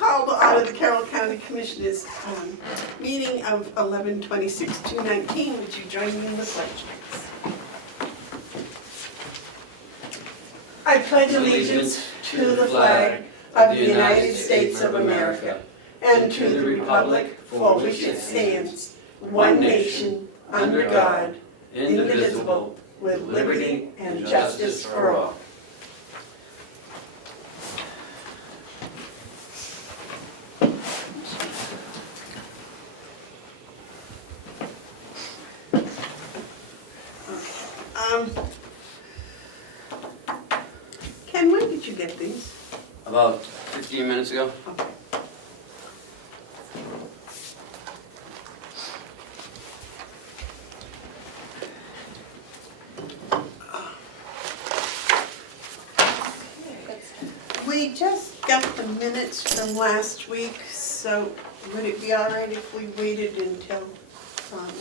call to order the Carroll County Commissioners meeting of 11/26/2019. Would you join me in the pledge, please? I pledge allegiance to the flag of the United States of America and to the republic for which it stands, one nation, under God, indivisible, with liberty and justice for all. Ken, when did you get these? About 15 minutes ago. Okay. We just got the minutes from last week, so would it be all right if we waited until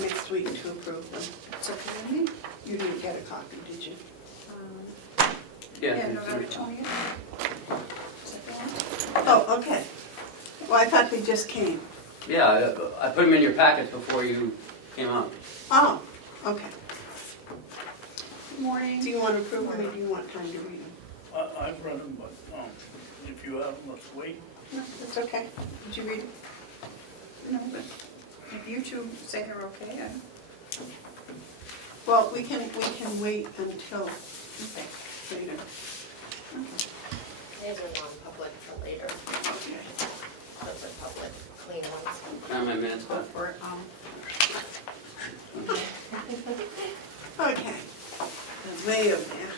next week to approve them? It's okay with me. You didn't get a copy, did you? Yeah, November 20th. Is that the one? Oh, okay. Well, I thought they just came. Yeah, I put them in your packets before you came out. Oh, okay. Good morning. Do you want to approve them or do you want time to read them? I've read them, but if you have them, let's wait. No, that's okay. Did you read them? No, but if you two say they're okay, Well, we can wait until okay. later. These are non-public for later. Okay. Those are public, clean ones. Got my minutes Go back. for it. Okay. That's way over there.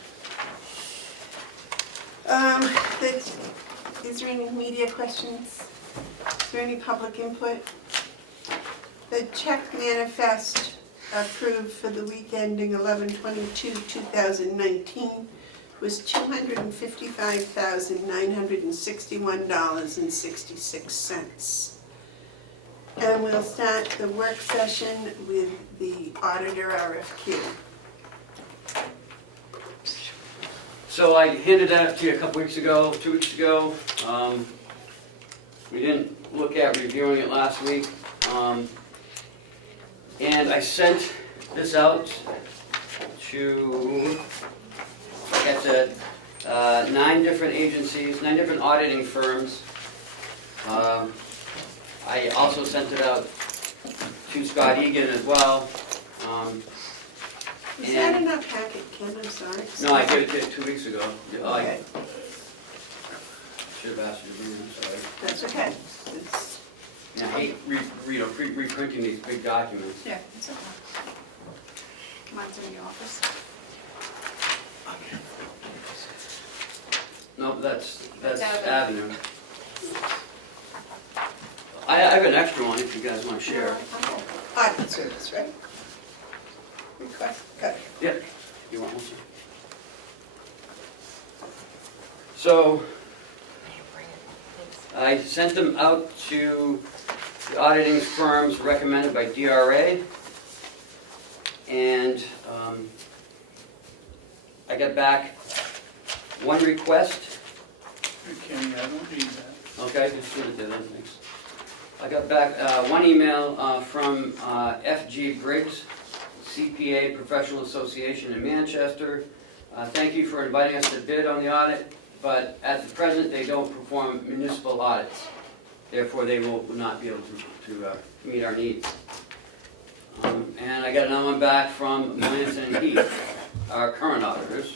Is there any media questions? Is there any public input? The check manifest approved for the week ending 11/22/2019 was $255,961.66. And we'll start the work session with the auditor RFQ. So I handed that to you a couple weeks ago, 2 weeks ago. We didn't look at reviewing it last week. And I sent this out to, like I said, 9 different agencies, 9 different auditing firms. I also sent it out to Scott Egan as well. Is that in our packet, Ken? I'm sorry. No, I gave it to you 2 weeks ago. Okay, I should have asked you to bring it, I'm sorry. that's okay. It's- Yeah, I hate reprinting these big documents. Yeah, it's okay. Mine's in the office. No, that's That's Avenue. I have an extra one if you guys want to share. Audit service, right? Request, got it. Yep. You want one? So I sent them out to the auditing firms recommended by DRA, and I got back one request. Kenny, I don't need that. Okay, just give it to them, thanks. I got back one email from FG Briggs, CPA Professional Association in Manchester. Thank you for inviting us to bid on the audit, but at the present they don't perform municipal audits. Therefore, they will not be able to meet our needs. And I got another one back from Melanson and Heath, our current auditors.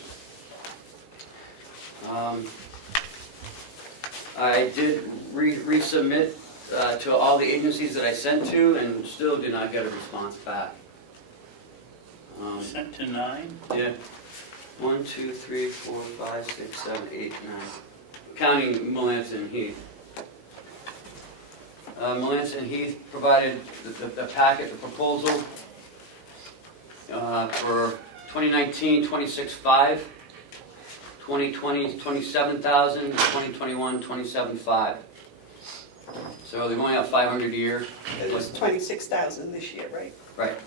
I did resubmit to all the agencies that I sent to and still did not get a response back. Sent to 9? Yeah. 1, 2, 3, 4, 5, 6, 7, 8, 9. Counting Melanson and Heath. Melanson and Heath provided the packet, the proposal for 2019, 26.5. 2020, 27,000, 2021, 27.5. So they're only up 500 a year. It was 26,000 this year, right? Right.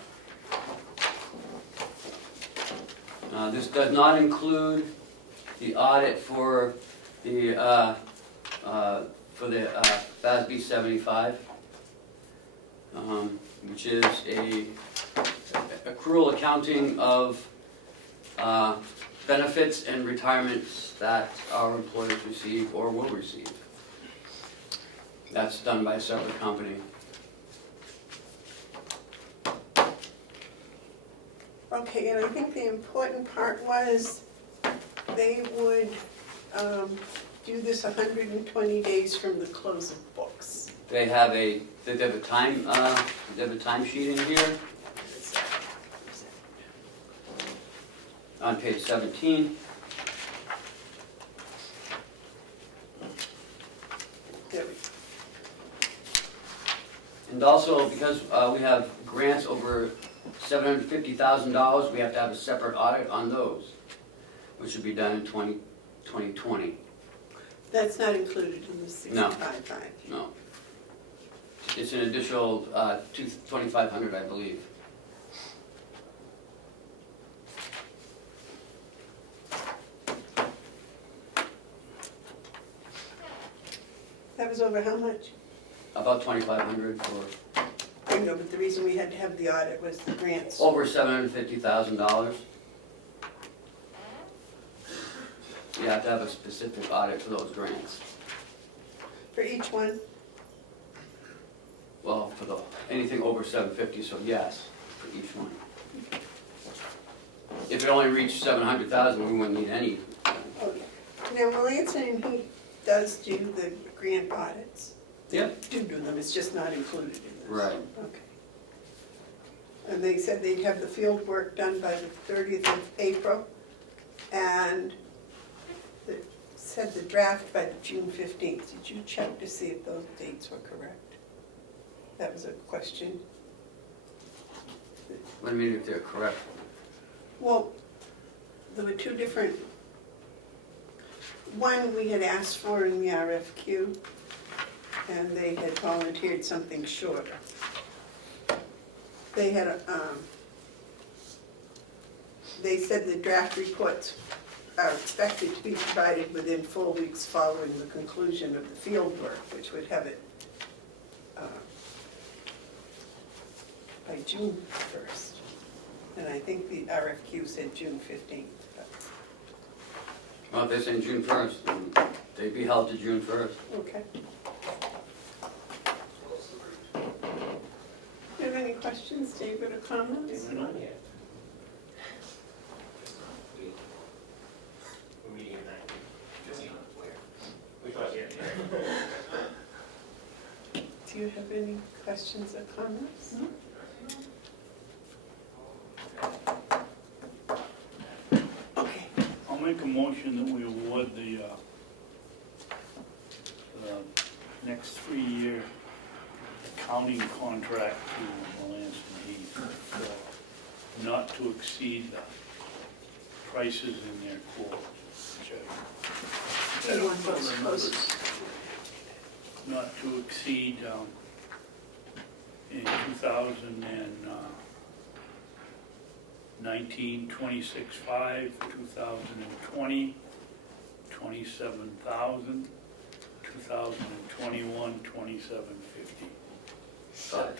This does not include the audit for the for the FASB 75, which is a accrual accounting of benefits and retirements that our employers receive or will receive. That's done by a separate company. Okay, and I think the important part was they would do this 120 days from the close of books. They have a time sheet in here on page 17. There we go. And also, because we have grants over $750,000, we have to have a separate audit on those, which should be done in 2020. That's not included in the No. 65.5. No. It's an additional $2,500, I believe. That was over how much? About $2,500 for I know, but the reason we had to have the audit was the grants. over $750,000. You have to have a specific audit for those grants. For each one? Well, for anything over 750, so yes, for each one. If it only reached 700,000, we wouldn't need any. Oh, yeah. Now, Melanson, he does do the grant audits. Yep. Do them, it's just not included in this. Right. Okay. And they said they'd have the field work done by the 30th of April, and it said the draft by the June 15th. Did you check to see if those dates were correct? That was a question. What do you mean if they're correct? Well, there were two different, one we had asked for in the RFQ, and they had volunteered something shorter. They had, they said the draft reports are expected to be provided within 4 weeks following the conclusion of the field work, which would have it by June 1st. And I think the RFQ said June 15th. Well, if they're saying June 1st, then they'd be held to June 1st. Okay. Do you have any questions, David, or comments? No. Do you have any questions or comments? No. Okay. I'll make a motion that we award the next 3-year accounting contract to Melanson Heath, not to exceed the prices in their quotes, which I You want those closed? not to exceed in 2019, 26.5, 2020, 27,000, 2021, 2750,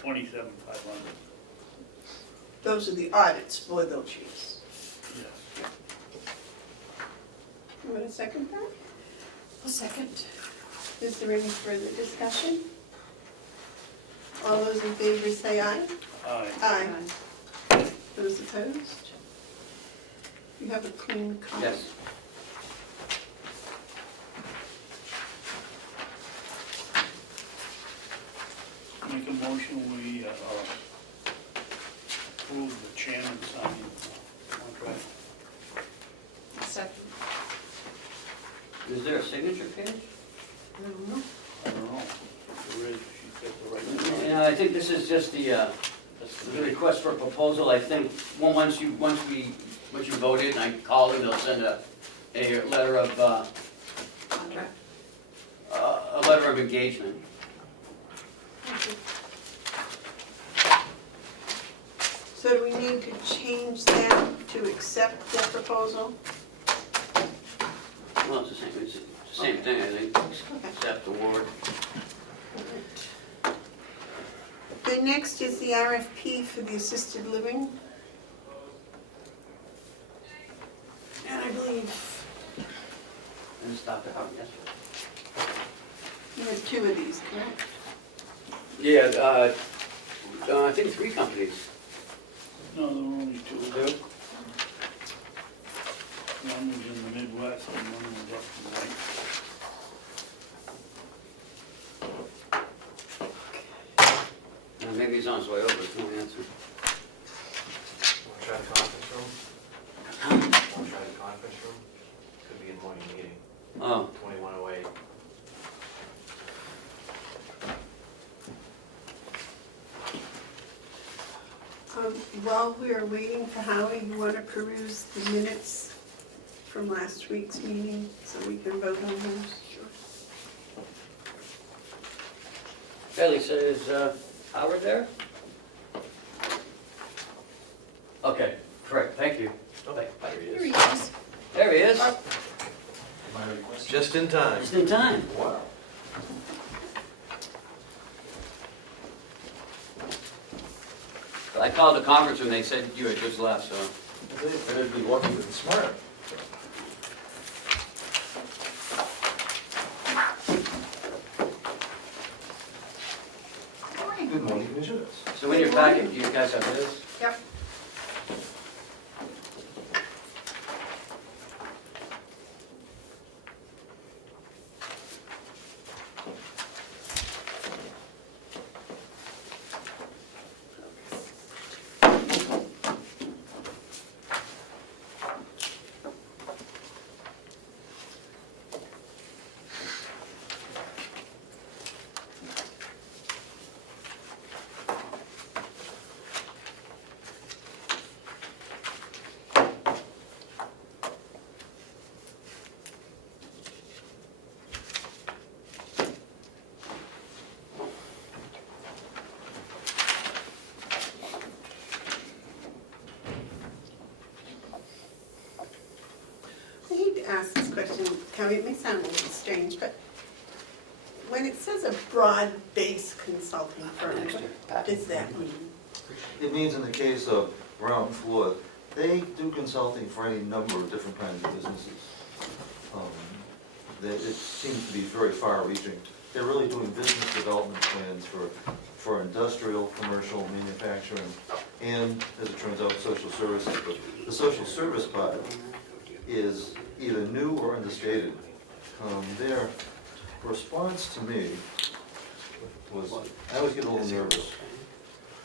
27,500. Those are the audits for those years. Yes. You want to second that? A second. Is there any further discussion? All those in favor say aye. Aye. Aye. Those opposed? You have a clean copy? Yes. Make a motion, we approve the chairman signing the contract. A second. Is there a signature page? I don't know if there is, she said the right one. Yeah, I think this is just the request for proposal. I think once you voted and I called them, they'll send a letter of Contract. a letter of engagement. So do we need to change that to accept the proposal? Well, it's the same thing, I think, except the ward. The next is the RFP for the assisted living. And I believe And stop it out yesterday. you have two of these, correct? Yeah, I think 3 companies. No, there were only 2. Two? One was in the Midwest and one was up in the Maybe he's on his way over, there's no answer. Want to try the conference room? Want to try the conference room? Could be in morning meeting, Oh, 2108. While we are waiting for Howie, you want to peruse the minutes from last week's meeting so we can vote on those? hey Lisa, is Howard there? Okay, correct, thank you. Okay, Here here he he is. is. There he is, Just in time. just in time. Wow. I called the conference and they said you had just left, so. They better be lucky and smart. Morning. Good morning, Commissioners. So in your packet, you guys have this? Yep. I hate to ask this question, Howie, it may sound a little strange, but when it says a broad-based consulting firm, what does that mean? It means in the case of ground floor, they do consulting for any number of different kinds of businesses. It seems to be very far-reaching. They're really doing business development plans for industrial, commercial, manufacturing, and, as it turns out, social services. But the social service part is either new or understated. Their response to me was, I always get a little nervous.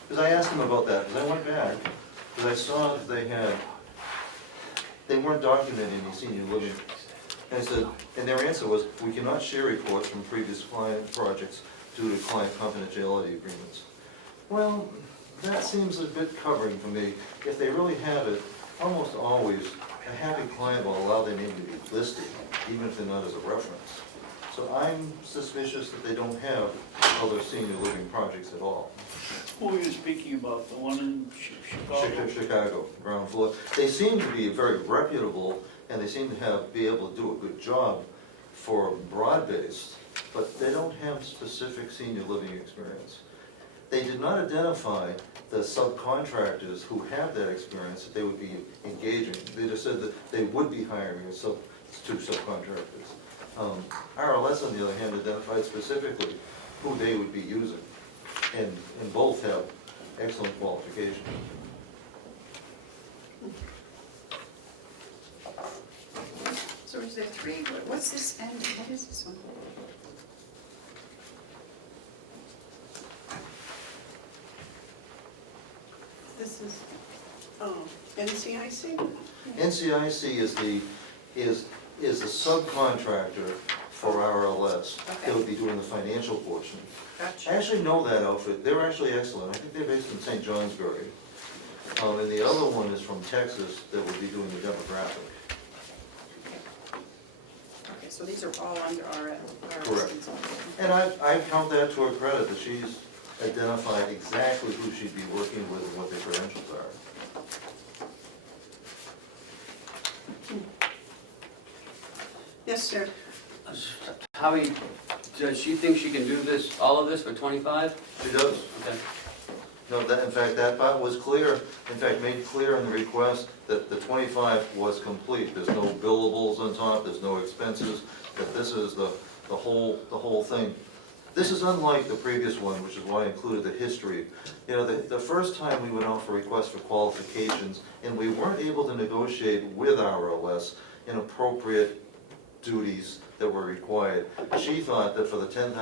Because I asked them about that, because I went back, because I saw that they weren't documenting any senior living. And I said, and their answer was, we cannot share reports from previous client projects due to client confidentiality agreements. Well, that seems a bit covering for me. If they really have it, almost always, a happy client will allow their name to be listed, even if they're not as a reference. So I'm suspicious that they don't have other senior living projects at all. Who were you speaking about, the one in Chicago? Chicago, ground floor. They seem to be very reputable, and they seem to be able to do a good job for broad-based, but they don't have specific senior living experience. They did not identify the subcontractors who have that experience that they would be engaging. They just said that they would be hiring two subcontractors. RLS, on the other hand, identified specifically who they would be using, and both have excellent qualifications. So is there 3? What's this end? What is this one? This is, NCIC? NCIC is the subcontractor for RLS. They would be doing the financial portion. Gotcha. I actually know that outfit. They're actually excellent. I think they're based in St. Johnsbury. And the other one is from Texas that would be doing the demographic. Okay, so these are all under our Correct. And I count that to her credit that she's identified exactly who she'd be working with and what their credentials are. Yes, sir. Howie, does she think she can do this, all of this for 25? She does. Okay. No, that, in fact, that part was clear, in fact, made clear in the request that the 25 was complete. There's no billables on top, there's no expenses, that this is the whole thing. This is unlike the previous one, which is why I included the history. You know, the first time we went out for requests for qualifications, and we weren't able to negotiate with RLS in appropriate duties that were required. She thought that for the $10,000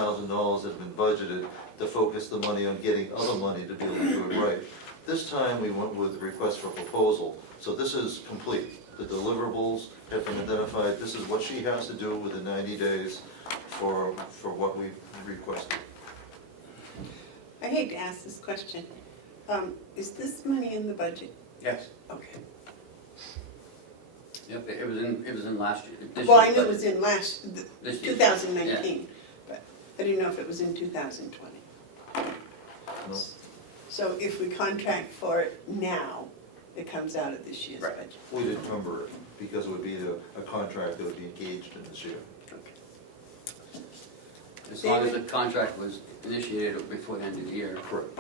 that had been budgeted, to focus the money on getting other money to be able to do it right. This time we went with the request for proposal, so this is complete. The deliverables have been identified, this is what she has to do within 90 days for what we requested. I hate to ask this question. Is this money in the budget? Yes. Okay. Yep, it was in last year. this Well, I year's knew it budget. was in This year. 2019, but I didn't know if it was in 2020. No? So if we contract for it now, it comes out of this year's Right. budget. We'd encumber it, because it would be a contract that would be engaged in this year. Okay. As long as the contract was initiated before the end of the year. Correct.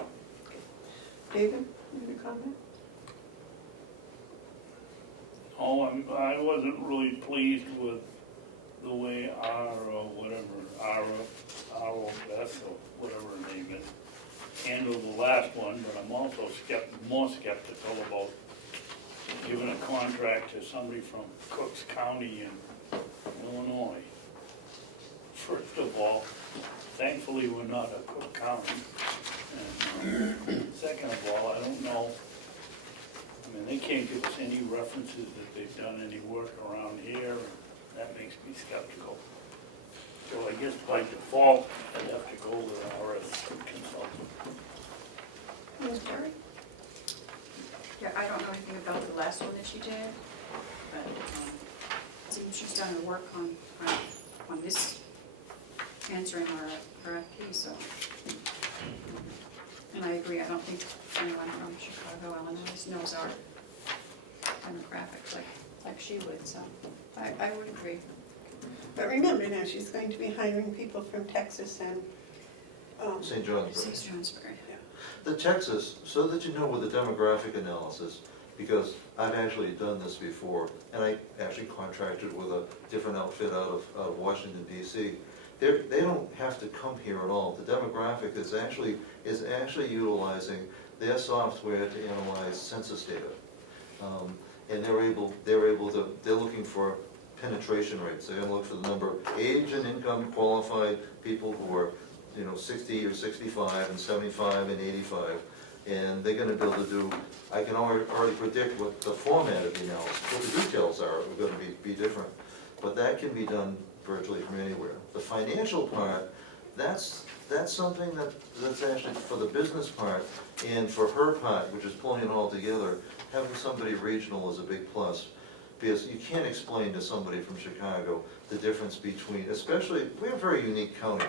David, you have a comment? Oh, I wasn't really pleased with the way our Beth, or whatever her name is, handled the last one, but I'm also more skeptical about giving a contract to somebody from Cooks County in Illinois. First of all, thankfully, we're not a Cook County. And second of all, I don't know, I mean, they can't give us any references that they've done any work around here, and that makes me skeptical. So I guess by default, I'd have to go with our consultant. Terry? Yeah, I don't know anything about the last one that she did, but it seems she's done her work on this, answering our RFP, so. And I agree, I don't think anyone from Chicago, Illinois knows our demographics like she would, so I would agree. But remember now, she's going to be hiring people from Texas and, St. John's. St. Johnsbury. The Texas, so that you know with the demographic analysis, because I've actually done this before, and I actually contracted with a different outfit out of Washington DC. They don't have to come here at all. The demographic is actually utilizing their software to analyze census data. And they're looking for penetration rates. They're gonna look for the number of age and income qualified people who are 60 or 65 and 75 and 85. And they're gonna be able to do, I can already predict what the format of the analysis, what the details are gonna be different. But that can be done virtually from anywhere. The financial part, that's something that's actually for the business part, and for her part, which is pulling it all together, having somebody regional is a big plus. Because you can't explain to somebody from Chicago the difference between, especially, we're a very unique county.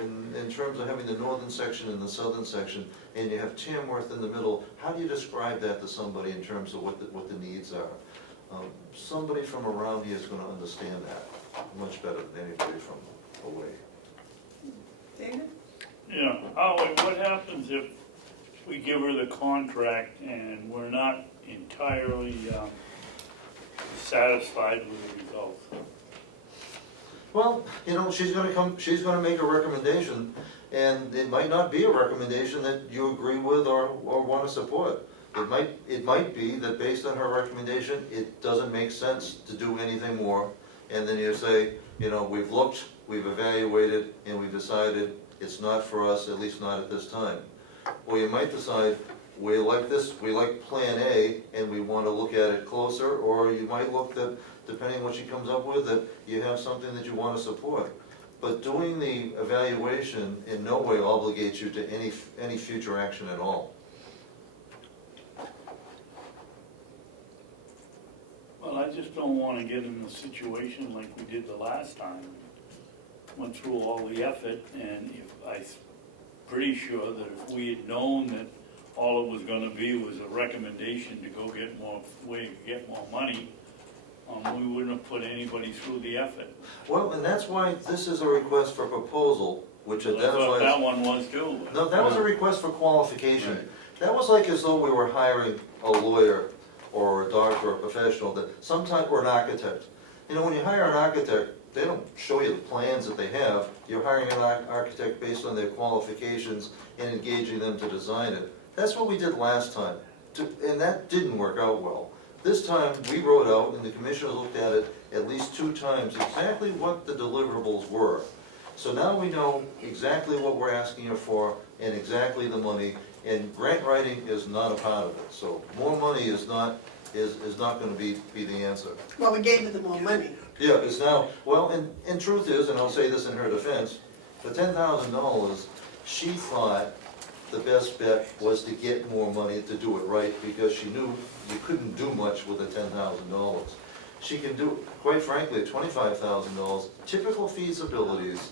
In terms of having the northern section and the southern section, and you have Tamworth in the middle, how do you describe that to somebody in terms of what the needs are? Somebody from around here is going to understand that much better than anybody from away. David? Yeah, Howard, what happens if we give her the contract and we're not entirely satisfied with the results? Well, she's gonna make a recommendation, and it might not be a recommendation that you agree with or want to support. It might be that based on her recommendation, it doesn't make sense to do anything more, and then you say, we've looked, we've evaluated, and we've decided it's not for us, at least not at this time. Or you might decide, we like this, we like Plan A, and we want to look at it closer, or you might look that, depending on what she comes up with, that you have something that you want to support. But doing the evaluation in no way obligates you to any future action at all. Well, I just don't want to get in a situation like we did the last time. Went through all the effort, and I'm pretty sure that if we had known that all it was going to be was a recommendation to go get more money, we wouldn't have put anybody through the effort. Well, and that's why this is a request for proposal, which I thought that identifies. one was too. No, that was a request for qualification. Right. That was like as though we were hiring a lawyer or a doctor or a professional that sometime, or an architect. You know, when you hire an architect, they don't show you the plans that they have. You're hiring an architect based on their qualifications and engaging them to design it. That's what we did last time, and that didn't work out well. This time, we wrote out, and the commissioners looked at it at least 2 times, exactly what the deliverables were. So now we know exactly what we're asking you for and exactly the money, and grant writing is not a part of it. So more money is not gonna be the answer. Well, we gave her the more money. Yeah, it's now, well, and truth is, and I'll say this in her defense, for $10,000, she thought the best bet was to get more money to do it right, because she knew you couldn't do much with the $10,000. She can do, quite frankly, $25,000. Typical feasibilities,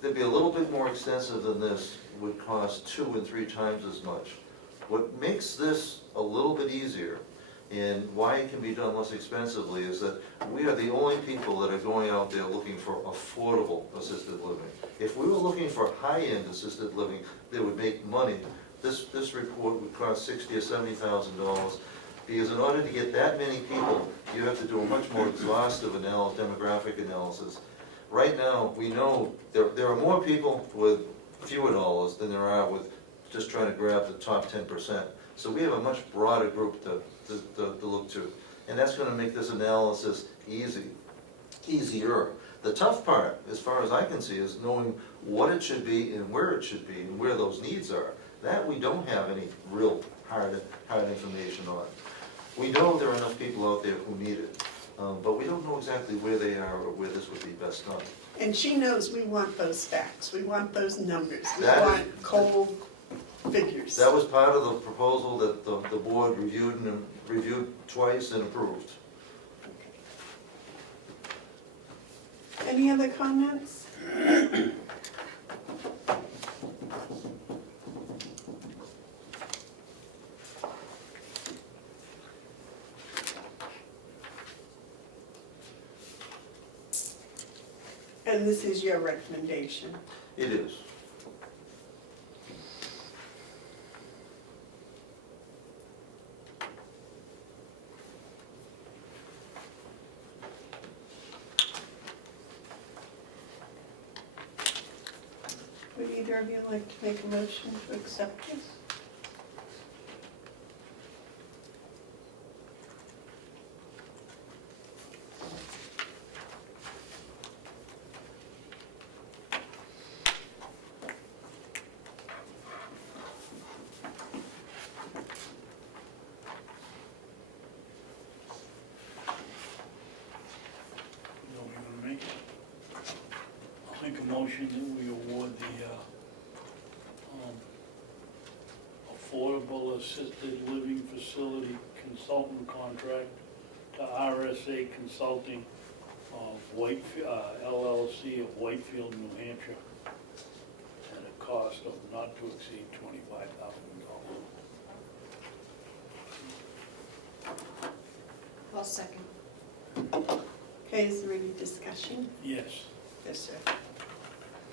they'd be a little bit more extensive than this, would cost 2 and 3 times as much. What makes this a little bit easier, and why it can be done less expensively, is that we are the only people that are going out there looking for affordable assisted living. If we were looking for high-end assisted living that would make money, this report would cost $60,000 or $70,000, because in order to get that many people, you have to do a much more exhaustive demographic analysis. Right now, we know there are more people with fewer dollars than there are with just trying to grab the top 10%. So we have a much broader group to look to. And that's gonna make this analysis easier. The tough part, as far as I can see, is knowing what it should be and where it should be and where those needs are. That we don't have any real hard information on. We know there are enough people out there who need it, but we don't know exactly where they are or where this would be best done. And she knows we want those facts, we want those numbers, we That is- want cold figures. That was part of the proposal that the board reviewed twice and approved. Any other comments? And this is your recommendation. It is. Would either of you like to make a motion to accept this? I'll make a motion that we award the Affordable Assisted Living Facility Consultant Contract to RSA Consulting of LLC of Whitefield, New Hampshire, at a cost of not to exceed $25,000. I'll second. Okay, is there any discussion? Yes. Yes, sir.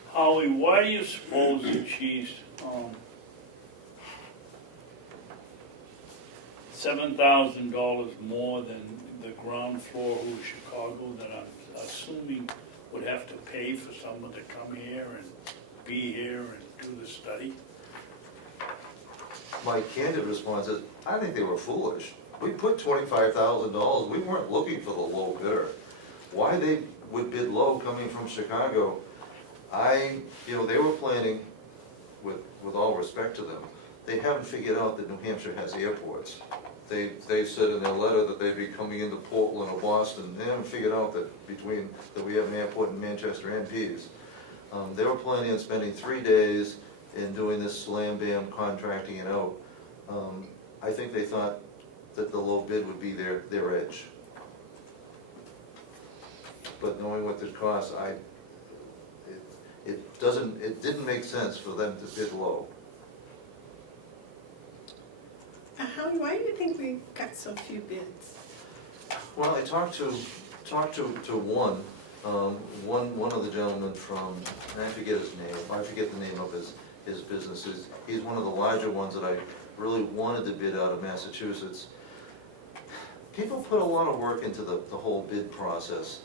Holly, why do you suppose that she's $7,000 more than the ground floor who Chicago that I'm assuming would have to pay for someone to come here and be here and do the study? My candid response is, I think they were foolish. We put $25,000, we weren't looking for the low bidder. Why they would bid low coming from Chicago, they were planning, with all respect to them, they haven't figured out that New Hampshire has airports. They said in their letter that they'd be coming into Portland or Boston. They haven't figured out that we have an airport in Manchester and Pease. They were planning on spending 3 days in doing this slam bam contracting it out. I think they thought that the low bid would be their edge. But knowing what it costs, it didn't make sense for them to bid low. Howie, why do you think we got so few bids? Well, I talked to one of the gentlemen from, and I forget his name, I forget the name of his business. He's one of the larger ones that I really wanted to bid out of Massachusetts. People put a lot of work into the whole bid process.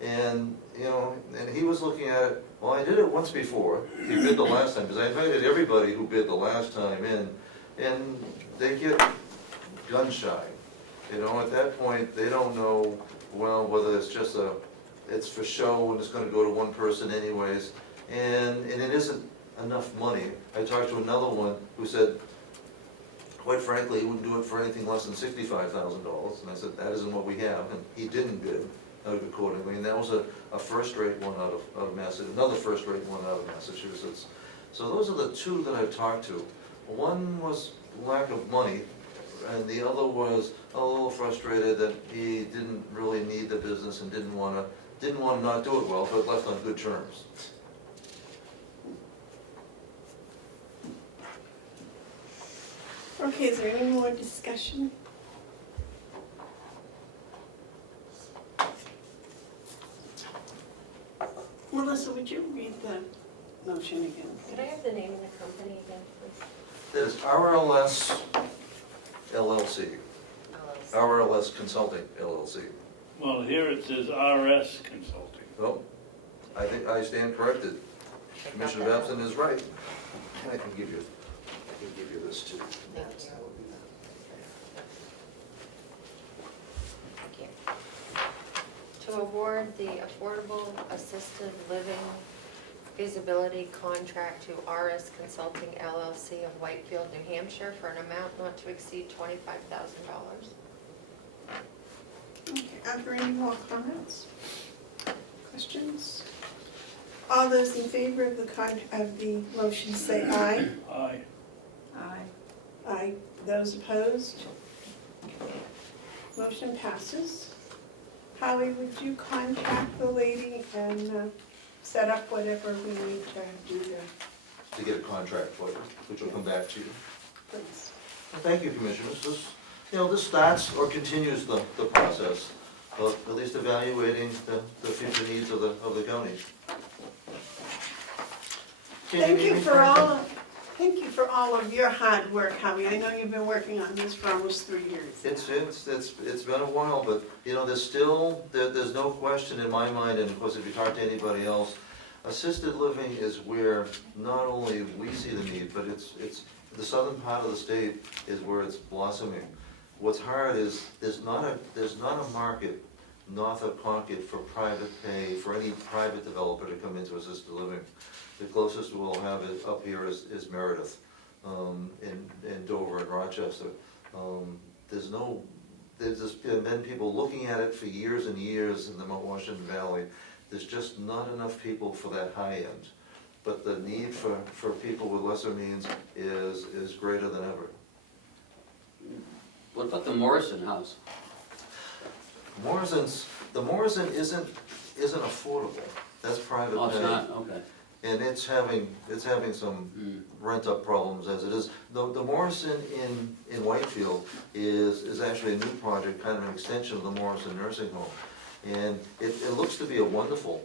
And, you know, and he was looking at it, well, I did it once before, he bid the last time, because I invited everybody who bid the last time in, and they get gun shy. You know, at that point, they don't know, well, whether it's just it's for show and it's gonna go to one person anyways, and it isn't enough money. I talked to another one who said, quite frankly, he wouldn't do it for anything less than $65,000, and I said, that isn't what we have, and he didn't bid accordingly, and that was a first-rate one out of Massachusetts, another first-rate one out of Massachusetts. So those are the two that I've talked to. One was lack of money, and the other was a little frustrated that he didn't really need the business and didn't want to not do it well, but left on good terms. Okay, is there any more discussion? Melissa, would you read the motion again? Could I have the name of the company again, please? That is RLS LLC, LLC. RLS Consulting LLC. Well, here it says RS Consulting. Well, I think I stand corrected. Commissioner Babson is right. I can give you this too. Thank you. Thank you. To award the Affordable Assisted Living Feasibility Contract to RS Consulting LLC of Whitefield, New Hampshire for an amount not to exceed $25,000. Okay, are there any more comments? Questions? All those in favor of the motion say aye. Aye. Aye. Aye. Those opposed? Motion passes. Howie, would you contact the lady and set up whatever we need to do there, To get a contract for you, which will come back to you. please? Well, thank you, Commissioners. This starts or continues the process of at least evaluating the future needs of the county. Thank you for all of your hard work, Howie. I know you've been working on this for almost 3 years. It's been a while, but there's no question in my mind, and of course if you talk to anybody else, assisted living is where not only we see the need, but it's the southern part of the state is where it's blossoming. What's hard is there's not a market north of Concord for private pay, for any private developer to come into assisted living. The closest we'll have it up here is Meredith, in Dover and Rochester. There's been people looking at it for years and years in the Mount Washington Valley. There's just not enough people for that high end. But the need for people with lesser means is greater than ever. What about the Morrison house? The Morrison isn't affordable. That's private Oh, it's pay. not, okay. And it's having some rent-up problems as it is. The Morrison in Whitefield is actually a new project, kind of an extension of the Morrison nursing home. And it looks to be a wonderful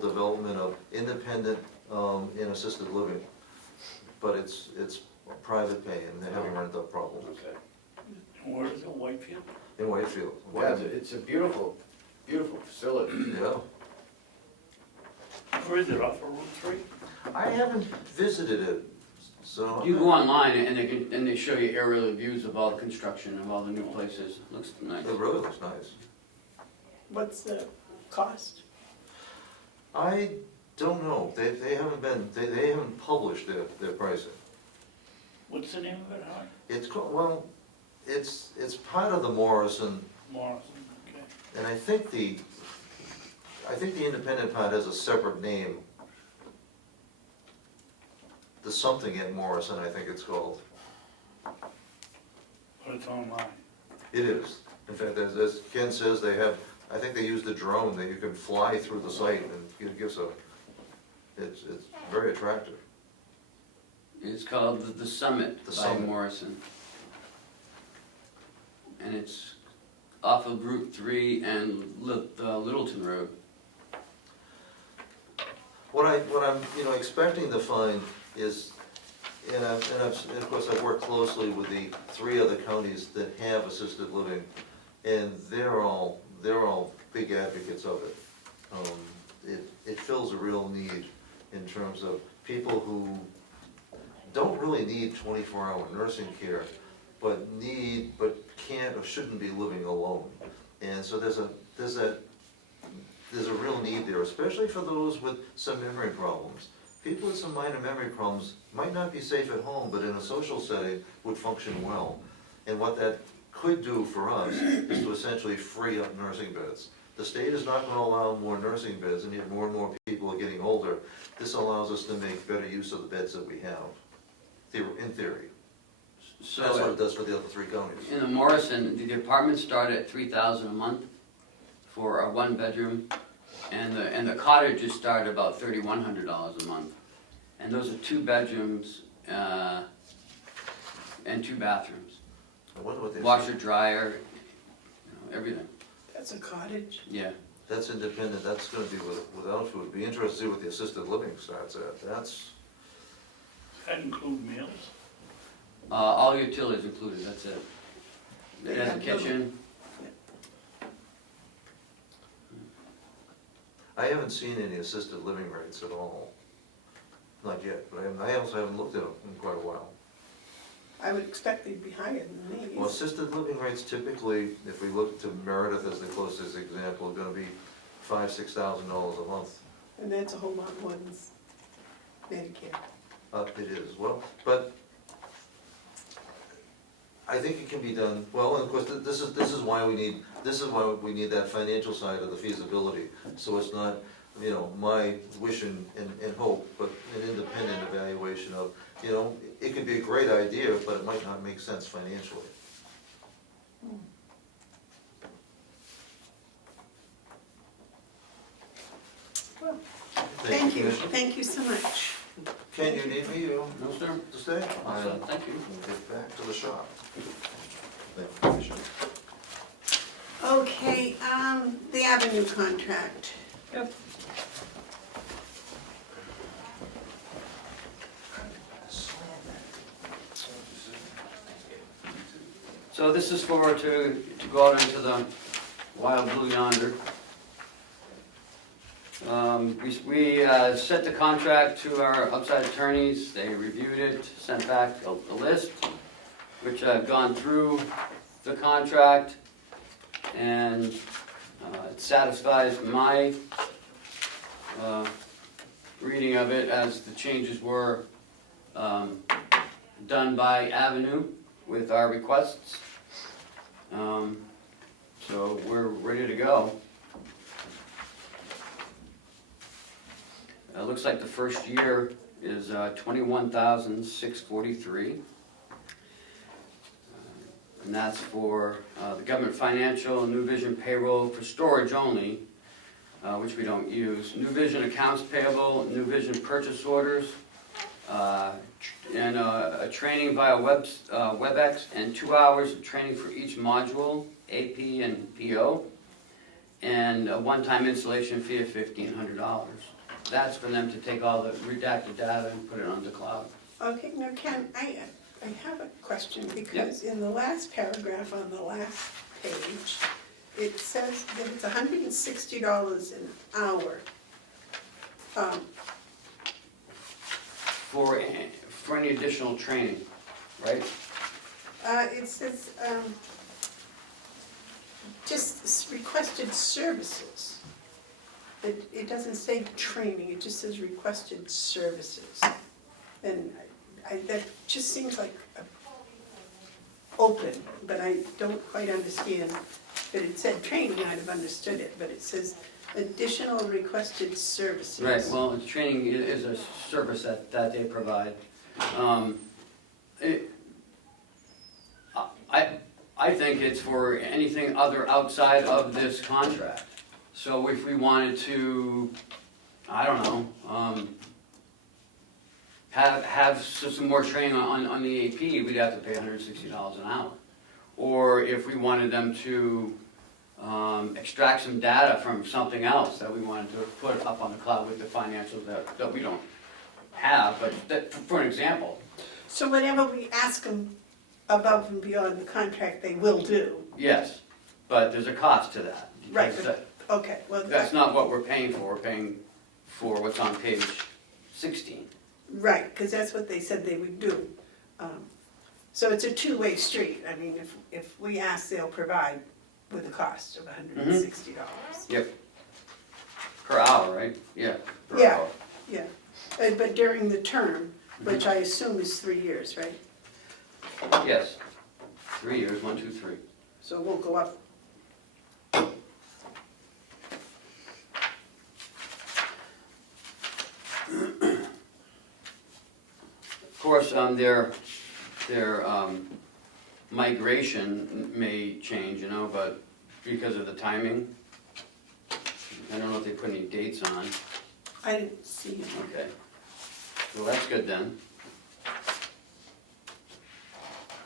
development of independent and assisted living. But it's private pay and they're having rent-up problems Okay. Where is it, Whitefield? in Whitefield. Yeah, it's a beautiful, beautiful facility. Yeah. Where is it, off of Route 3? I haven't visited it, so. You go online and they show you aerial views of all the construction of all the new places. Looks nice. It really looks nice. What's the cost? I don't know. They haven't published their pricing. What's the name of it, Howard? It's called, well, it's part of the Morrison, Morrison, okay. and I think the independent part has a separate name. The something at Morrison, I think it's called. But it's online. It is. In fact, as Ken says, I think they used a drone that you can fly through the site and it gives it's very attractive. It's called The Summit The by Summit. Morrison. And it's off of Route 3 and Littleton Road. What I'm, expecting to find is, and of course, I've worked closely with the 3 other counties that have assisted living, and they're all big advocates of it. It fills a real need in terms of people who don't really need 24-hour nursing care, but can't or shouldn't be living alone. And so there's a real need there, especially for those with some memory problems. People with some minor memory problems might not be safe at home, but in a social setting would function well. And what that could do for us is to essentially free up nursing beds. The state is not going to allow more nursing beds, and yet more and more people are getting older. This allows us to make better use of the beds that we have, in theory. So That's what it does for the other 3 counties. in the Morrison, the apartments start at $3,000 a month for a 1-bedroom, and the cottages start about $3,100 a month. And those are 2 bedrooms and 2 bathrooms. I wonder what they Washer, dryer, everything. That's a cottage. Yeah. That's independent, that's gonna be without food. Be interested to see what the assisted living starts at. Does that include meals? All utilities included, that's it. They It has a have little- kitchen. I haven't seen any assisted living rates at all. Not yet, but I also haven't looked at them in quite a while. I would expect they'd be higher than these. Well, assisted living rates typically, if we look to Meredith as the closest example, are gonna be $5,000–6,000 a month. And that's a whole lot more than Medicare. It is, well, but I think it can be done, well, and of course, this is why we need that financial side of the feasibility. So it's not, my wish and hope, but an independent evaluation of, it could be a great idea, but it might not make sense financially. Well, thank you, Commissioner. thank you so much. Ken, you need me, No, sir. to stay? So, thank you. We'll get back to the shop. Thank you, Commissioner. Okay, the Avenue contract. Yep. So this is to go out into the wild blue yonder. We sent the contract to our outside attorneys, they reviewed it, sent back a list, which I've gone through the contract, and it satisfies my reading of it as the changes were done by Avenue with our requests. So we're ready to go. It looks like the first year is $21,643. And that's for the government financial, New Vision payroll for storage only, which we don't use. New Vision accounts payable, New Vision purchase orders, and a training via WebEx, and 2 hours of training for each module, AP and PO, and a one-time installation fee of $1,500. That's for them to take all the redacted data and put it on the cloud. Okay, now Ken, I have a question, because in the last paragraph on the last page, it says that it's $160 an hour. For any additional training, right? It says, just requested services. It doesn't say training, it just says requested services. And that just seems like open, but I don't quite understand. But it said training, I'd have understood it, but it says additional requested services. Right, well, the training is a service that they provide. I think it's for anything other outside of this contract. So if we wanted to, I don't know, have some more training on the AP, we'd have to pay $160 an hour. Or if we wanted them to extract some data from something else that we wanted to put up on the cloud with the financials that we don't have, but that, for an example. So whatever we ask them above and beyond the contract, they will do. Yes, but there's a cost to that. Right, Because but- Okay, well, that's not what we're paying for. We're paying for what's on page 16. right, because that's what they said they would do. So it's a two-way street. I mean, if we ask, they'll provide with a cost of $160. Yep. Per hour, right? Yeah. Per Yeah. hour. Yeah, but during the term, which I assume is 3 years, right? Yes. 3 years, 1, 2, 3. So it won't go up. Of course, their migration may change, you know, but because of the timing, I don't know if they put any dates on. I didn't see it. Okay. Well, that's good then.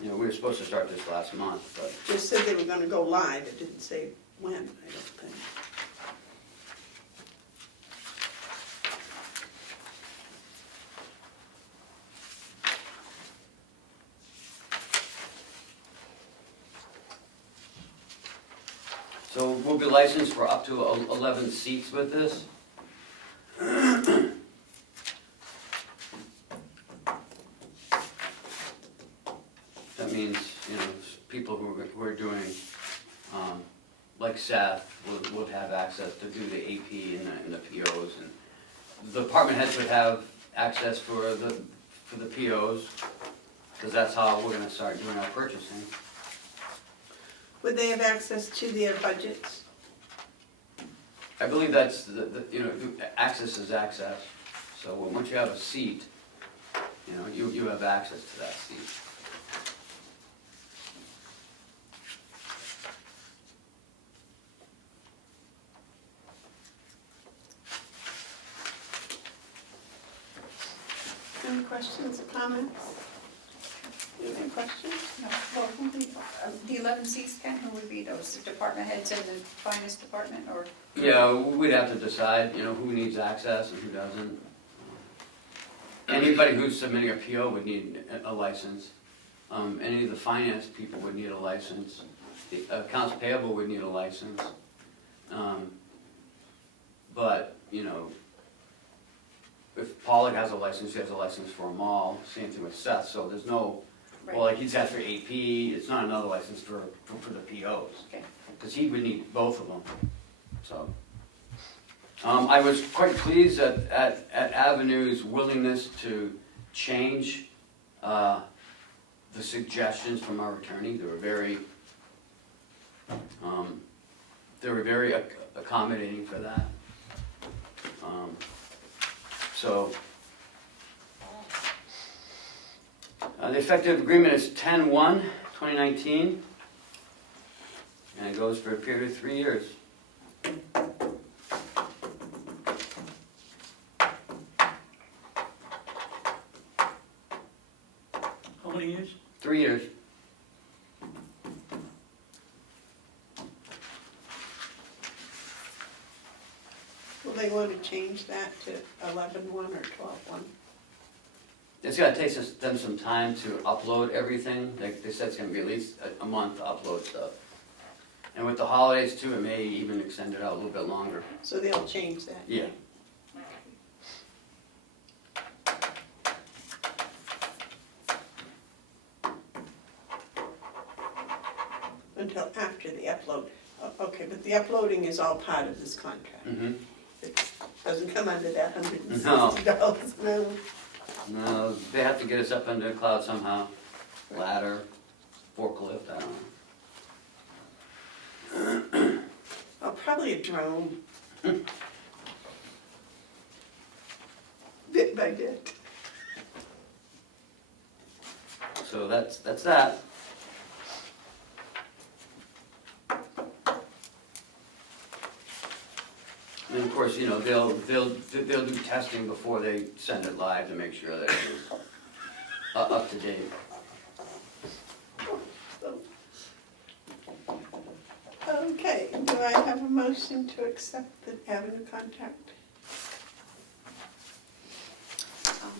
You know, we were supposed to start this last month, but Just said they were gonna go live. It didn't say when, I don't think. so we'll be licensed for up to 11 seats with this. That means, you know, people who are doing, like Seth, would have access to do the AP and the POs, and the department heads would have access for the POs, because that's how we're gonna start doing our purchasing. Would they have access to their budgets? I believe that's you know, access is access, so once you have a seat, you know, you have access to that seat. Any questions or comments? Any questions? No, well, the 11 seats, Ken, who would be those, the department heads in the finance department, or? Yeah, we'd have to decide, you know, who needs access and who doesn't. Anybody who's submitting a PO would need a license. Any of the finance people would need a license. The accounts payable would need a license. But, you know, if Pollock has a license, he has a license for them all. Same thing with Seth, so there's no, well, like he's got for AP, it's not another license for the POs. Okay. Because he would need both of them, so. I was quite pleased at Avenue's willingness to change the suggestions from our attorney. They were very accommodating for that. So, the effective agreement is 10/1/2019, and it goes for a period of 3 years. How many years? 3 years. Will they want to change that to 11/1 or 12/1? It's gonna take them some time to upload everything. They said it's gonna be at least a month to upload stuff. And with the holidays too, it may even extend it out a little bit longer. So they'll change that. Yeah. Until after the upload. Okay, but the uploading is all part of this contract. Mm-hmm. It doesn't come under that $160, no? No, they have to get us up into the cloud somehow. Ladder, forklift, I don't know. Oh, probably a drone. Bit by bit. So that's that. And of course, you know, they'll do testing before they send it live to make sure that it's up to date. Okay. Okay, do I have a motion to accept the Avenue contract?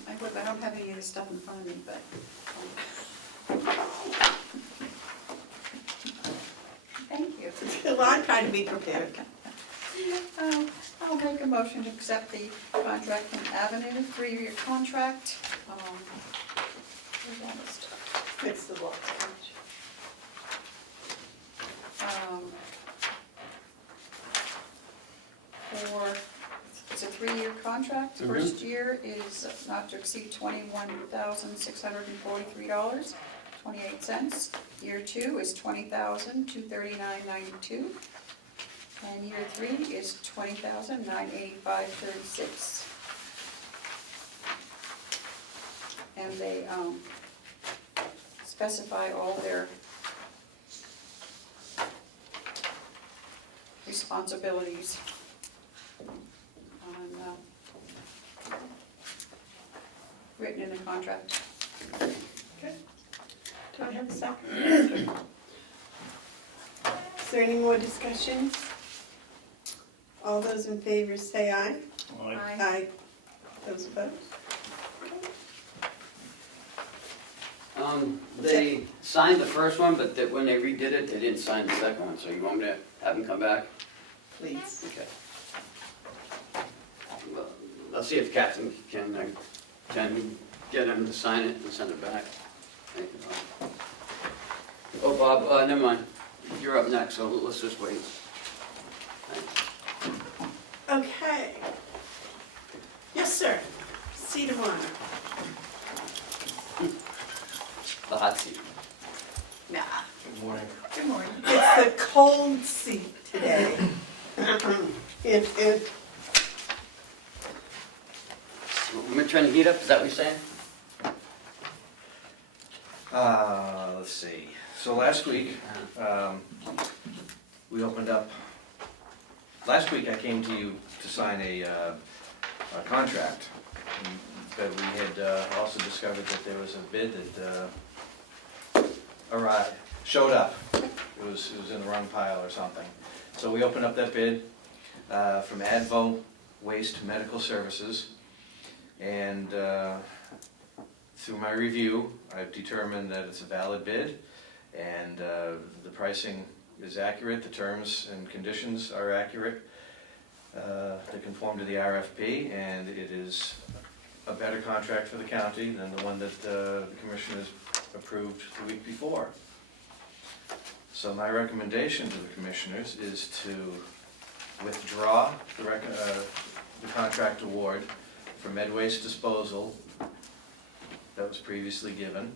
I would, but I don't have any of this stuff in front of me, but, thank you. Well, I'm trying to be prepared. I'll make a motion to accept the contract from Avenue, 3-year contract. Where's all this stuff? It's the last page. It's a 3-year contract. The first year is not to exceed $21,643.28. Year 2 is $20,239.92. And year 3 is $20,985.36. And they specify all their responsibilities written in the contract. Okay. Do I have a second? Is there any more discussion? All those in favor say aye. Aye. Aye. Those opposed? They signed the first one, but when they redid it, they didn't sign the second one, so you want me to have them come back? Please. Okay. Well, let's see if Captain can get him to sign it and send it back. Thank you, Bob. Oh, Bob, never mind. You're up next, so let's just wait. Thanks. Okay. Yes, sir. Seat of honor. The hot seat. Nah. Good morning. Good morning. It's the cold seat today. It, We're trying to heat up, is that what you're saying? Let's see. So last week, we opened up, last week I came to you to sign a contract. But we had also discovered that there was a bid that showed up. It was in the wrong pile or something. So we opened up that bid from Advo Waste Medical Services. And through my review, I've determined that it's a valid bid, and the pricing is accurate, the terms and conditions are accurate. They conform to the RFP, and it is a better contract for the county than the one that the commissioners approved the week before. So my recommendation to the commissioners is to withdraw the contract award for med waste disposal that was previously given,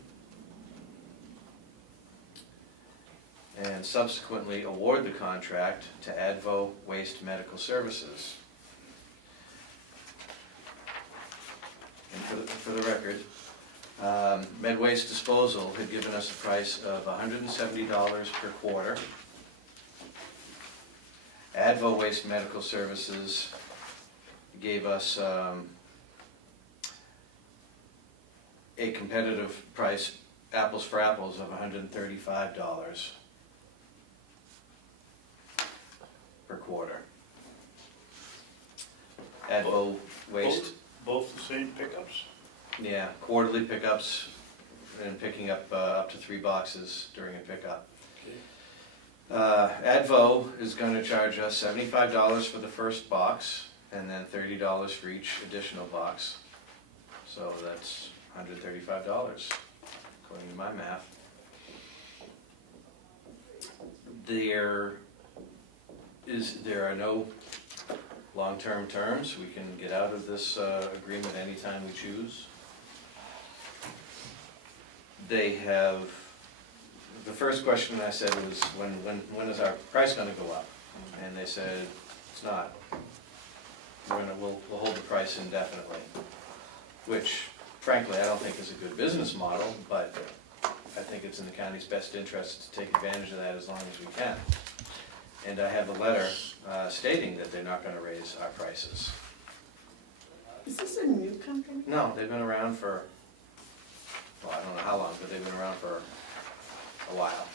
and subsequently award the contract to Advo Waste Medical Services. And for the record, med waste disposal had given us a price of $170 per quarter. Advo Waste Medical Services gave us a competitive price, apples for apples, of $135 per quarter. Advo Waste, Both the same pickups? yeah, quarterly pickups and picking up up to 3 boxes during a pickup. Advo is going to charge us $75 for the first box and then $30 for each additional box. So that's $135, according to my math. There are no long-term terms. We can get out of this agreement anytime we choose. They have, the first question I said was, when is our price going to go up? And they said, it's not. We'll hold the price indefinitely, which frankly I don't think is a good business model, but I think it's in the county's best interest to take advantage of that as long as we can. And I have a letter stating that they're not going to raise our prices. is this a new company? No, they've been around for, well, I don't know how long, but they've been around for a while.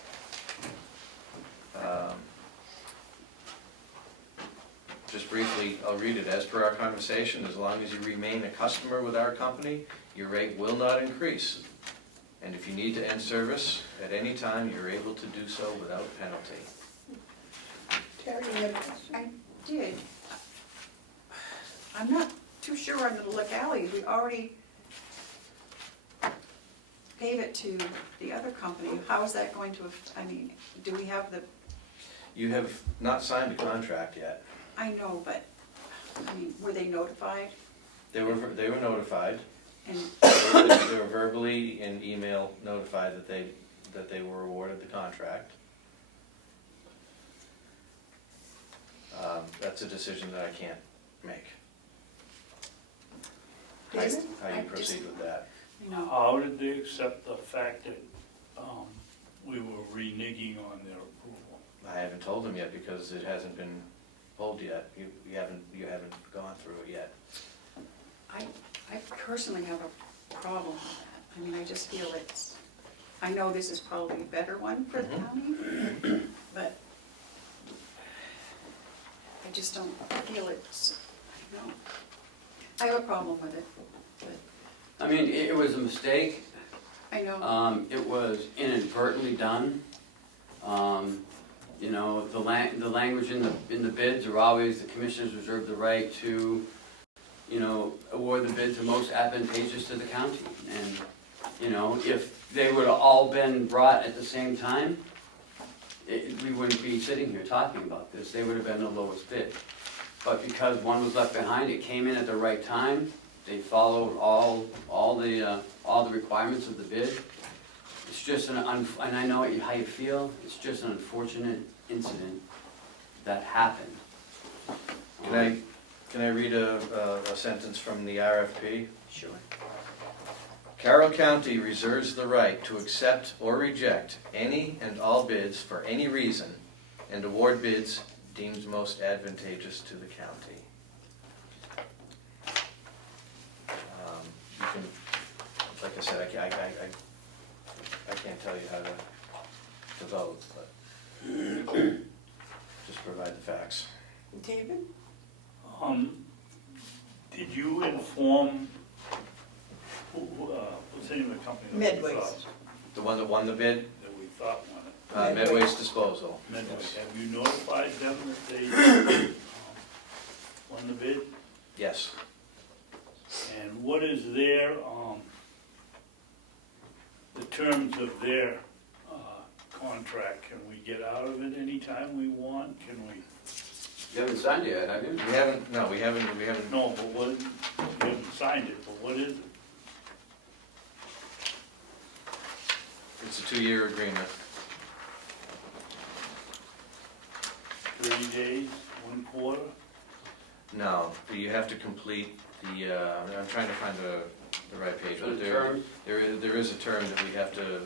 just briefly, I'll read it. As per our conversation, as long as you remain a customer with our company, your rate will not increase. And if you need to end service at any time, you're able to do so without penalty. Terry, you have a question? I did. I'm not too sure on the Lick Alley, we already gave it to the other company. How is that going to, I mean, do we have the, You have not signed a contract yet. I know, but, I mean, were they notified? They were notified. And, They were verbally and email notified that they were awarded the contract. That's a decision that I can't make. David? How I you just- proceed with that. you know, How did they accept the fact that we were reneging on their approval? I haven't told them yet because it hasn't been pulled yet. You haven't gone through it yet. I personally have a problem with that. I mean, I just feel it's, I know this is probably a better one for the county, but I just don't feel it's, I don't know. I have a problem with it, but I mean, it was a mistake. I know. It was inadvertently done. You know, the language in the bids are always, the commissioners reserve the right to, you know, award the bid to most advantageous to the county. And, you know, if they would have all been brought at the same time, we wouldn't be sitting here talking about this. They would have been the lowest bid. But because one was left behind, it came in at the right time. They followed all the requirements of the bid. It's just and I know how you feel. It's just an unfortunate incident that happened. Can I read a sentence from the RFP? Sure. Carroll County reserves the right to accept or reject any and all bids for any reason and award bids deemed most advantageous to the county. You can, like I said, I can't tell you how to vote, but just provide the facts. David? Did you inform, what's the name of the company? that we Midways. thought- The one that won the bid, That we thought won it? Medway's Disposal. Midway, Yes. have you notified them that they won the bid? Yes. And what is their, the terms of their contract? Can we get out of it anytime we want? Can we? You haven't signed it yet, have you? We haven't, No, but what, you haven't signed it, but what is it? it's a 2-year agreement. 30 days, 1 quarter? No, you have to complete the, I'm trying to find the right page, So but the there terms? there is a term that we have to,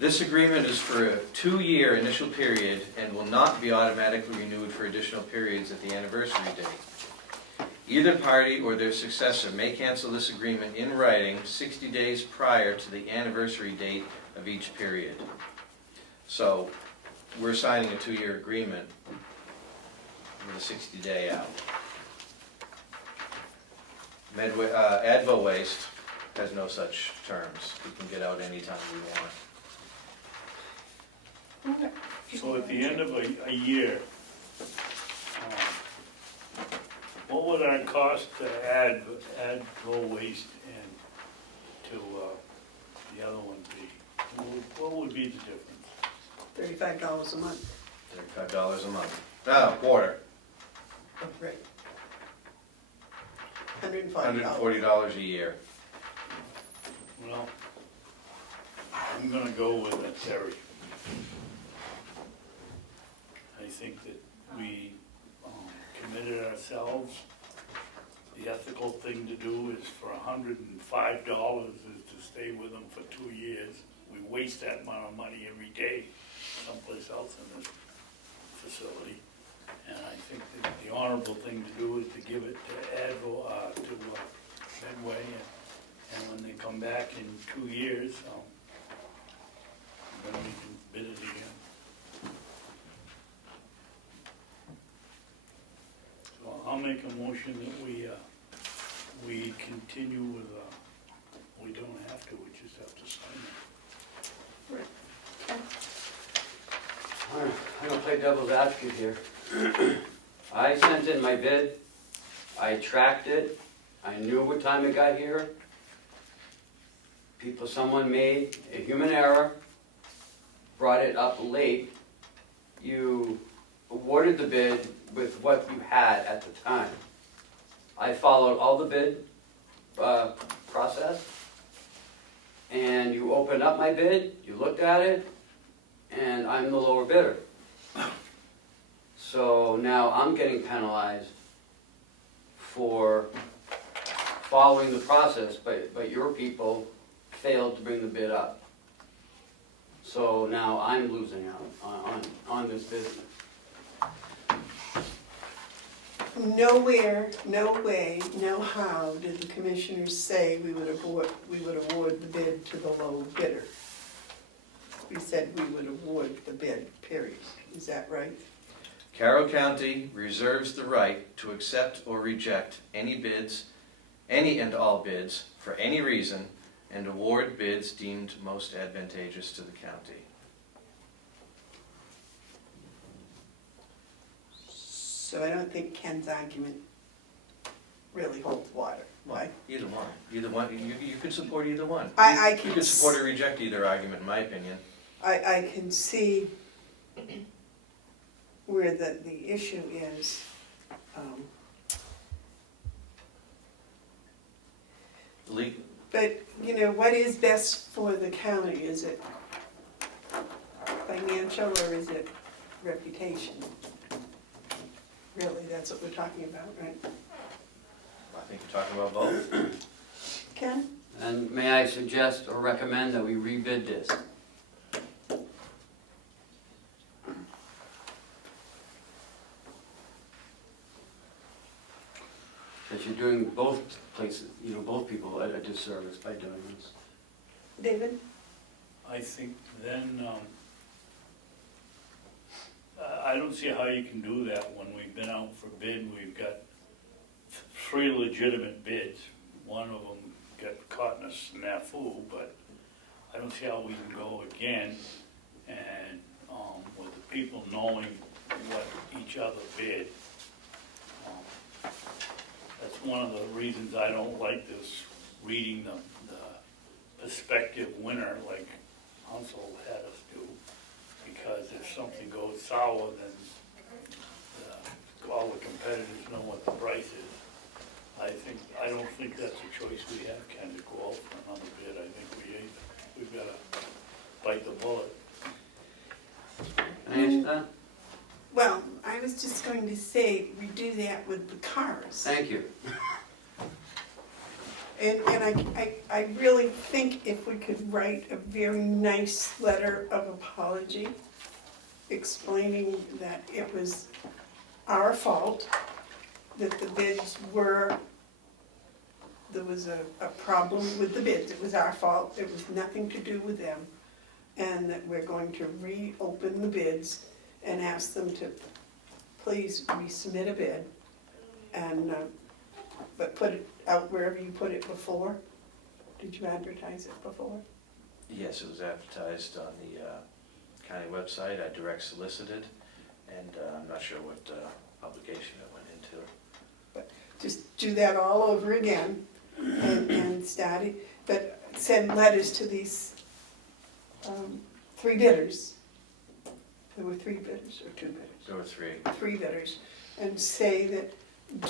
this agreement is for a 2-year initial period and will not be automatically renewed for additional periods at the anniversary date. Either party or their successor may cancel this agreement in writing 60 days prior to the anniversary date of each period. So, we're signing a 2-year agreement with a 60-day out. Advo Waste has no such terms. We can get out anytime we want. So at the end of a year, what would our cost to add Go Waste and to the other one be? What would be the difference? $35 a month. $35 a month. No, quarter. Oh, right. $140. $140 a year. Well, I'm gonna go with it, Terry. I think that we committed ourselves. The ethical thing to do is for $105 is to stay with them for 2 years. We waste that amount of money every day someplace else in this facility. And I think that the honorable thing to do is to give it to Medway, and when they come back in 2 years, then we can bid it again. I'll make a motion that we continue with, we don't have to, we just have to sign it. All right, I'm gonna play devil's advocate here. I sent in my bid, I tracked it, I knew what time it got here. Someone made a human error, brought it up late. You awarded the bid with what you had at the time. I followed all the bid process, and you opened up my bid, you looked at it, and I'm the lower bidder. So now I'm getting penalized for following the process, but your people failed to bring the bid up. So now I'm losing out on this business. Nowhere, no way, no how did the commissioners say we would award the bid to the low bidder. We said we would award the bid, period. Is that right? Carroll County reserves the right to accept or reject any bids, any and all bids, for any reason, and award bids deemed most advantageous to the county. So I don't think Ken's argument really holds water. Why? Either one, you could support either one. I You can could support or reject either argument, in my opinion. I can see where the issue is. But, you know, what is best for the county? Is it financial or is it reputation? Really, that's what we're talking about, right? I think you're talking about both. Ken? And may I suggest or recommend that we rebid this? Because you're doing both places, both people a disservice by doing this. David? I think then, I don't see how you can do that when we've been out for bid. We've got 3 legitimate bids. One of them got caught in a snafu, but I don't see how we can go again and with the people knowing what each other bid. That's one of the reasons I don't like this, reading the prospective winner like Hansel had us do. Because if something goes sour, then all the competitors know what the price is. I don't think that's a choice we have, Ken, to go out for another bid. I think we've got to bite the bullet. Can I answer that? Well, I was just going to say, we do that with the cars. Thank you. And I really think if we could write a very nice letter of apology, explaining that it was our fault, that the bids were, there was a problem with the bids, it was our fault, it was nothing to do with them, and that we're going to reopen the bids and ask them to please resubmit a bid, and, but put it out wherever you put it before. Did you advertise it before? Yes, it was advertised on the county website. I direct solicited, and I'm not sure what publication it went into. But just do that all over again and start it, but send letters to these 3 bidders. There were 3 bidders or 2 bidders? There were 3. 3 bidders, and say that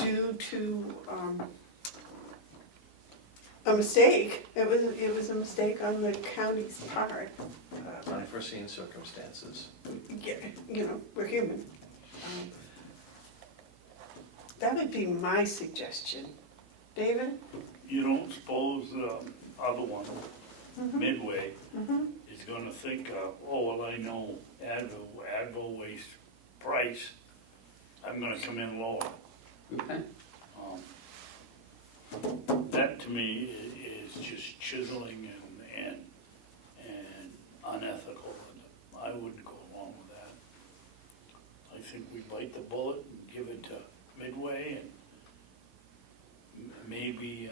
due to a mistake, it was a mistake on the county's part. Unforeseen circumstances. Yeah, we're human. That would be my suggestion. David? You don't suppose the other one, Mhm. Midway, Mhm. is gonna think, oh, well, I know Advil waste price, I'm gonna come in lower. Okay. That to me is just chiseling and unethical, and I wouldn't go along with that. I think we bite the bullet and give it to Midway, and maybe,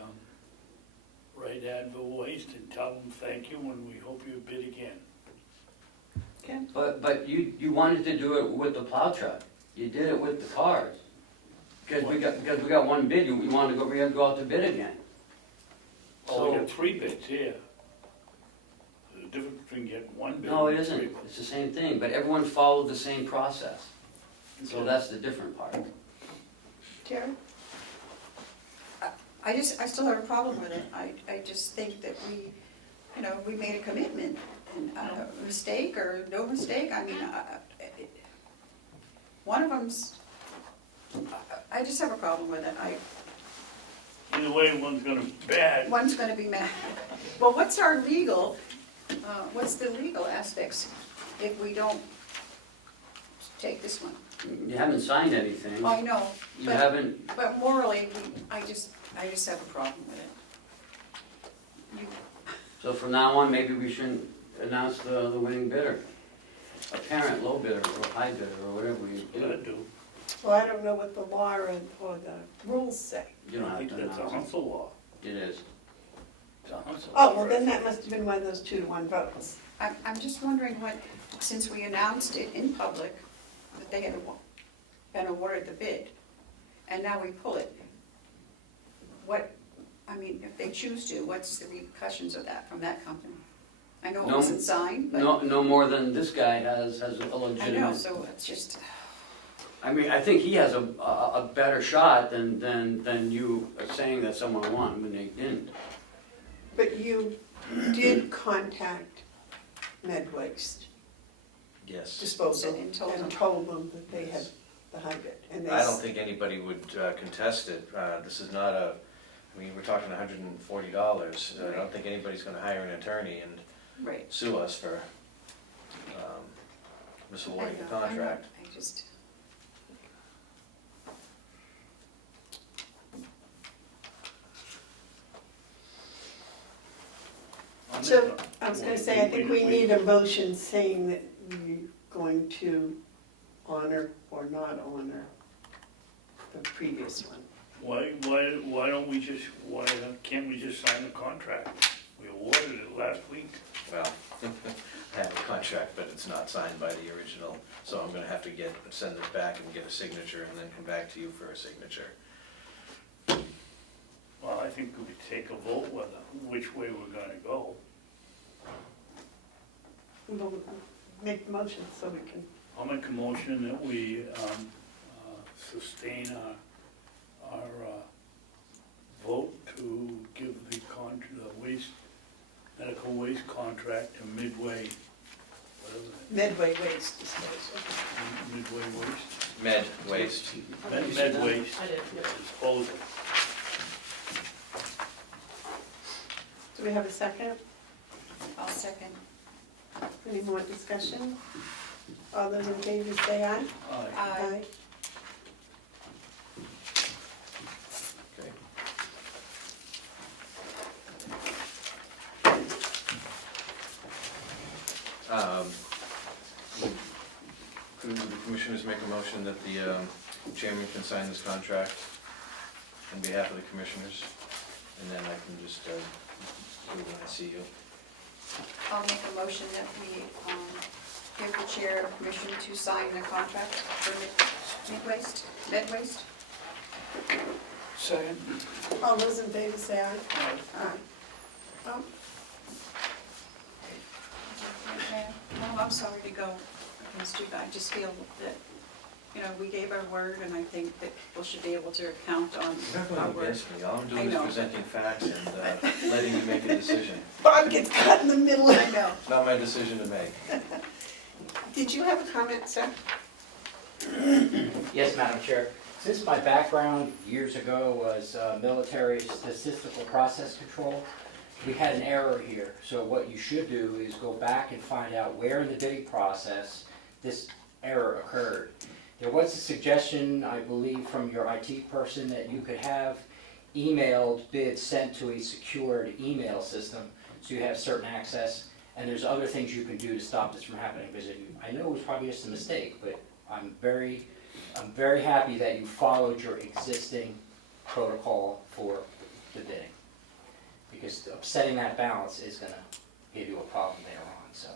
write Advil Waste and tell them thank you and we hope you bid again. Okay. But you wanted to do it with the plow truck. You did it with the cars. Because we got one bid, we wanted to go, we had to go out to bid again. Oh, we So- got 3 bids here. The difference between getting 1 bid. No, it and 3 isn't. bids. It's the same thing, but everyone followed the same process. So Okay. that's the different part. Terry? I still have a problem with it. I just think that we made a commitment, and a mistake or no mistake, I mean, one of them's, I just have a problem with it. Either way, one's gonna be bad. One's gonna be mad. Well, what's the legal aspects if we don't take this one? You haven't signed anything. I know, You but, haven't, but morally, I just have a problem with it. so from now on, maybe we shouldn't announce the winning bidder. Apparent low bidder or high bidder or whatever we What I do. do, Well, I don't know what the law or the rules say. You don't I have think to that's a announce Hansel law. it. It is. It's a Hansel Oh, law, well, then right? that must have been one of those 2-to-1 votes. I'm just wondering since we announced it in public, that they had been awarded the bid, and now we pull it, if they choose to, what's the repercussions of that from that company? I know it No. wasn't signed, but No more than this guy has a I know, legitimate. so it's just, I mean, I think he has a better shot than you saying that someone won when they didn't. But you did contact Medwaste Yes. Disposal And told them. and told them that they had the high bid. And they I don't think anybody would contest it. This is not we're talking $140. I don't think anybody's gonna hire an attorney and right. sue us for misawarding the contract. I just, On So, that, I was gonna say, I think we need a motion saying that we're going to honor or not honor the previous one. Why can't we just sign the contract? We awarded it last week. Well, I have a contract, but it's not signed by the original, so I'm gonna have to send it back and get a signature and then come back to you for a signature. Well, I think we could take a vote which way we're gonna go. We'll make the motion so we can, I'll make a motion that we sustain our vote to give the medical waste contract to Midway, whatever, Medway Waste Disposal. Midway Waste. Med waste. Med Waste Disposal. Do we have a second? I'll second. Any more discussion? All those in favor say aye. Aye. Okay. Could the commissioners make a motion that the chairman can sign this contract on behalf of the commissioners? And then I can just do it when I see you. I'll make a motion that we give the chair permission to sign the contract for Med Waste. Second. All those in favor say aye. Aye. Oh, No, I'm sorry to go against you, but I just feel that, we gave our word, and I think that people should be able to count on You're not our going word. against me, all I'm I doing is know. presenting facts and letting you make a decision. Bob gets caught in the middle. I know. It's not my decision to make. Did you have a comment, sir? Yes, Madam Chair. Since my background years ago was military statistical process control, we had an error here. So what you should do is go back and find out where in the bidding process this error occurred. There was a suggestion, I believe, from your IT person that you could have emailed bids sent to a secured email system, so you have certain access, and there's other things you can do to stop this from happening, because I know it was probably just a mistake, but I'm very happy that you followed your existing protocol for the bidding. Because upsetting that balance is gonna give you a problem later on, so.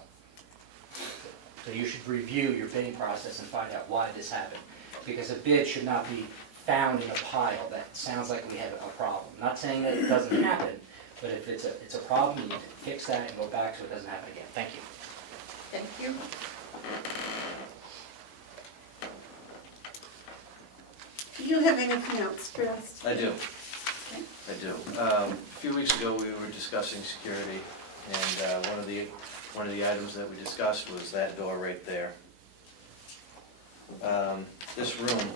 So you should review your bidding process and find out why this happened. Because a bid should not be found in a pile that sounds like we have a problem. Not saying that it doesn't happen, but if it's a problem, you need to fix that and go back so it doesn't happen again. Thank you. Thank you. Do you have anything else for us? I do. Okay. I do. A few weeks ago, we were discussing security, and one of the items that we discussed was that door right there. This room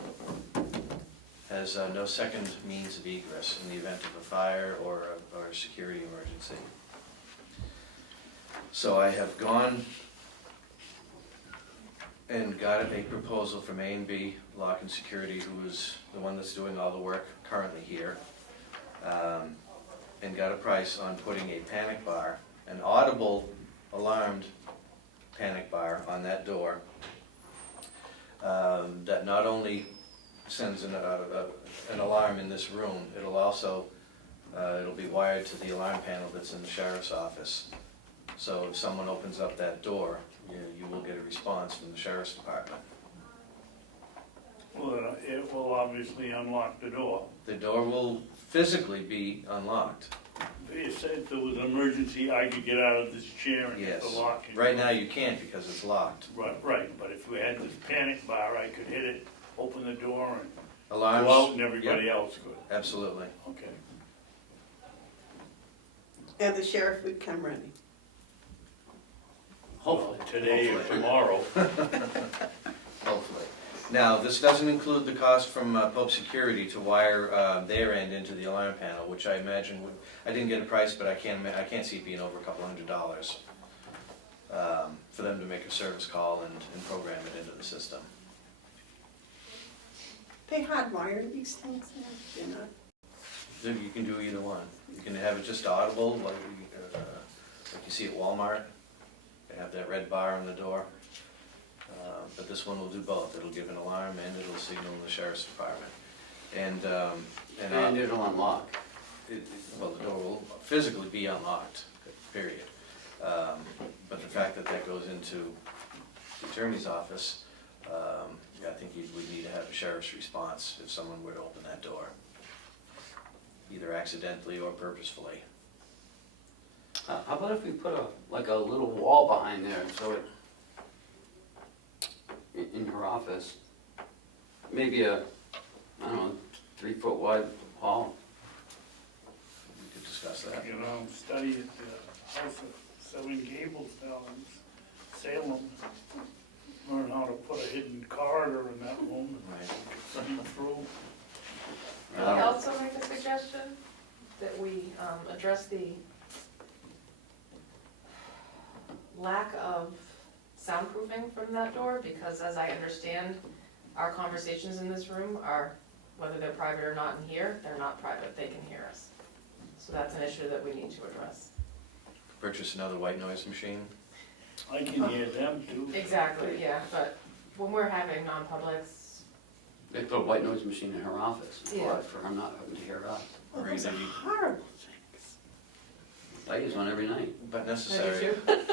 has no second means of egress in the event of a fire or a security emergency. So I have gone and got a proposal from A&B Lock and Security, who is the one that's doing all the work currently here, and got a price on putting a panic bar, an audible alarmed panic bar on that door, that not only sends an alarm in this room, it'll also, it'll be wired to the alarm panel that's in the sheriff's office. So if someone opens up that door, you will get a response from the sheriff's department. Well, it will obviously unlock the door. The door will physically be unlocked. You said if there was an emergency, I could get out of this chair and hit Yes. the lock. Right now you can't because it's locked. Right, but if we had this panic bar, I could hit it, open the door, and Alarms? go out, and everybody Yep, else could. absolutely. Okay. And the sheriff would come running. Hopefully. Today or Hopefully. tomorrow. Hopefully. Now, this doesn't include the cost from Pope Security to wire their end into the alarm panel, which I imagine would, I didn't get a price, but I can't see it being over $200 for them to make a service call and program it into the system. They hardwire these things now, you know? Then you can do either one. You can have it just audible, like you see at Walmart. They have that red bar on the door. But this one will do both. It'll give an alarm and it'll signal the sheriff's department. And it'll unlock. Well, the door will physically be unlocked, period. But the fact that that goes into the attorney's office, I think you would need to have a sheriff's response if someone were to open that door, either accidentally or purposefully. How about if we put a little wall behind there, so it, in her office, maybe I don't know, 3-foot wide wall. We could discuss that. You know, study at the House of Seven Gables down in Salem. Learn how to put a hidden corridor in that room and sneak through. Can I also make a suggestion that we address the lack of soundproofing from that door? Because as I understand, our conversations in this room are, whether they're private or not in here, they're not private, they can hear us. So that's an issue that we need to address. Purchase another white noise machine. I can hear them too. Exactly, yeah, but when we're having non-publics, They put a white noise machine in her office, Yeah. for her not having to hear us. Well, those are horrible things. I use one every night. But I do necessary. too.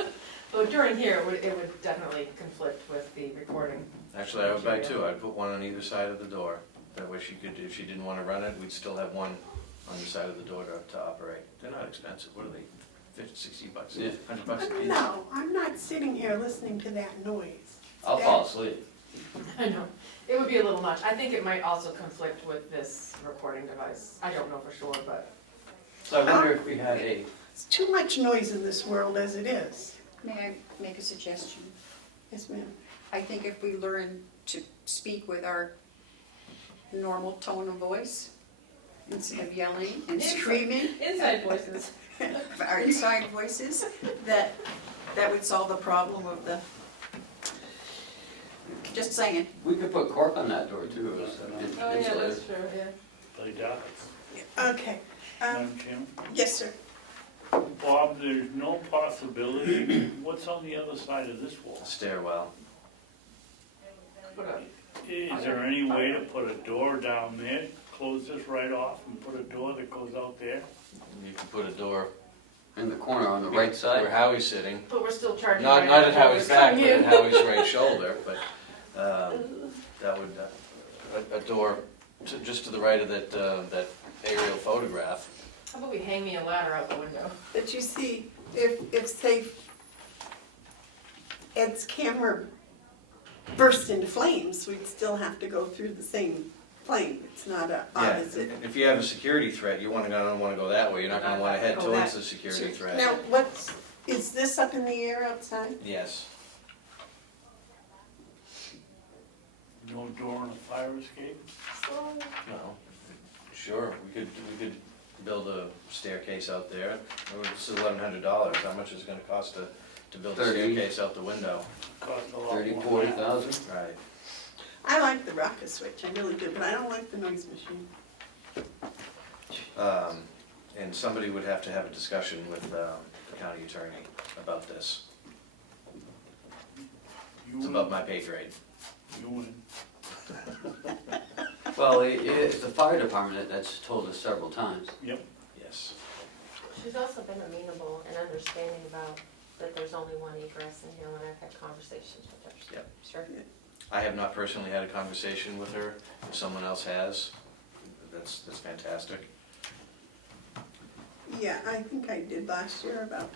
But during here, it would definitely conflict with the recording. Actually, I would buy two. I'd put one on either side of the door. That way she could, if she didn't want to run it, we'd still have one on the side of the door to operate. They're not expensive. What are they? 50, 60 bucks? Yeah. 100 bucks a piece? No, I'm not sitting here listening to that noise. I'll fall asleep. I know, it would be a little much. I think it might also conflict with this recording device. I don't know for sure, but So I wonder if we had a, It's too much noise in this world as it is. May I make a suggestion? Yes, ma'am. I think if we learn to speak with our normal tone of voice, instead of yelling and screaming, inside voices. our inside voices, that would solve the problem of the, just saying. we could put cork on that door too. Oh, yeah, that's true, yeah. Play darts. Okay. Madam Chairman? Yes, sir. Bob, there's no possibility, what's on the other side of this wall? Stairwell. Put a- Is there any way to put a door down there, close this right off and put a door that goes out there? You can put a door In the corner on the right where side. Howie's sitting. But we're still charging. Not right at now. Howie's back, but at Howie's right shoulder, but that would, a door just to the right of that aerial photograph. How about we hang me a ladder out the window? But you see, if say Ed's camera burst into flames, we'd still have to go through the same flame. It's not a Yeah, opposite. if you have a security threat, you don't wanna go that way, you're not gonna wanna head Go towards that- the security threat. Now, is this up in the air outside? Yes, No door and a fire escape? no, sure, we could build a staircase out there. This is $1,100, how much is it gonna cost to build a 30. staircase out the window? Cost a lot 30, more. 40,000. Right. I like the rocket switch, I really do, but I don't like the noise machine. And somebody would have to have a discussion with the county attorney about this. You It's win, above my pay grade. you win. Well, it's the fire department that's told us several times. Yep. Yes. She's also been amenable and understanding about that there's only one egress in here when I've had conversations with her. Yep. Sure. I have not personally had a conversation with her. If someone else has, that's fantastic. Yeah, I think I did last year about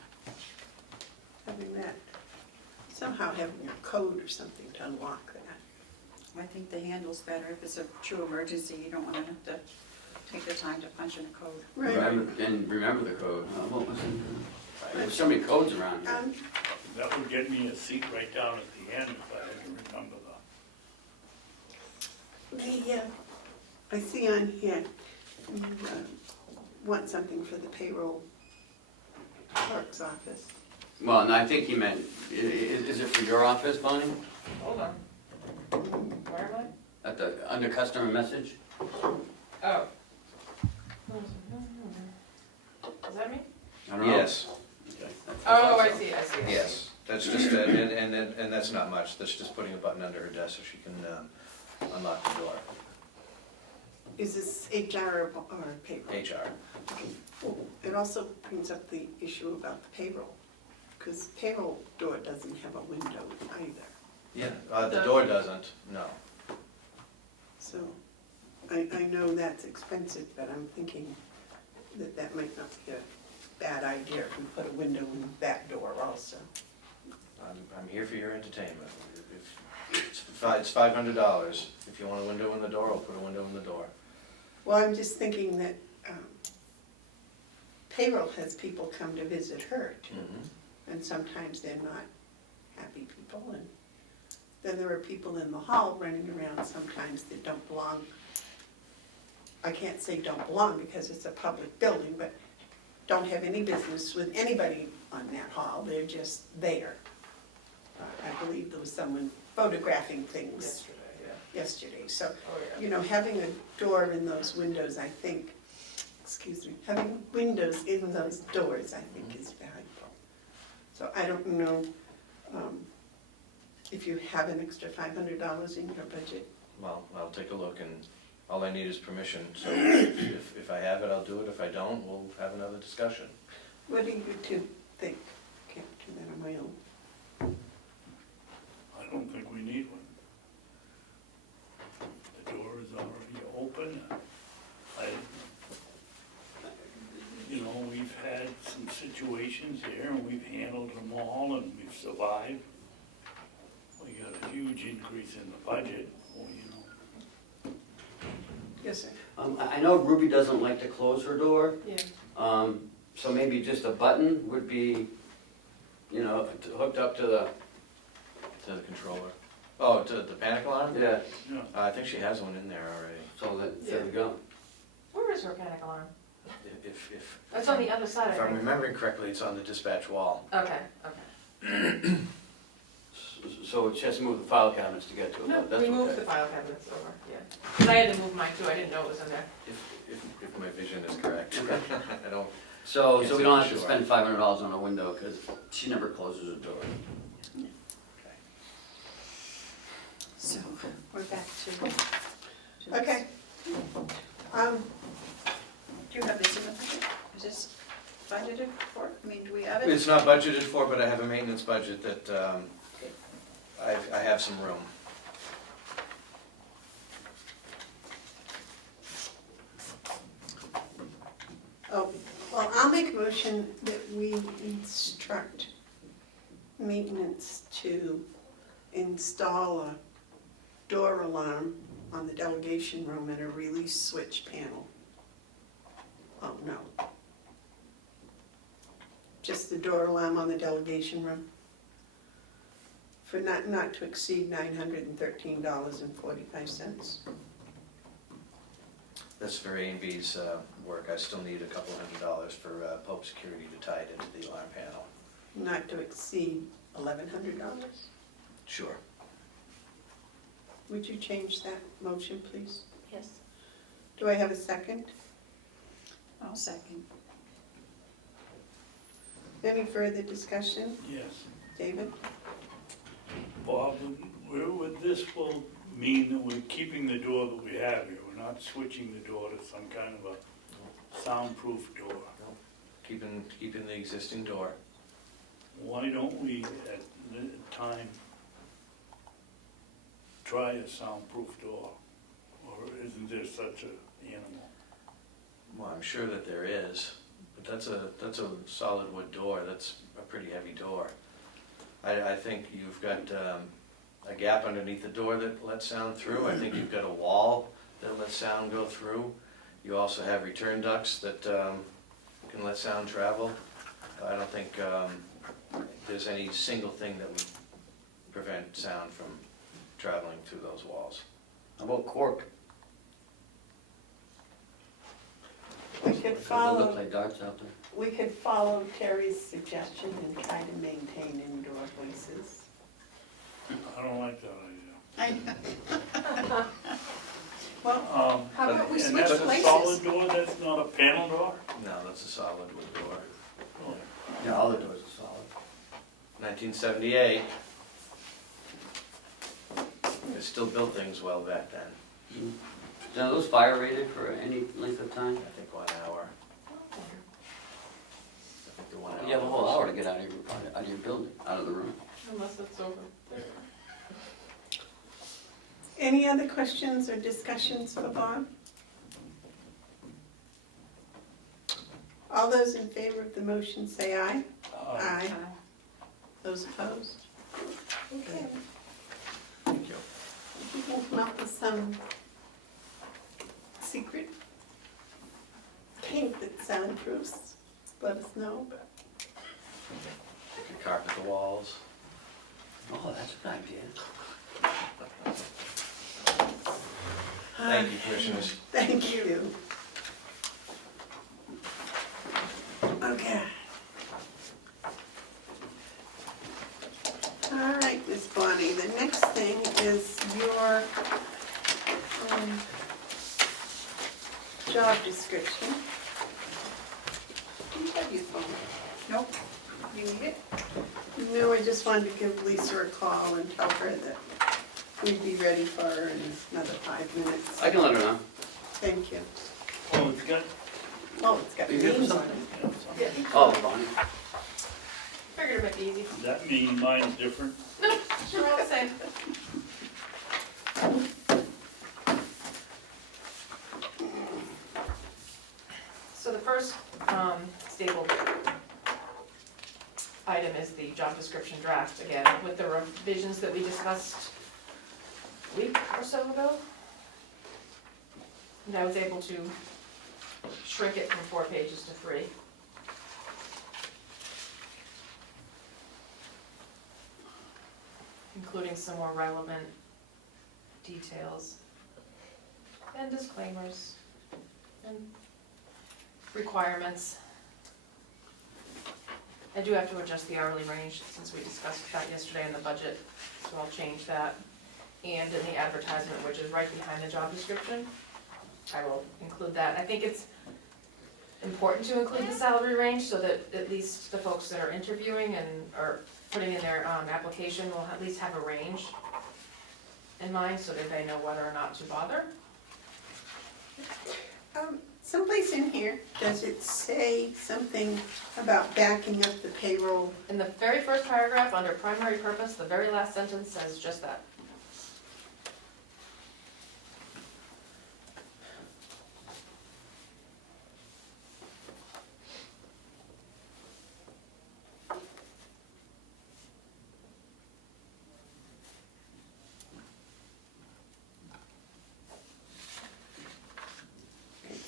having that, somehow having a code or something to unlock that. I think the handle's better. If it's a true emergency, you don't want to have to take the time to punch in a code. Right. Remember the code. What was it? There's so many codes around here. That would get me a seat right down at the end if I had to remember I see on here, you want something for the payroll clerk's office. Well, and I think he meant, is it for your office, Bonnie? Hold on. Where am Under customer message? I? Oh. Is that me? I don't know. Yes, Okay. Oh, I see. yes. That's just, and that's not much. That's just putting a button under her desk so she can unlock the door. Is this HR or payroll? HR. Well, it also brings up the issue about the payroll, because payroll door doesn't have a window either. Yeah, the door doesn't, no. So I know that's expensive, but I'm thinking that might not be a bad idea if we put a window in that door also. I'm here for your entertainment. It's $500. If you want a window in the door, I'll put a window in the door. Well, I'm just thinking that payroll has people come to visit her too, and sometimes they're not happy people, and then there are people in the hall running around sometimes that don't belong. I can't say don't belong because it's a public building, but don't have any business with anybody on that hall, they're just there. I believe there was someone photographing things yesterday, so, Oh, yeah. you know, having a door in those windows, I think, having windows in those doors, I think is valuable. So I don't know if you have an extra $500 in your budget. Well, I'll take a look, and all I need is permission. So if I have it, I'll do it. If I don't, we'll have another discussion. What do you two think? Can't do that on my own. I don't think we need one. The door is already open. We've had some situations here and we've handled them all and we've survived. We got a huge increase in the budget, Yes, sir. I know Ruby doesn't like to close her door, Yeah. so maybe just a button would be, hooked up to the, To the controller. Oh, to the panic alarm? yeah, Yeah. I think she has one in there already. so there we go. Where is her panic alarm? If It's on the other side, I if I'm think. remembering correctly, it's on the dispatch wall. Okay. So it's just move the file cabinets to get to it. No, That's we moved okay. the file cabinets over, yeah. Because I had to move mine too, I didn't know it was in there. If my vision is correct. Okay. I don't. So Can't we say don't for have to sure. spend $500 on a window, because she never closes her door. So we're back to. Okay. Do you have this in the budget? Is this budgeted for? I mean, do we have it? It's not budgeted for, but I have a maintenance budget that I have some room. Oh, well, I'll make a motion that we instruct maintenance to install a door alarm on the delegation room and a release switch panel. Oh, no. Just the door alarm on the delegation room for not to exceed $913.45. That's for A&B's work. I still need a couple $100 for Pope Security to tie it into the alarm panel. Not to exceed $1,100. Sure. Would you change that motion, please? Yes. Do I have a second? I'll second. Any further discussion? Yes. David? Bob, would this will mean that we're keeping the door that we have here? We're not switching the door to some kind of a soundproof door? Keeping the existing door. Why don't we, at the time, try a soundproof door? Or isn't there such an animal? Well, I'm sure that there is, but that's a solid wood door. That's a pretty heavy door. I think you've got a gap underneath the door that lets sound through. I think you've got a wall that lets sound go through. You also have return ducts that can let sound travel. I don't think there's any single thing that would prevent sound from traveling through those walls. How about cork? We could They'll follow, play darts out there. we could follow Terry's suggestion and try to maintain indoor voices. I don't like that idea. Well, how about we And switch that's a places? solid door, that's not a panel door? No, that's a solid wood door. Oh, Yeah, all the doors are solid. 1978. They still built things well back then. Now, are those fire rated for any length of time? I think 1 hour. I think the 1 hour. You have a whole hour to get out of your building, out of the room. Unless it's over there. Any other questions or discussions for Bob? All those in favor of the motion say aye. Aye. Those opposed? Okay. Thank you. If you can come up with some secret paint that soundproofs, let us know. You can carpet the walls. Oh, that's a good idea. Thank you, commissioners. Thank you. Okay. All right, Miss Bonnie, the next thing is your job description. Do you have your phone? Nope. You need it? No, I just wanted to give Lisa a call and tell her that we'd be ready for her in another 5 minutes. I can let her know. Thank you. Oh, it's got, Oh, it's got Are you here for names on something? it. Oh, Bonnie. Figured it might be easy. does that mean mine's different? We're all the same. So the first stapled item is the job description draft, again, with the revisions that we discussed a week or so ago. And I was able to shrink it from 4 pages to 3. Including some more relevant details and disclaimers and requirements. I do have to adjust the hourly range since we discussed that yesterday in the budget, so I'll change that. And in the advertisement, which is right behind the job description, I will include that. I think it's important to include the salary range so that at least the folks that are interviewing and are putting in their application will at least have a range in mind so that they know whether or not to bother. Someplace in here, does it say something about backing up the payroll? In the very first paragraph, under primary purpose, the very last sentence says just that.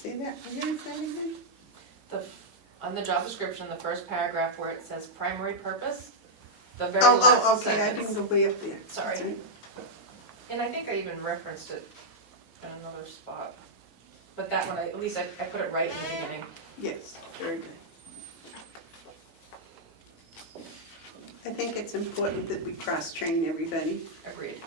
Say that, again, say that again? On the job description, the first paragraph where it says primary purpose, the very Oh, last okay, I sentence. didn't go way up there. Sorry. That's right. And I think I even referenced it in another spot. But that one, at least I put it right in the beginning. Yes, very good. I think it's important that we cross-train everybody. Agreed.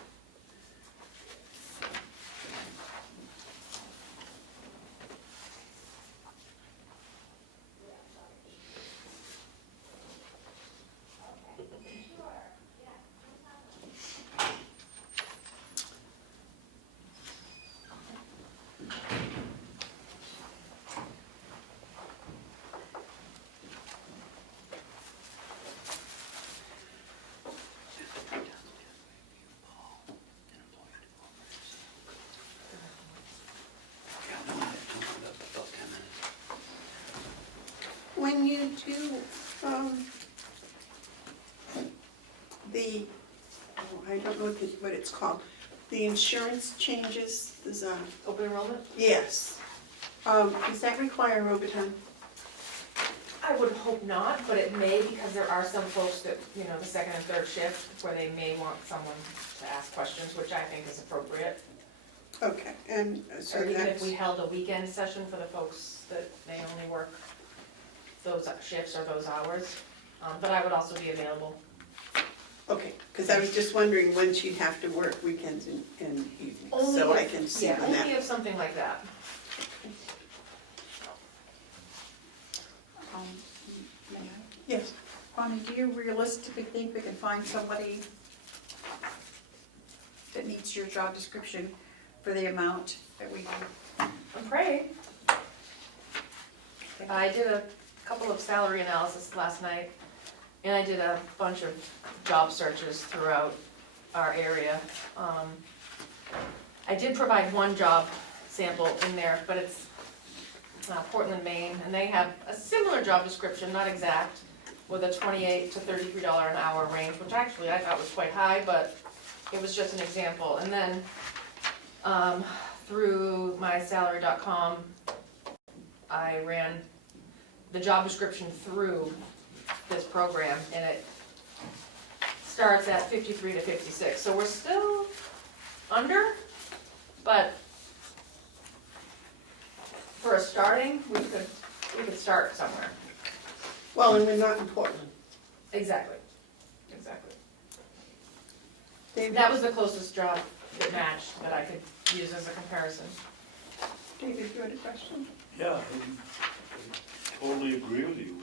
When you do, I don't know what it's called, the insurance changes, there's a, Open enrollment? yes. Does that require overtime? I would hope not, but it may, because there are some folks that, the second and third shift, where they may want someone to ask questions, which I think is appropriate. Okay, and so Or even if that's, we held a weekend session for the folks that may only work those shifts or those hours, but I would also be available. okay, because I was just wondering when she'd have to work weekends and evenings, Only so I if- can see Yeah, when that. only if something like that. May I? Yes, Bonnie, do you realistically think we can find somebody that meets your job description for the amount that we? I'm praying. I did a couple of salary analysis last night, and I did a bunch of job searches throughout our area. I did provide one job sample in there, but it's Portland, Maine, and they have a similar job description, not exact, with a $28 to $33 an hour range, which actually I thought was quite high, but it was just an example. And then through my salary.com, I ran the job description through this program, and it starts at 53 to 56. So we're still under, but for a starting, we could start somewhere. well, and we're not in Portland. Exactly. David, That was the closest job that matched that I could use as a comparison. David, you had a question? Yeah, I totally agree with you.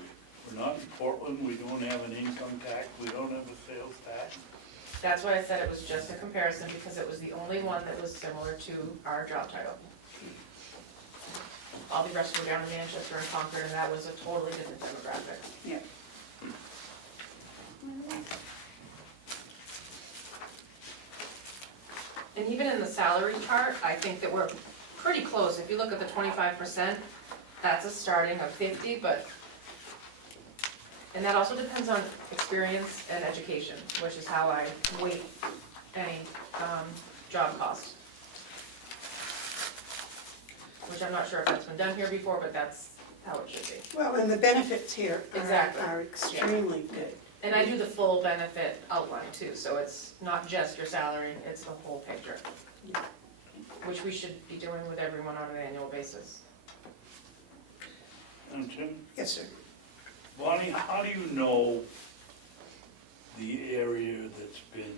We're not in Portland, we don't have an income tax, we don't have a sales tax. That's why I said it was just a comparison, because it was the only one that was similar to our job title. All the rest were down in Manchester and Concord, and that was a totally different demographic. Yeah. And even in the salary chart, I think that we're pretty close. If you look at the 25%, that's a starting of 50, but, and that also depends on experience and education, which is how I weight any job cost. Which I'm not sure if that's been done here before, but that's how it should be. Well, and the benefits here Exactly. are extremely good. And I do the full benefit outline too, so it's not just your salary, it's the whole picture. Which we should be doing with everyone on an annual basis. And Jim, Yes, sir. Bonnie, how do you know the area that's been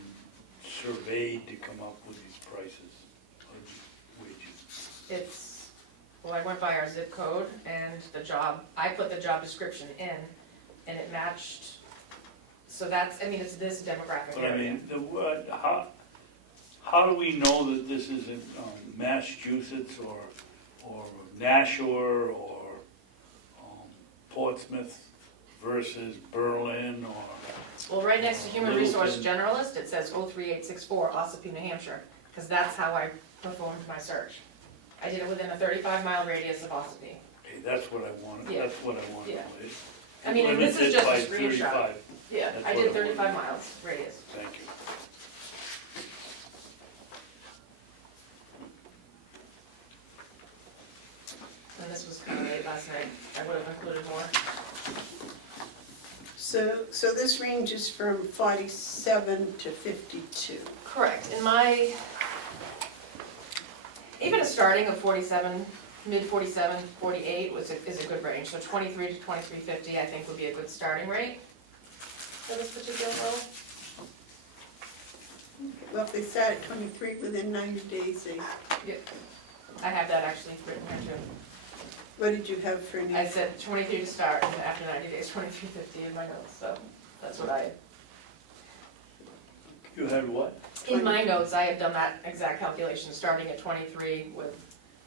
surveyed to come up with these prices of wages? Well, I went by our zip code and the job, I put the job description in and it matched. So that's, it's this demographic But I area. mean, how do we know that this isn't Massachusetts or Nashua or Portsmouth versus Berlin or, Well, right next to Human Resource Littleton. Generalist, it says 03864 Ossipee, New Hampshire, because that's how I performed my search. I did it within a 35-mile radius of Ossipee. okay, that's what I wanted, Yeah. that's what I wanted. Yeah. It I mean, and this is limits it just a by screenshot. 35. Yeah, That's I what did I 35 wanted. miles radius. Thank you. And this was kind of late last night. I would have included more. So this ranges from 47 to 52. Correct. In my, even a starting of 47, mid 47, 48 is a good range. So 23 to 2350 I think would be a good starting rate for this particular role. Well, if they start at 23 within 90 days, they, I have that actually written here too. what did you have for I any? said 23 to start, and after 90 days, 2350 in my notes, so that's what I, You had what? in my notes, I have done that exact calculation, starting at 23 with,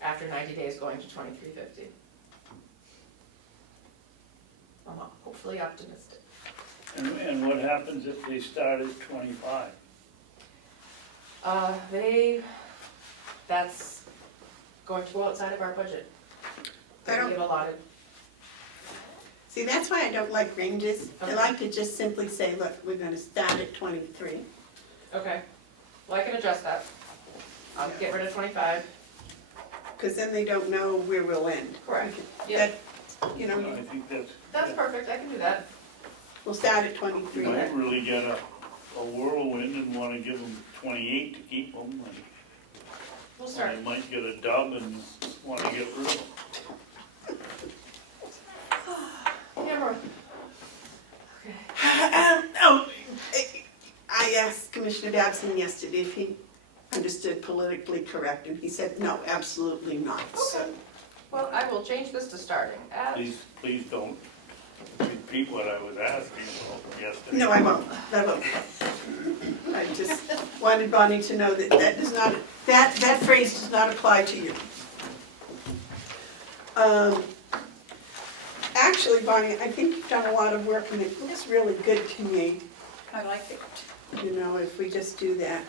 after 90 days, going to 2350. I'm hopefully optimistic. And what happens if they start at 25? That's going to go outside of our budget. I don't- We have allotted. See, that's why I don't like ranges. I Okay. like to just simply say, look, we're gonna start at 23. Okay, well, I can adjust that. I'll get rid of 25. Because then they don't know where we'll end. Correct. Yeah, That, you know, I think that's. that's perfect, I can do that. we'll start at You 23. might really get a whirlwind and wanna give them 28 to keep them, and We'll start. they might get a dub and wanna get rid of them. Camera. I asked Commissioner Dobson yesterday if he understood politically correct, and he said, no, absolutely not. So, Well, I will change this to starting at, Please don't repeat what I was asking about yesterday. no, I won't. I just wanted Bonnie to know that that does not, that phrase does not apply to you. Actually, Bonnie, I think you've done a lot of work, and it looks really good to me, I like it. you know, if we just do that.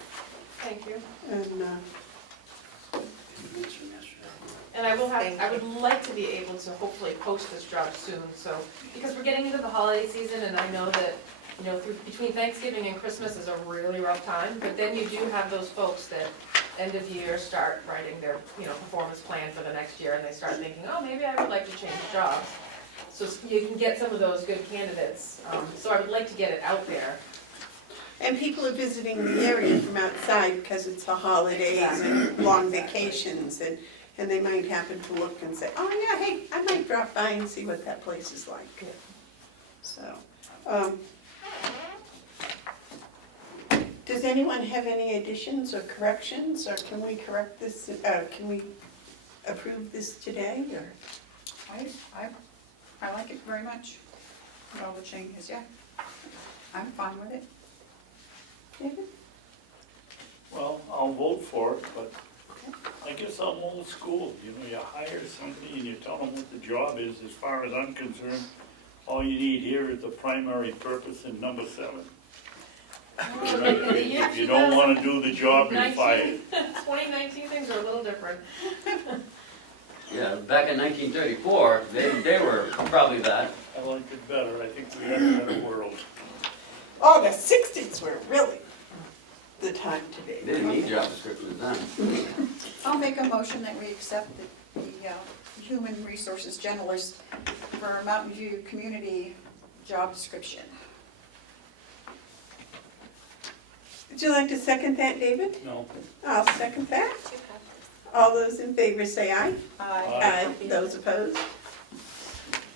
thank you. And, And I will have, I would like to be able to hopefully post this job soon, so, because we're getting into the holiday season, and I know that, you know, between Thanksgiving and Christmas is a really rough time, but then you do have those folks that end of year start writing their, you know, performance plan for the next year, and they start thinking, oh, maybe I would like to change jobs. So you can get some of those good candidates, so I would like to get it out there. and people are visiting the area from outside because it's the holidays and long vacations, and they might happen to look and say, oh yeah, hey, I might drop by and see what that place is like. Yeah. So, does anyone have any additions or corrections, or can we correct this, can we approve this today, or? I like it very much. With all the changes, yeah. I'm fine with it. David? Well, I'll vote for it, but I guess I'm old school, you know, you hire somebody and you tell them what the job is. As far as I'm concerned, all you need here is the primary purpose in number 7. You know, if you don't wanna do the job, you're fired. 2019 things are a little different. Yeah, back in 1934, they were probably that. I like it better, I think we have a better world. Oh, the 60s were really the time to be. They didn't need job descriptions then. I'll make a motion that we accept the Human Resources Generalist for Mountain View Community job description. Would you like to second that, David? No, I'll second that. All those in favor say aye. Aye. Aye. Those opposed?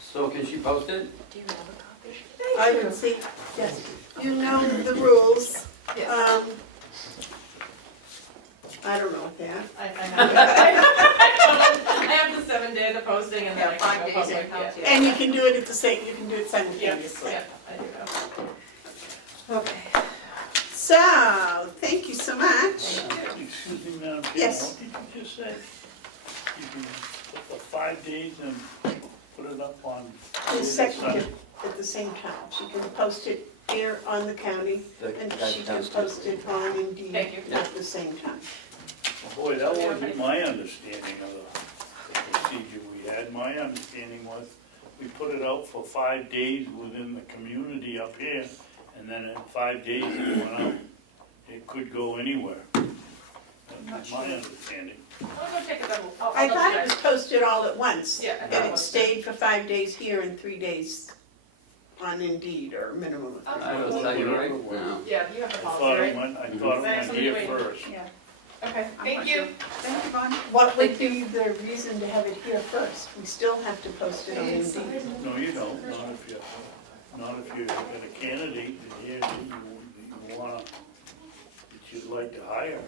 So can she post it? Do you have a copy? I would see, yes, you know the rules. Yes. I don't know what they are. I have I have the 7-day, the posting, and then I can 5 go days public, in house, yeah. And you can do it at the same, you can do it Yeah, simultaneously. yeah, I do know. Okay. So, thank you so much. excuse me, Madam Chair, Yes. what did you just say? You can for 5 days and put it up on. Consecutive at the same time. She can post it here on the county, and she can post it on Indeed Thank you. at the same time. Boy, that wasn't my understanding of the procedure we had. My understanding was we put it out for 5 days within the community up here, and then in 5 days it went out. It could go anywhere. That's my understanding. I'll go take a double, I'll I double thought it check. was posted all at once. Yeah, I thought And it it was. stayed for 5 days here and 3 days on Indeed, or minimum of 3 I will tell you right now. Yeah, you have the I policy, thought it right? went, I thought it Thanks, went somebody here wait. first. Yeah. Okay, I'm thank not you. sure. Thank you, Bonnie. What would be the reason to have it here first? We still have to post it on Indeed. No, you don't, not if you've got a candidate here that you wanna, that you'd like to hire.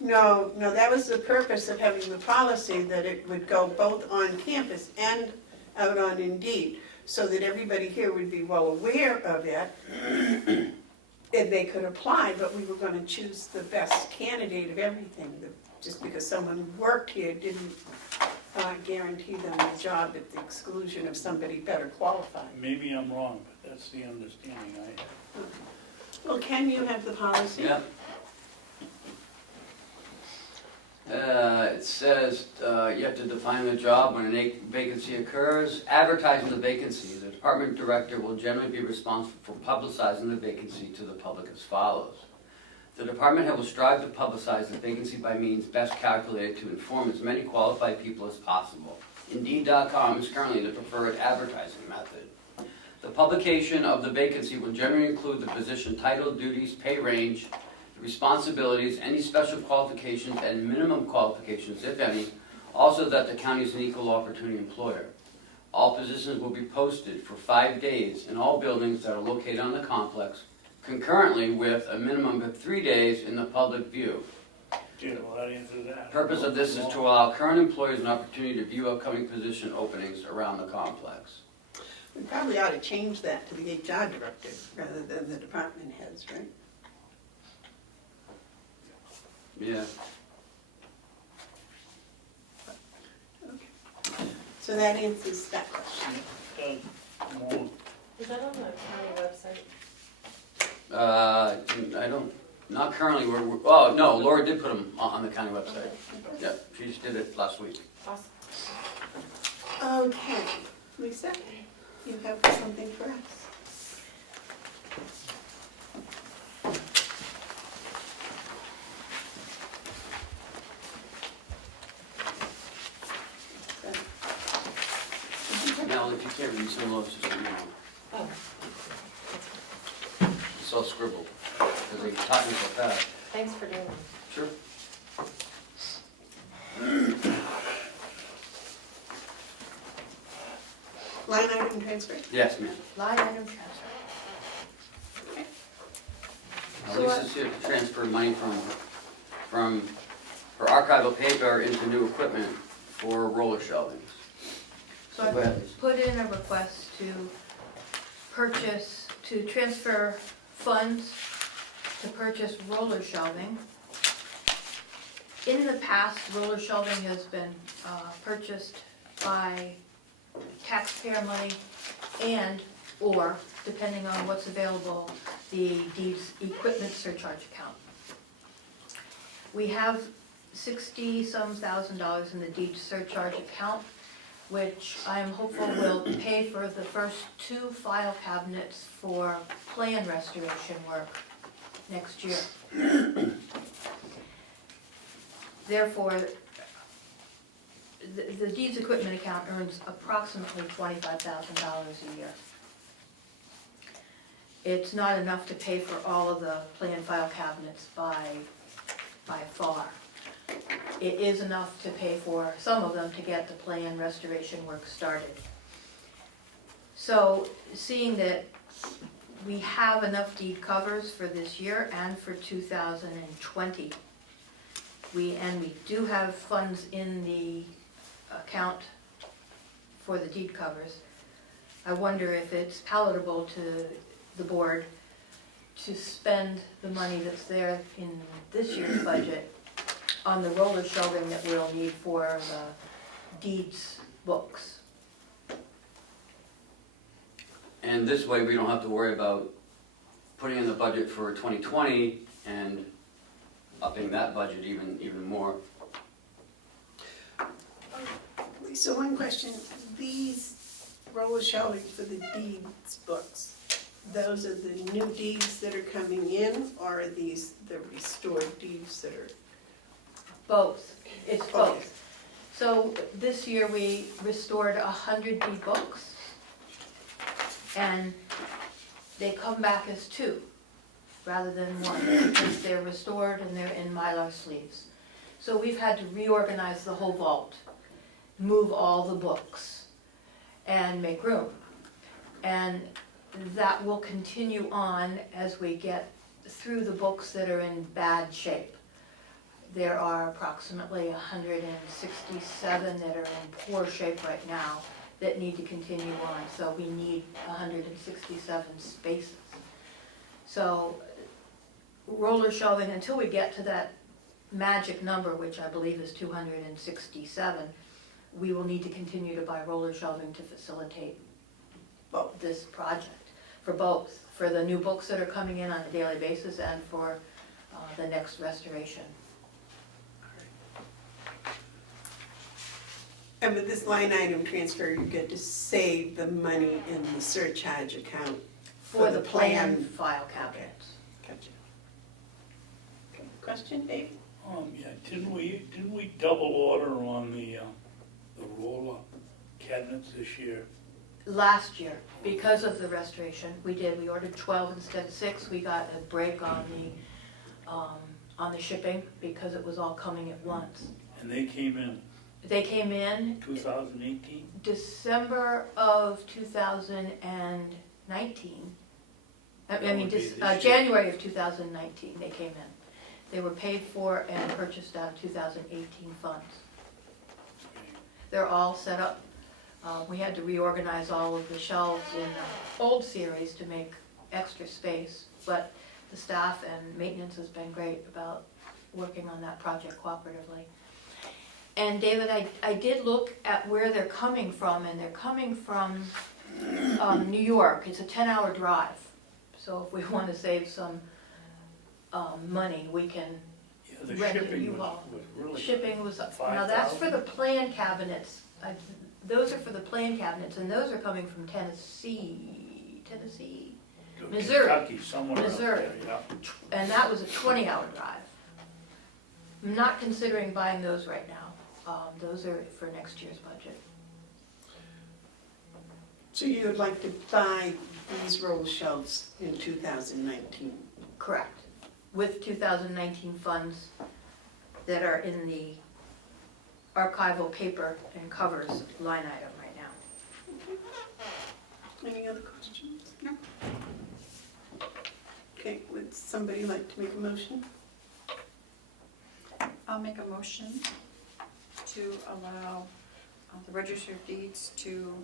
No. No, that was the purpose of having the policy, that it would go both on campus and out on Indeed, so that everybody here would be well aware of it, and they could apply, but we were gonna choose the best candidate of everything. Just because someone worked here didn't guarantee them the job at the exclusion of somebody better qualified. Maybe I'm wrong, but that's the understanding I have. Well, Ken, you have the policy? Yep. It says you have to define the job when a vacancy occurs. Advertising the vacancy, the department director will generally be responsible for publicizing the vacancy to the public as follows. The department head will strive to publicize the vacancy by means best calculated to inform as many qualified people as possible. Indeed.com is currently the preferred advertising method. The publication of the vacancy will generally include the position title, duties, pay range, responsibilities, any special qualifications and minimum qualifications, if any, also that the county is an equal opportunity employer. All positions will be posted for 5 days in all buildings that are located on the complex, concurrently with a minimum of 3 days in the public view. Yeah, well, that answers that. Purpose of this is to allow current employees an opportunity to view upcoming position openings around the complex. We probably ought to change that to the HR director rather than the department heads, right? Yeah. Okay. So that answers that question. More Is that on the county website? I don't, not currently, oh, no, Laura did put them on the county website. Yep, she just did it last week. Awesome. Okay, Lisa, you have something for us? Now, if you can't read some of those, just let me know. Oh, It's all scribbled, because they're talking so fast. thanks for doing that. Sure. Line item transfer? Yes, ma'am. Line item transfer. So, Lisa's here to transfer money from her archival paper into new equipment for roller shelving. So Go ahead, I Lisa. put in a request to transfer funds to purchase roller shelving. In the past, roller shelving has been purchased by taxpayer money and/or, depending on what's available, the deeds equipment surcharge account. We have $60-some thousand in the deed surcharge account, which I am hopeful will pay for the first 2 file cabinets for plan restoration work next year. Therefore, the deeds equipment account earns approximately $25,000 a year. It's not enough to pay for all of the plan file cabinets by far. It is enough to pay for some of them to get the plan restoration work started. So, seeing that we have enough deed covers for this year and for 2020, we do have funds in the account for the deed covers. I wonder if it's palatable to the board to spend the money that's there in this year's budget on the roller shelving that we'll need for deeds books. And this way, we don't have to worry about putting in the budget for 2020 and upping that budget even more. So one question, these roller shelving for the deeds books, those are the new deeds that are coming in, or are these the restored deeds that are? Both, it's Okay. both. So this year we restored 100 deed books, and they come back as two rather than one, because they're restored and they're in Mylar sleeves. So we've had to reorganize the whole vault, move all the books, and make room. And that will continue on as we get through the books that are in bad shape. There are approximately 167 that are in poor shape right now that need to continue on, so we need 167 spaces. So roller shelving, until we get to that magic number, which I believe is 267, we will need to continue to buy roller shelving to facilitate this project, for both, for the new books that are coming in on a daily basis and for the next restoration. And with this line item transfer, you get to save the money in the surcharge account For the plan file cabinets. Gotcha. Okay, question, Dave? Yeah, didn't we double order on the roller cabinets this year? Last year, because of the restoration, we ordered 12 instead of 6. We got a break on the shipping because it was all coming at once. And they came in They came in 2018? December of 2019. That would be this year. January of 2019, they came in. They were paid for and purchased out of 2018 funds. They're all set up. We had to reorganize all of the shelves in the old series to make extra space, but the staff and maintenance has been great about working on that project cooperatively. And David, I did look at where they're coming from, and they're coming from New York. It's a 10-hour drive. So if we want to save some money, we can Yeah, the rent a shipping U-Haul. was really. Shipping was, now that's for the plan cabinets. Those are for the plan cabinets, and those are coming from Tennessee, Missouri. Kentucky, somewhere up Missouri. there, yeah. And that was a 20-hour drive. I'm not considering buying those right now. Those are for next year's budget. So you would like to buy these roll shelves in 2019? Correct. With 2019 funds that are in the archival paper and covers line item right now. Any other questions? No. Okay, would somebody like to make a motion? I'll make a motion to allow the Register of Deeds to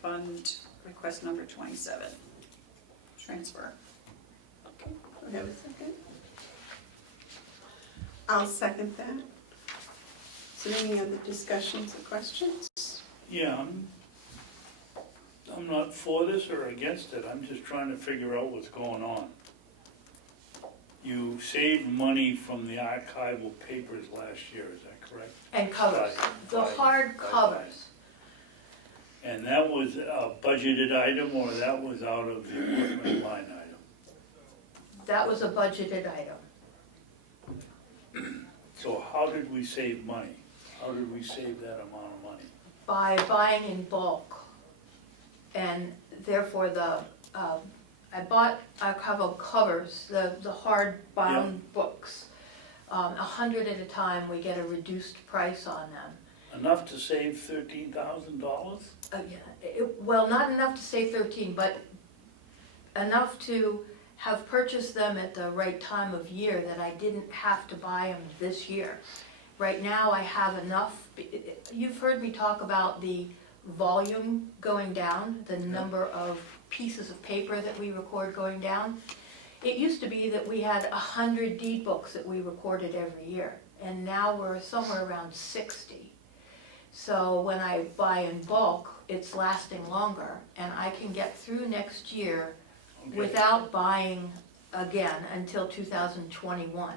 fund request number 27, transfer. Okay, do I have a second? I'll second that. Is there any other discussions or questions? Yeah, I'm not for this or against it, I'm just trying to figure out what's going on. You saved money from the archival papers last year, is that correct? And covers, the hard covers. And that was a budgeted item, or that was out of the equipment line item? That was a budgeted item. So how did we save money? How did we save that amount of money? By buying in bulk. And therefore I bought archival covers, the hard bound books. 100 at a time, we get a reduced price on them. Enough to save $13,000? Well, not enough to say 13, but enough to have purchased them at the right time of year that I didn't have to buy them this year. Right now I have enough, you've heard me talk about the volume going down, the number of pieces of paper that we record going down. It used to be that we had 100 deed books that we recorded every year, and now we're somewhere around 60. So when I buy in bulk, it's lasting longer, and I can get through next year Okay. without buying again until 2021.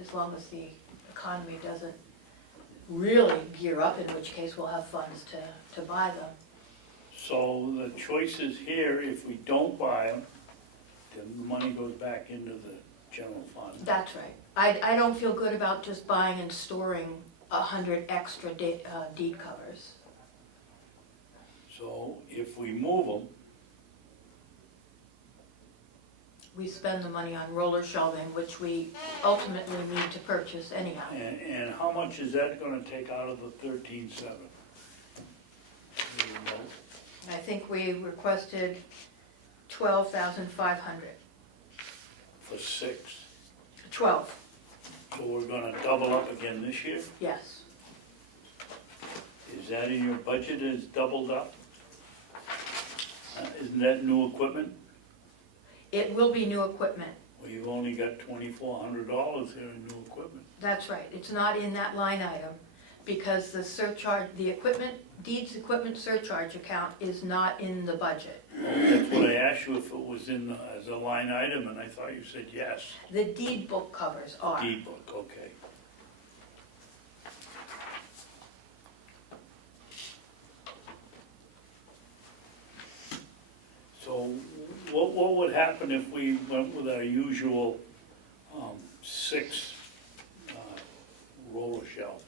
As long as the economy doesn't really gear up, in which case we'll have funds to buy them. So the choice is here, if we don't buy them, then the money goes back into the general fund. That's right. I don't feel good about just buying and storing 100 extra deed covers. So if we move them, We spend the money on roller shelving, which we ultimately need to purchase anyhow. and how much is that gonna take out of the 13.7? I think we requested 12,500. For 6. 12, So we're gonna double up again this year? yes. Is that in your budget, is doubled up? Isn't that new equipment? It will be new equipment. Well, you've only got $2,400 here in new equipment. That's right. It's not in that line item because the surcharge, the equipment, deeds equipment surcharge account is not in the budget. That's what I asked you, if it was in as a line item, and I thought you said yes. The deed book covers are. Deed book, okay. So what would happen if we went with our usual 6 roller shelves?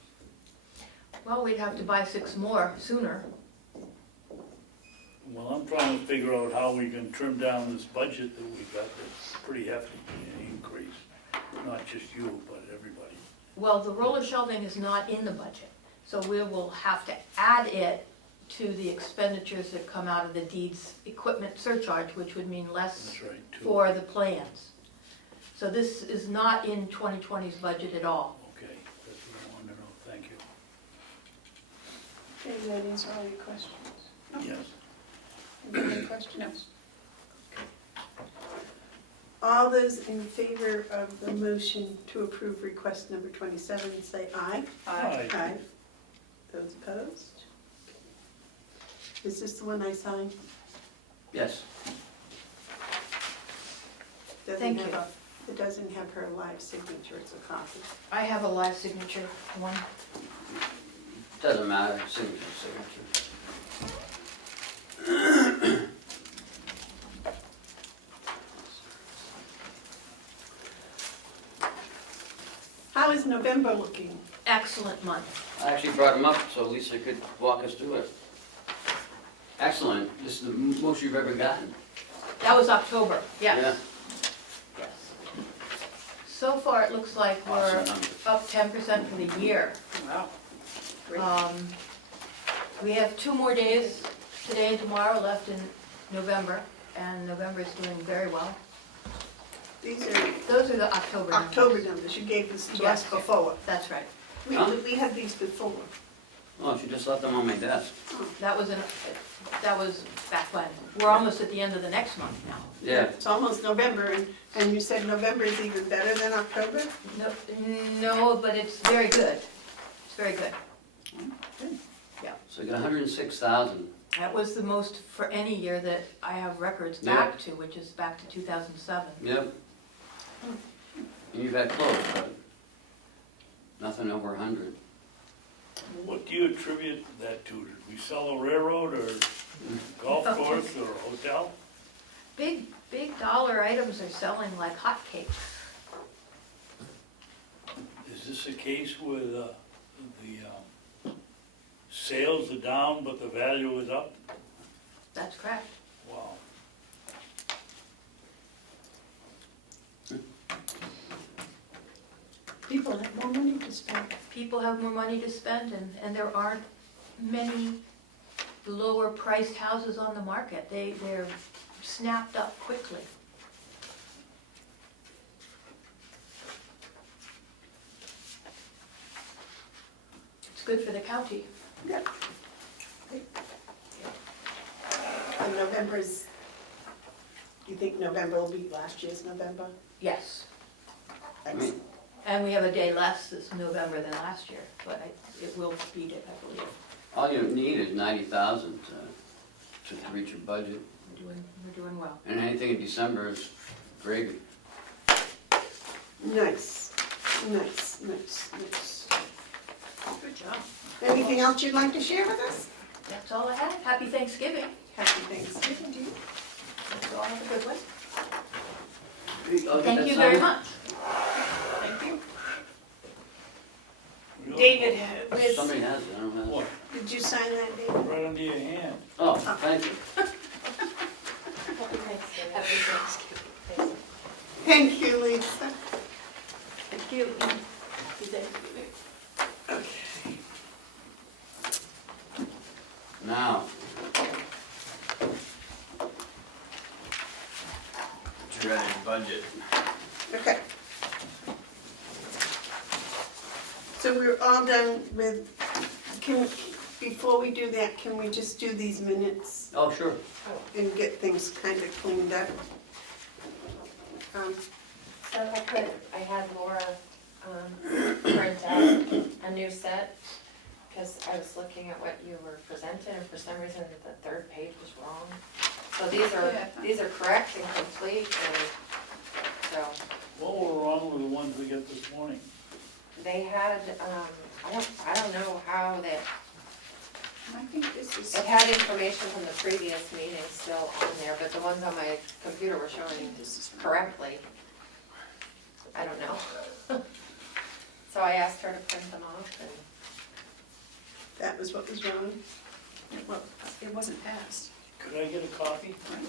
Well, we'd have to buy 6 more sooner. Well, I'm trying to figure out how we can trim down this budget that we've got, that's pretty hefty increase. Not just you, but everybody. Well, the roller shelving is not in the budget, so we will have to add it to the expenditures that come out of the deeds equipment surcharge, which would mean less That's right, too. for the plans. So this is not in 2020's budget at all. Okay, that's what I wanted to know, thank you. Okay, that answer all your questions? No? Yes. Any questions? All those in favor of the motion to approve request number 27, say aye. Aye. Aye. Those opposed? Is this the one I signed? Yes. Doesn't Thank have you. a- It doesn't have her live signature, it's a copy. I have a live signature one. Doesn't matter, signature. How is November looking? Excellent month. I actually brought him up so Lisa could walk us through it. Excellent, this is the most you've ever gotten. That was October, yes. Yeah. Yes. So far, it looks like we're Awesome number. up 10% for the year. Wow. Great. We have 2 more days, today and tomorrow, left in November, and November is doing very well. These are Those are the October numbers. October numbers, you gave this to us Yes. before. That's right. We had these before. Oh, she just left them on my desk. That was back when. We're almost at the end of the next month now. Yeah. It's almost November, and you said November is even better than October? No, but it's very good. It's very good. So you got 106,000. That was the most for any year that I have records Yeah. back to, which is back to 2007. Yep. And you've had close, but nothing over 100. What do you attribute that to? Did we sell a railroad or golf course or hotel? Big dollar items are selling like hotcakes. Is this a case with the sales are down but the value is up? That's correct. Wow. People have more money to spend. People have more money to spend, and there aren't many lower priced houses on the market. They're snapped up quickly. It's good for the county. Yep. And November's, you think November will beat last year's November? Yes. I mean, Excellent. And we have a day less this November than last year, but it will beat it, I believe. All you need is 90,000 to reach your budget, We're doing well. and anything in December is gravy. Nice, nice, nice, nice. Good job. Anything else you'd like to share with us? That's all I have. Happy Thanksgiving. Happy Thanksgiving to you. So have a good one. I'll get Thank that you very signed. much. Thank you. Really? David, Somebody has it, I don't have it. What, did you sign that, David? right under your hand? Oh, thank you. Happy Thanksgiving. Happy Thanksgiving. Thank you, Lisa. Thank you. Happy Thanksgiving. Okay. Now. Dreaded budget. Okay. So we're all done with, before we do that, can we just do these minutes Oh, sure. and get things kind of cleaned up? So I had Laura print out a new set, because I was looking at what you were presented, and for some reason the third page was wrong. So these are correct and complete, and so What were wrong with the ones we got this morning? they had, I don't know how that, I think this is, it had information from the previous meeting still on there, but the ones on my computer were showing this is correctly. I don't know. So I asked her to print them off, and That was what was wrong? well, it wasn't passed, Could I get a copy? right?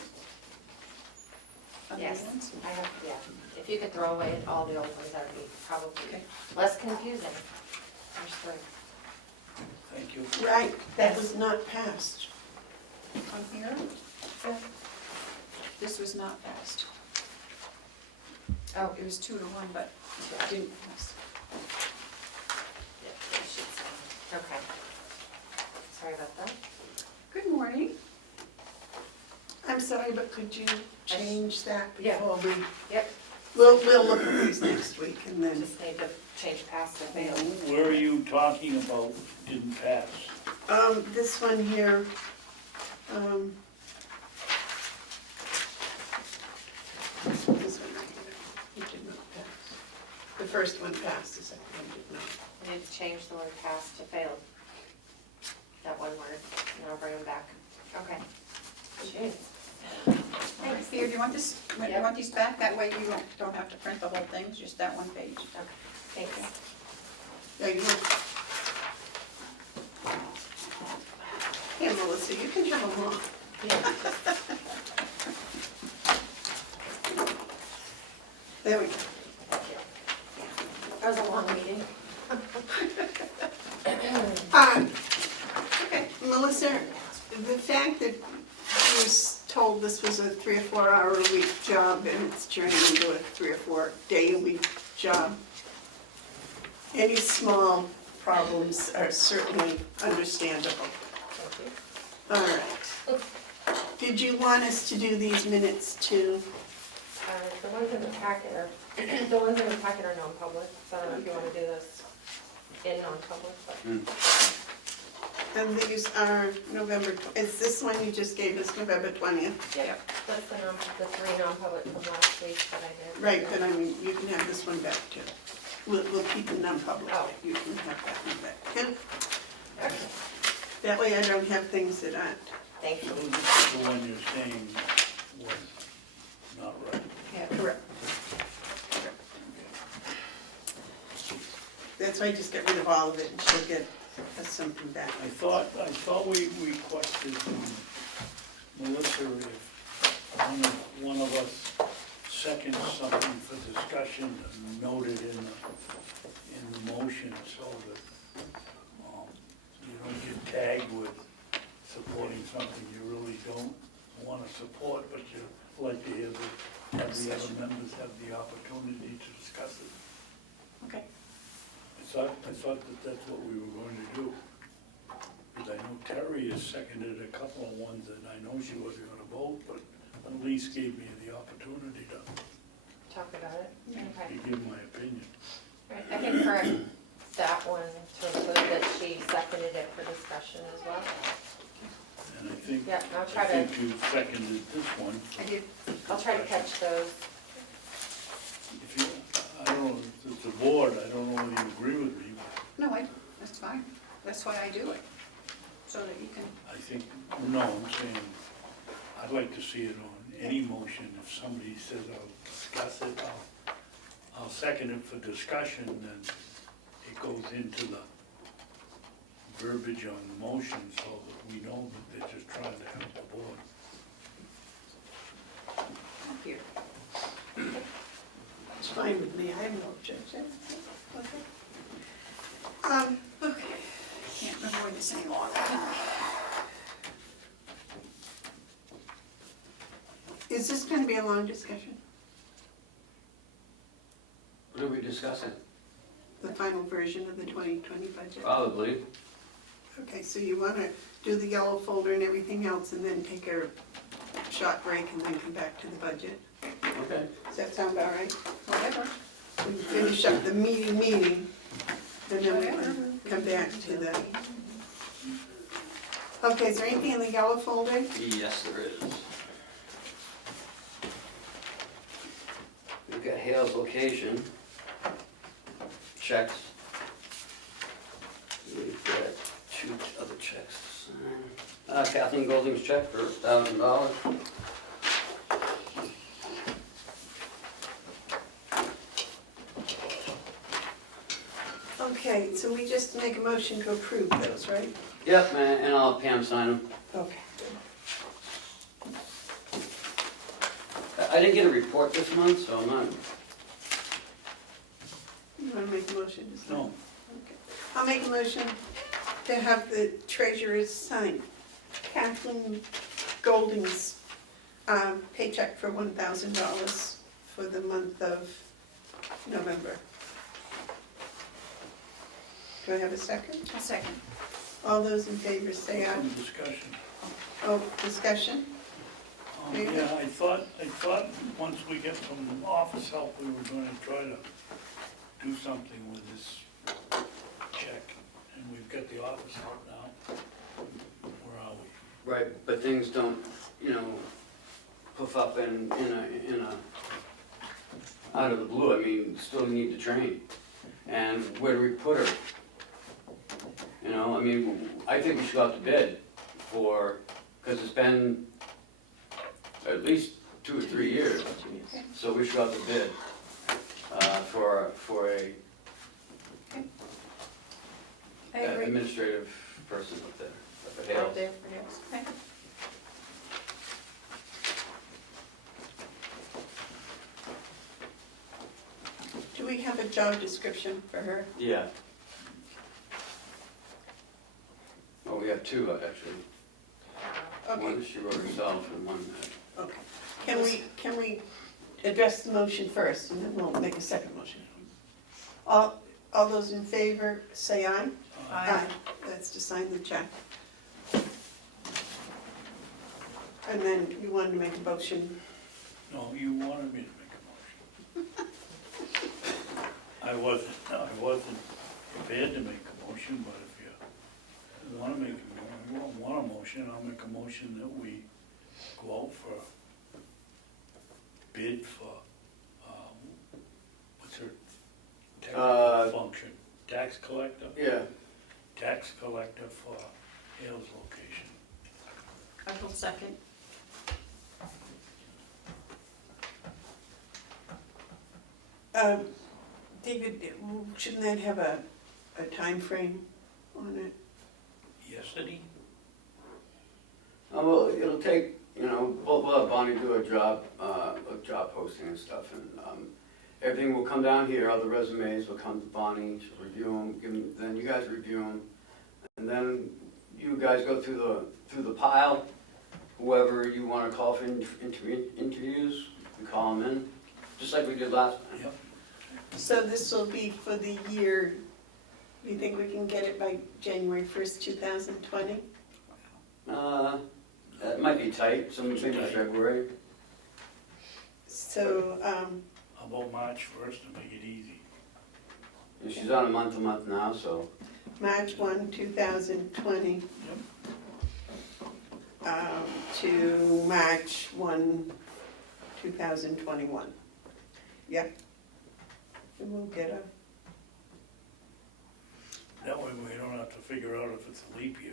Other yes, ones? I have, yeah. If you could throw away all the old ones, that would be probably Okay. less confusing. There's three. Thank you. Right, that was not passed. On here? This was not passed. Oh, It was 2 to 1, but it didn't pass. yeah, there should say. Okay. Sorry about that. Good morning. I'm sorry, but could you change that Yeah. before we, Yep, we'll look at these next week and then, just need to change past to fail. Where are you talking about didn't pass? this one here, this one right here, it did not pass. The first one passed, the second one did not. I need to change the word past to failed. That one word, and I'll bring them back. Okay. Jeez. Thanks. Here, do you want this, do you want these back? That way you don't have to print the whole thing, it's just that one page. Thanks. There you go. Here, Melissa, you can have them all. There we go. That was a long meeting. Okay, Melissa, the fact that I was told this was a 3 or 4 hour a week job and it's turning into a 3 or 4 day a week job, any small problems are certainly understandable. All right. Did you want us to do these minutes too? The ones in the packet are, the ones in the packet are non-public, so I don't know if you want to do this in non-public, but. And these are November, is this one you just gave us, November 20th? Yep. That's the three non-public from last week that I did. Right, but I mean, you can have this one back too. We'll keep the non-public, Oh. you can have that one back. Good? Okay. That way I don't have things that aren't. Thank So you. this is the one you're saying was not right. Yeah, correct. That's why I just get rid of all of it and she'll get us something back. I thought we requested from Melissa if one of us seconds something for discussion and noted in the motion so that you don't get tagged with supporting something you really don't want to support, but you like to have the other members have the opportunity to discuss it. Okay. I thought that that's what we were going to do. Because I know Terry has seconded a couple of ones and I know she wasn't gonna vote, but at least gave me the opportunity to Talk about it. Okay. give my opinion. Right, I can correct that one to include that she seconded it for discussion as well. And I think, Yeah, I'll I try to, think you seconded this one. I did. I'll try to catch those. If you, I don't know, if it's the board, I don't know whether you agree with me, but No, that's fine. That's why I do it, so that you can, I think, no, I'm saying, I'd like to see it on any motion. If somebody says I'll discuss it, I'll second it for discussion, then it goes into the verbiage on the motion so that we know that they're just trying to help the board. here. It's fine with me, I have no objection. Okay. Okay. Can't avoid this any longer. Is this gonna be a long discussion? What are we discussing? The final version of the 2020 budget? Probably. Okay, so you wanna do the yellow folder and everything else and then take a short break and then come back to the budget? Okay. Does that sound about right? Whatever. We finish up the meeting, and then we can come back to the... Okay, is there anything in the yellow folder? Yes, there is. We've got Hale's location, checks. We've got 2 other checks to sign. Kathleen Golding's check for $1,000. Okay, so we just make a motion to approve those, right? Yep, and I'll have Pam sign them. Okay. I didn't get a report this month, so I'm not, You wanna make a motion to sign? No, Okay. I'll make a motion to have the treasurer's sign Kathleen Golding's paycheck for $1,000 for the month of November. Do I have a second? A second. All those in favor say aye. some discussion. Oh, discussion? Yeah, I thought once we get some office help, we were gonna try to do something with this check. And we've got the office help now. Where are we? right, but things don't, poof up in a, out of the blue. I mean, still need to train. And where do we put her? I mean, I think we should go out to bid for, because it's been at least 2 or 3 years. So we should go out to bid for a I agree. administrative person up there, up at Out Hale's. there for you. Okay. Do we have a job description for her? Yeah. Oh, we have 2 actually. Okay, One she wrote herself and one okay. Can we address the motion first and then we'll make a second motion? All those in favor say aye. Aye. That's to sign the check. And then you wanted to make a motion. No, you wanted me to make a motion. I wasn't prepared to make a motion, but if you want a motion, I'll make a motion that we go out for bid for, what's her technical function? Tax collector? Yeah. Tax collector for Hale's location. I will second. David, shouldn't that have a time frame on it? Yesterday? Well, it'll take, we'll have Bonnie do a job posting and stuff, and everything will come down here, all the resumes will come to Bonnie, she'll review them, then you guys review them, and then you guys go through the pile, whoever you want to call for interviews, you call them in, just like we did last time. Yep. So this will be for the year, do you think we can get it by January 1st, 2020? That might be tight, so maybe Tight. February. So, How about March 1st to make it easy? And she's on a month-to-month now, so, March 1, 2020. To March 1, 2021. Yep. And we'll get a, That way we don't have to figure out if it's a leap year,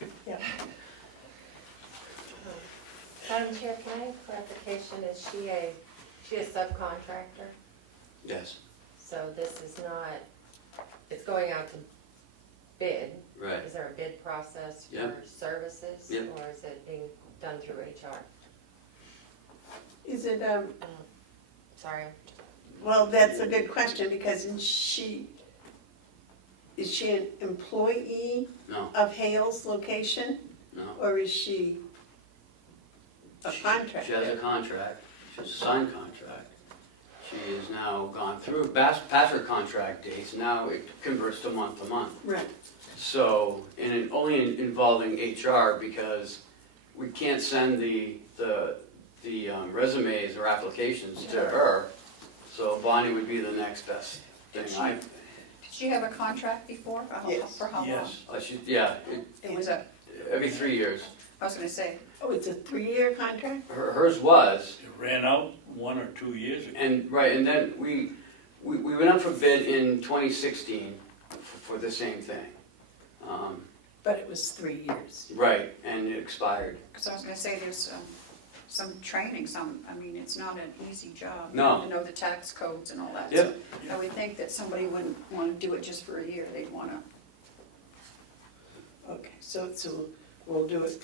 right? yep. Madam Chair, can I have clarification? Is she a subcontractor? yes, So this is not, it's going out to bid. right. Is there a bid process for Yep. services? Yep. Or is it being done through HR? Is it, Sorry. well, that's a good question, because is she an employee No, of Hale's location, no. or is she a She has a contractor? contract, she has a signed contract. She has now gone through, past her contract dates, now it converts to month-to-month. Right, So, and it only involving HR, because we can't send the resumes or applications to her. So Bonnie would be the next best thing. Did she have a contract before? Yes. For how long? Yes. It was a, Every 3 years. I was gonna say, oh, it's a 3-year contract? Hers was, It ran out 1 or 2 years ago. and then we went up for bid in 2016 for the same thing. But it was 3 years. Right, and it expired. because I was gonna say, there's some training, I mean, it's not an easy job. No. To know the tax codes and all that. Yep. So I would think that somebody wouldn't wanna do it just for a year, they'd wanna, Okay, so we'll do it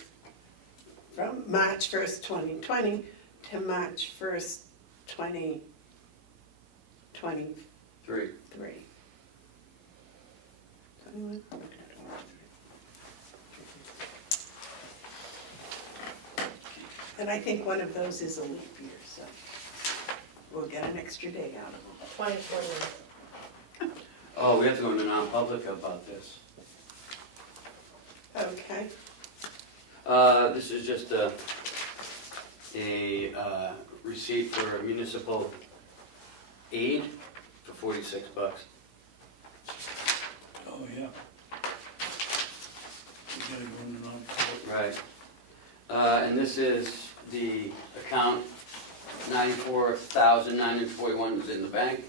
from March 1st, 2020 to March 1st, 2023. 3. 21? And I think one of those is a leap year, so we'll get an extra day out of 2020. Oh, we have to go into non-public about this. them. Okay, This is just a receipt for municipal aid for $46. Oh, yeah. You gotta go into non-public. Right. And this is the account, 94,941 is in the bank.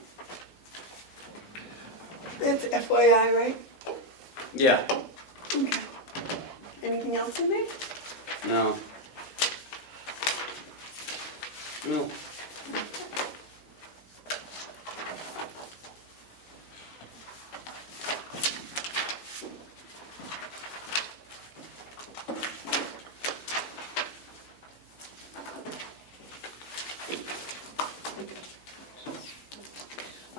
that's FYI, right? Yeah. Okay. Anything else in there? No. No.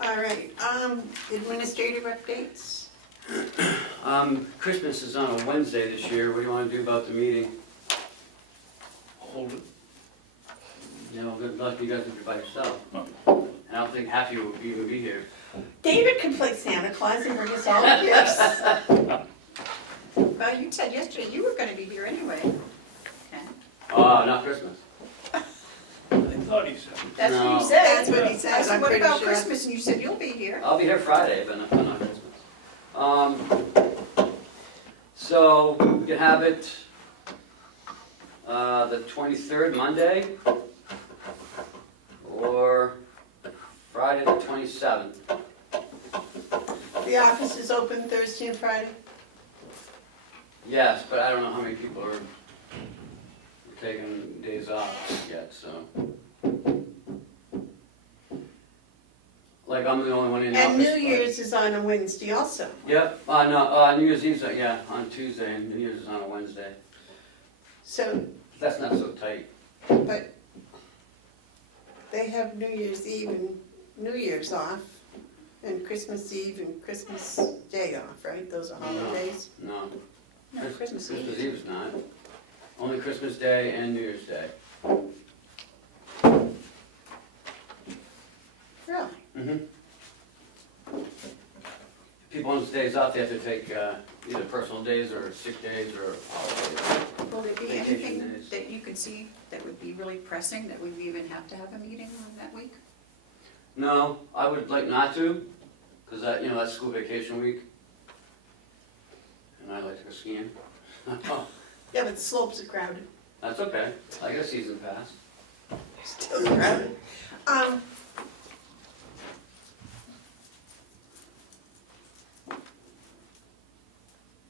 All right, administrative updates? Christmas is on a Wednesday this year. What do you want to do about the meeting? Hold it. You know, good luck, you guys will be by yourself. Oh. And I don't think half of you will even be here. David can play Santa Claus and bring us all gifts. well, you said yesterday you were gonna be here anyway. Okay. Not Christmas. I thought he said. That's what No. you said. That's what he I said, said, I'm what pretty about sure. Christmas? And you said you'll be here. I'll be here Friday, but not Christmas. So we can have it the 23rd, Monday, or Friday the 27th. The office is open Thursday and Friday? Yes, but I don't know how many people are taking days off yet, so. Like, I'm the only one in the office. And New but- Year's is on a Wednesday also. Yep, no, New Year's Eve's, on Tuesday, and New Year's is on a Wednesday. So, That's not so tight. but they have New Year's Eve and New Year's off, and Christmas Eve and Christmas Day off, right? Those are holidays. No. No, Christmas Eve. Christmas Eve's not. Only Christmas Day and New Year's Day. Really? Mm-hmm. People on those days off, they have to take either personal days or sick days or holidays. Will there be Vacation anything days. that you could see that would be really pressing, that we would even have to have a meeting on that week? No, I would like not to, because that, that's school vacation week. And I like to go skiing. Yeah, but the slopes are crowded. That's okay, I get a season pass. Still crowded.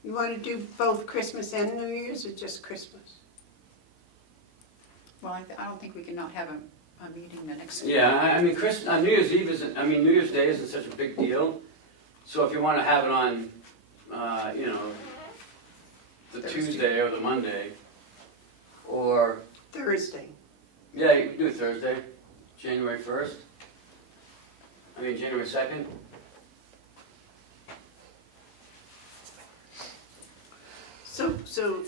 You want to do both Christmas and New Year's, or just Christmas? Well, I don't think we can not have a meeting the next. Yeah, I mean, New Year's Eve isn't, New Year's Day isn't such a big deal. So if you want to have it on, the Thursday. Tuesday or the Monday, or, Thursday. yeah, you can do it Thursday, January 1st. January 2nd. So,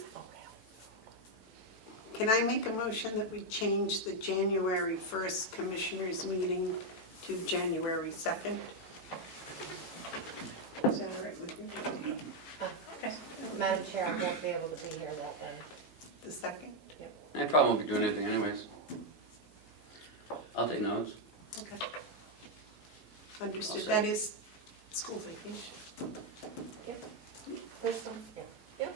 can I make a motion that we change the January 1st Commissioners' meeting to January 2nd? Is that all right with you? Madam Chair, I won't be able to be here that day. The 2nd? I probably won't be doing anything anyways. I'll take notes. Okay. Understood, that is school vacation. Wisdom? Yeah.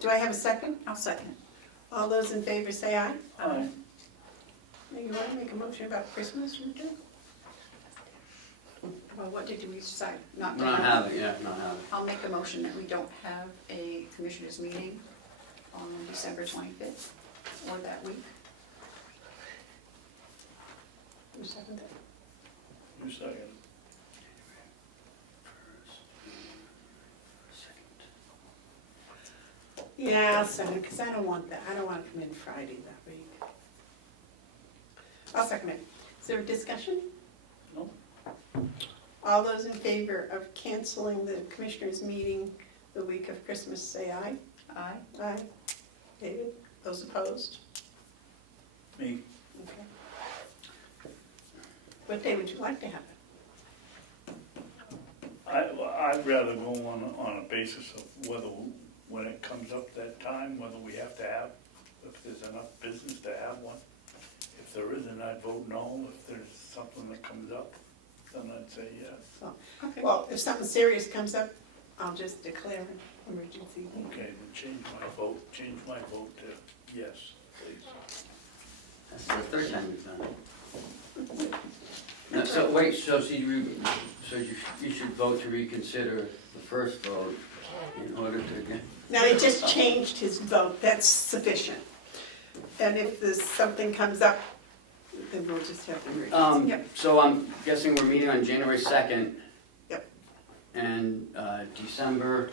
Do I have a second? I'll second. All those in favor say aye. Aye. You want to make a motion about Christmas, you do? Well, what did we decide? Not We're to not have? having, not having. I'll make a motion that we don't have a commissioners meeting on December 25th or that week. Who seconded that? You second. Yeah, I'll second, because I don't want that, I don't want to come in Friday that week. I'll second it. Is there a discussion? No. All those in favor of canceling the commissioners' meeting the week of Christmas, say aye. Aye. Aye. David? Those opposed? Me, Okay. What day would you like to have it? I'd rather go on a basis of whether, when it comes up that time, whether we have to have, if there's enough business to have one. If there isn't, I'd vote no. If there's something that comes up, then I'd say yes. Okay. Well, if something serious comes up, I'll just declare an emergency. Okay, then change my vote to yes, please. That's the third time we've done it. No, so wait, you should vote to reconsider the first vote in order to get. Now, he just changed his vote, that's sufficient. And if there's something comes up, then we'll just have the emergency. Yep. So I'm guessing we're meeting on January 2nd. Yep. And December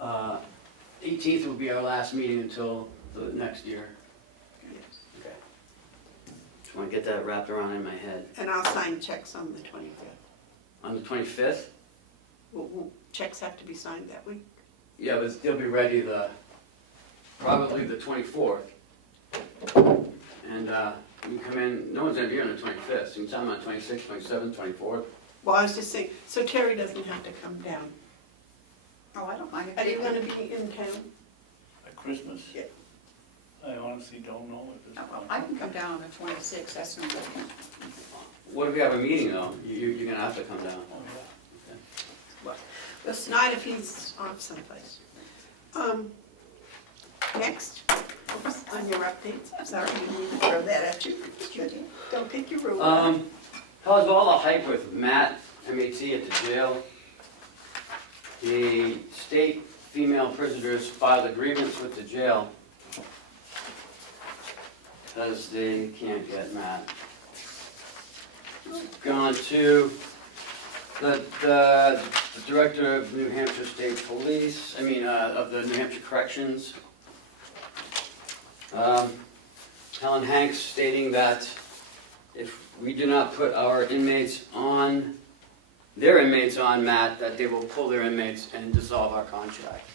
18th will be our last meeting until the next year. Yes. Okay. Just want to get that wrapped around in my head. And I'll sign checks on the 25th. On the 25th? Checks have to be signed that week. Yeah, but they'll be ready probably the 24th. And you come in, no one's gonna be here on the 25th, so you can tell them on 26th, 27th, 24th. Well, I was just saying, so Terry doesn't have to come down. Oh, I don't mind if Are they you gonna come. be in town? At Christmas? Yeah. I honestly don't know at this point. I can come down on the 26th, that's no problem. What if we have a meeting though? You're gonna have to come down. Oh, yeah. It's not if he's off someplace. Next, oops, on your updates, I'm sorry, I didn't mean to throw that at you. Don't take your rule. How's all the hype with MAT, M-A-T, at the jail? The state female prisoners filed agreements with the jail because they can't get MAT. Gone to the director of New Hampshire State Police, of the New Hampshire Corrections. Helen Hanks stating that if we do not put our inmates on, their inmates on MAT, that they will pull their inmates and dissolve our contract.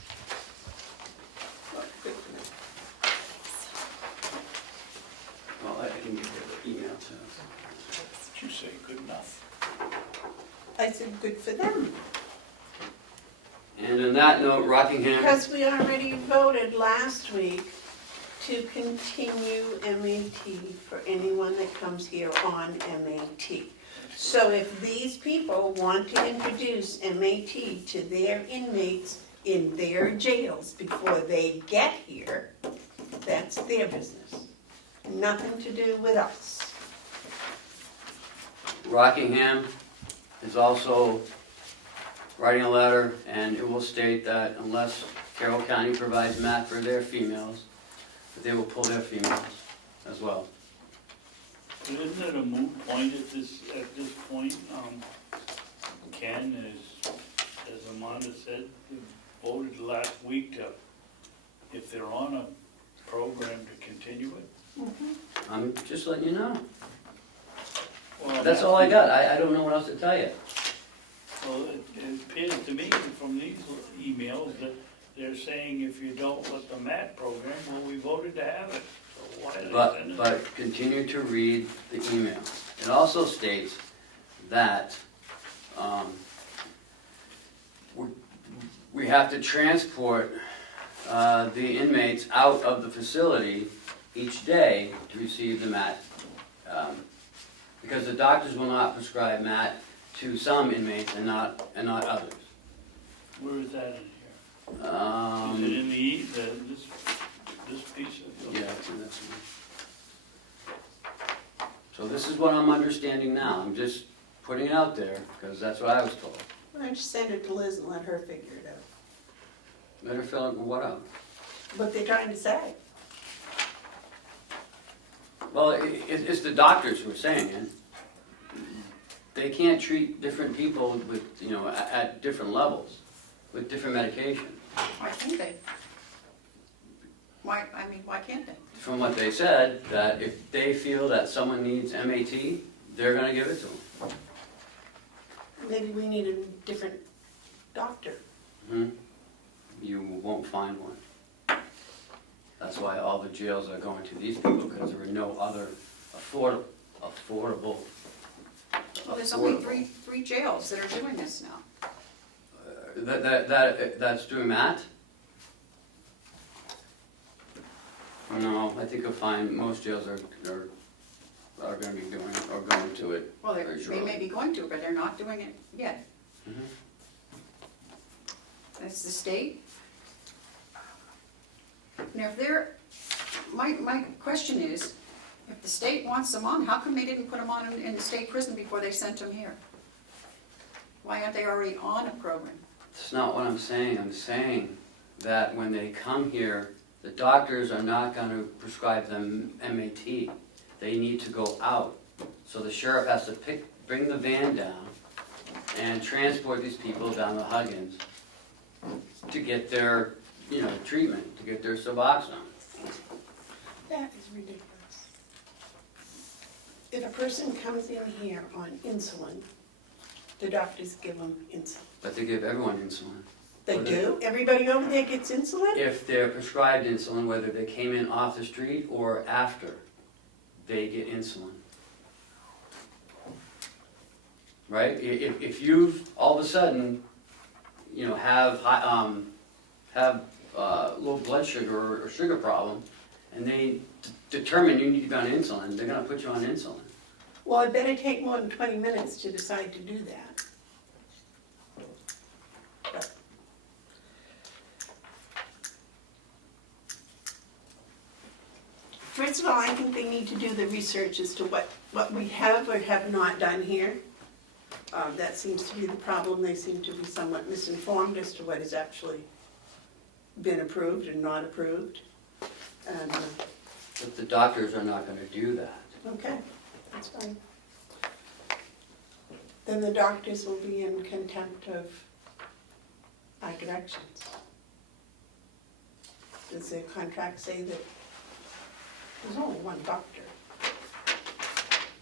Well, I can get the email too. Did you say good enough? I said, good for them, And on that note, Rockingham, because we already voted last week to continue MAT for anyone that comes here on MAT. So if these people want to introduce MAT to their inmates in their jails before they get here, that's their business. Nothing to do with us. Rockingham is also writing a letter, and it will state that unless Carroll County provides MAT for their females, that they will pull their females as well. But isn't it a moot point at this point? Ken, as Amanda said, voted last week to, if they're on a program, to continue it. I'm just letting you know. Well, That's all I got. I don't know what else to tell you. Well, it appears to me from these emails that they're saying if you don't let the MAT program, well, we voted to have it. So why are they sending it? But continue to read the email. It also states that we have to transport the inmates out of the facility each day to receive the MAT. Because the doctors will not prescribe MAT to some inmates and not others. Where is that in here? Is it in this piece of? Yeah, it's in this one. So this is what I'm understanding now. I'm just putting it out there because that's what I was told. Why don't you send it to Liz and let her figure it out? Let her fill it what out? What they're trying to say. Well, it's the doctors who are saying it. They can't treat different people with, at different levels, with different medication. Why can't they? Why can't they? From what they said, that if they feel that someone needs MAT, they're gonna give it to them. Maybe we need a different doctor. You won't find one. That's why all the jails are going to these people, because there are no other affordable. Well, there's only three jails that are doing this now. That's doing that? No, I think you'll find most jails are gonna be doing it, or going to it. Well, very they shortly. may be going to, but they're not doing it yet. Mhm. That's the state. Now, if they're, my question is, if the state wants them on, how come they didn't put them on in the state prison before they sent them here? Why aren't they already on a program? That's not what I'm saying. I'm saying that when they come here, the doctors are not gonna prescribe them MAT. They need to go out. So the sheriff has to bring the van down and transport these people down to Huggins to get their, treatment, to get their Suboxone. That is ridiculous. If a person comes in here on insulin, the doctors give them insulin. But they give everyone insulin. They do? Everybody over there gets insulin? If they're prescribed insulin, whether they came in off the street or after, they get insulin. Right? If you all of a sudden, have low blood sugar or sugar problem, and they determine you need to be on insulin, they're gonna put you on insulin. Well, it better take more than 20 minutes to decide to do that. But first of all, I think they need to do the research as to what we have or have not done here. That seems to be the problem. They seem to be somewhat misinformed as to what has actually been approved and not approved. And, But the doctors are not gonna do that. okay, that's fine. Then the doctors will be in contempt of our directions. Does the contract say that there's only one doctor?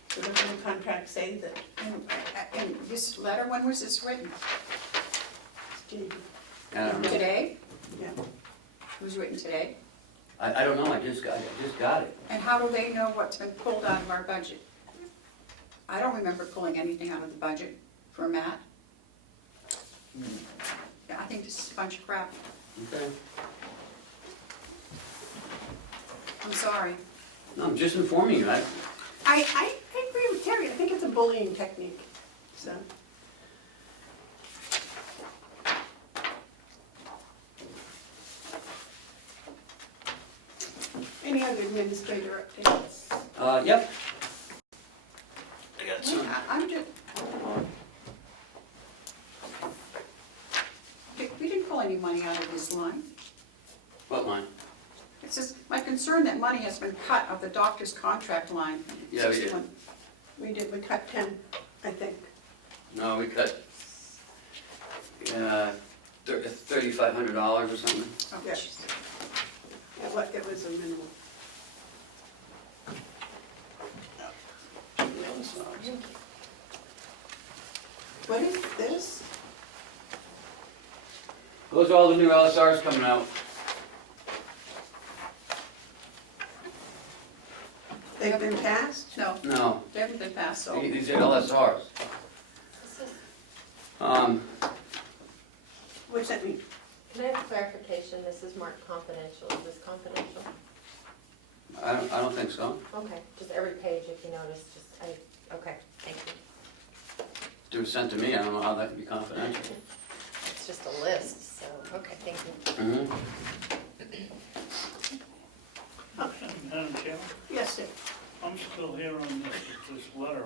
So doesn't the contract say that, And this letter, when was this written? Steve, I don't know. Today? yeah, It was written today? I don't know, I just got it. And how do they know what's been pulled out of our budget? I don't remember pulling anything out of the budget for Matt. Yeah, I think this is a bunch of crap. Okay. I'm sorry. No, I'm just informing you. I agree with Terry, I think it's a bullying technique, so. Any other administrator updates? Yep. I got some. I'm just. We didn't pull any money out of this line. What line? It's just my concern that money has been cut of the doctor's contract line. Yeah, we did. 61. We cut 10, I think. No, we cut $3,500 or something. Oh, Yes. jeez. It was a minimum. What is this? Those are all the new LSRs coming out. They've been passed? No, No, they haven't been passed, so. these are LSRs. This is- What's that mean? Can I have clarification? This is marked confidential. Is this confidential? I don't think so. Okay, just every page, if you notice, okay, thank you. It was sent to me, I don't know how that can be confidential. It's just a list, so, okay, thank you. Mm-hmm. Madam Chairman, Yes, sir. I'm still here on this letter.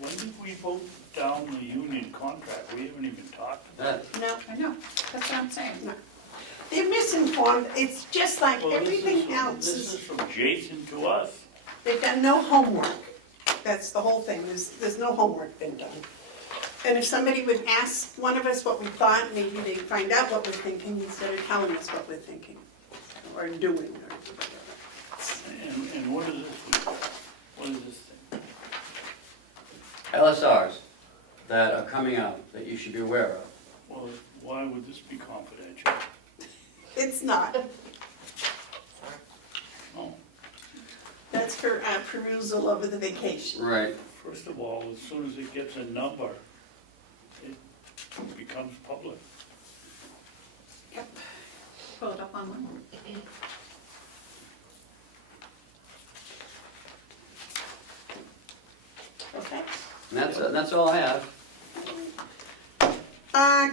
When did we vote down the union contract? We haven't even talked about it. That, No, I know, that's what I'm saying. no. They're misinformed. It's just like Well, this everything is- else. This is from Jason to us. They've done no homework. That's the whole thing. There's no homework been done. And if somebody would ask one of us what we thought, maybe they'd find out what we're thinking instead of telling us what we're thinking or doing or whatever. And what is this? What is this thing? LSRs that are coming out that you should be aware of. Well, why would this be confidential? It's not. Oh, That's for perusal over the vacation. Right. first of all, as soon as it gets a number, it becomes public. Yep. Pull it up online. Okay. And that's all I have.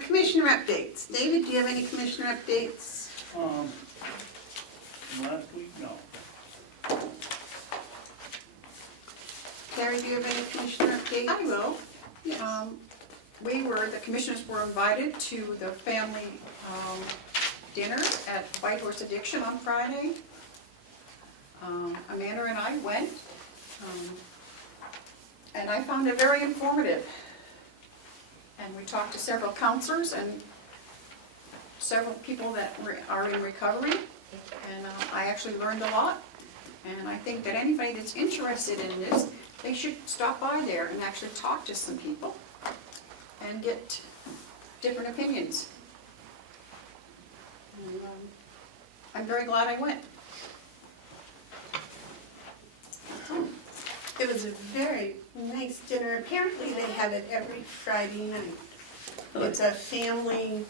Commissioner updates. David, do you have any commissioner updates? Last week, no. Carrie, do you have any commissioner updates? I will. The commissioners were invited to the family dinner at White Horse Addiction on Friday. Amanda and I went, and I found it very informative. And we talked to several counselors and several people that are in recovery, and I actually learned a lot. And I think that anybody that's interested in this, they should stop by there and actually talk to some people and get different opinions. And, I'm very glad I went. It was a very nice dinner. Apparently they have it every Friday night. It's a family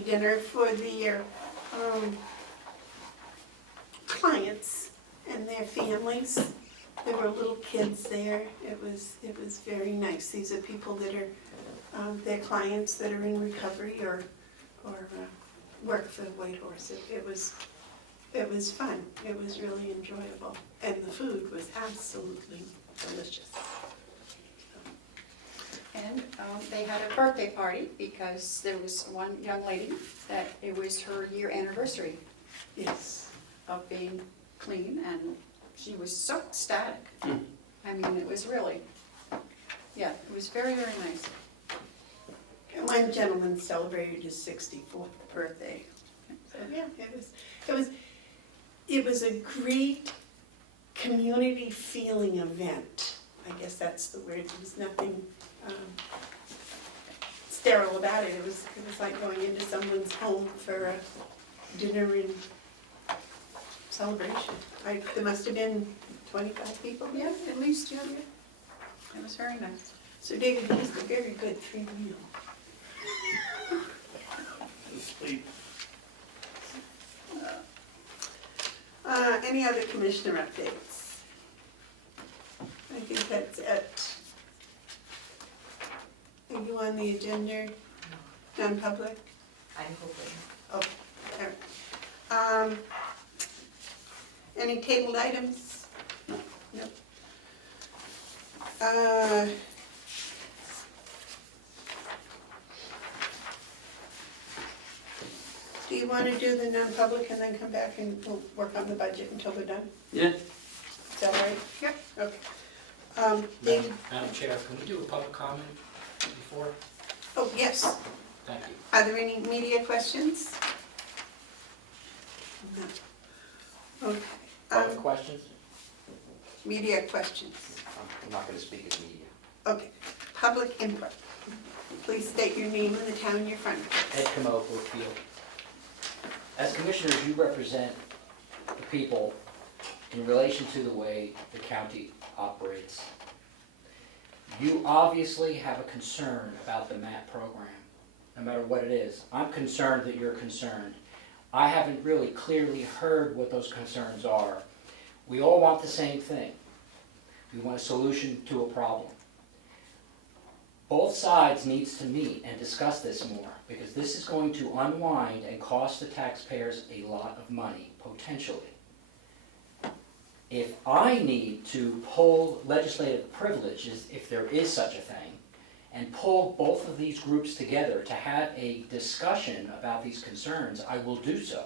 dinner for their clients and their families. There were little kids there. It was very nice. These are people that are their clients that are in recovery or work for the White Horse. It was fun. It was really enjoyable, and the food was absolutely delicious. And they had a birthday party because there was one young lady that it was her year anniversary Yes. of being clean, and she was so ecstatic. Hmm. I mean, it was really, yeah, it was very, very nice. And one gentleman celebrated his 64th birthday. So yeah, it was a great community feeling event. I guess that's the word. There was nothing sterile about it. It was like going into someone's home for a dinner and celebration. There must have been 25 people. Yeah, at least, yeah. It was very nice. So David used a very good 3 meal. To sleep. Any other commissioner updates? I think that's it. Are you on the agenda, non-public? I'm hoping. Oh, all right. Any tabled items? No. Nope. Do you want to do the non-public and then come back and we'll work on the budget until we're done? Yeah, Is that all right? Yep. Okay. David? Madam Chair, can we do a public comment before? Oh, yes. Thank you. Are there any media questions? No. Okay. Public questions? Media questions. I'm not going to speak as media. Okay. Public input. Please state your name and the town you're from. Ed Comeau, Brookfield. As commissioners, you represent the people in relation to the way the county operates. You obviously have a concern about the MAP program, no matter what it is. I'm concerned that you're concerned. I haven't really clearly heard what those concerns are. We all want the same thing. We want a solution to a problem. Both sides needs to meet and discuss this more, because this is going to unwind and cost the taxpayers a lot of money, potentially. If I need to pull legislative privileges, if there is such a thing, and pull both of these groups together to have a discussion about these concerns, I will do so.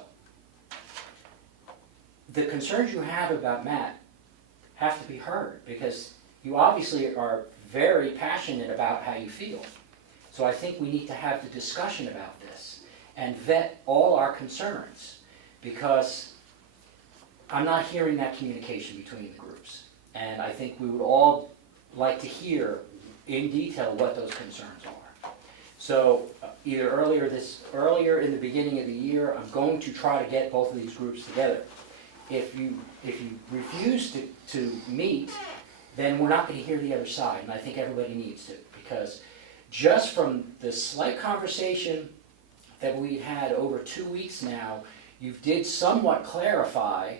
The concerns you have about Matt have to be heard, because you obviously are very passionate about how you feel. So I think we need to have the discussion about this and vet all our concerns, because I'm not hearing that communication between the groups. And I think we would all like to hear in detail what those concerns are. So either earlier in the beginning of the year, I'm going to try to get both of these groups together. If you refuse to meet, then we're not going to hear the other side, and I think everybody needs to, because just from the slight conversation that we've had over 2 weeks now, you did somewhat clarify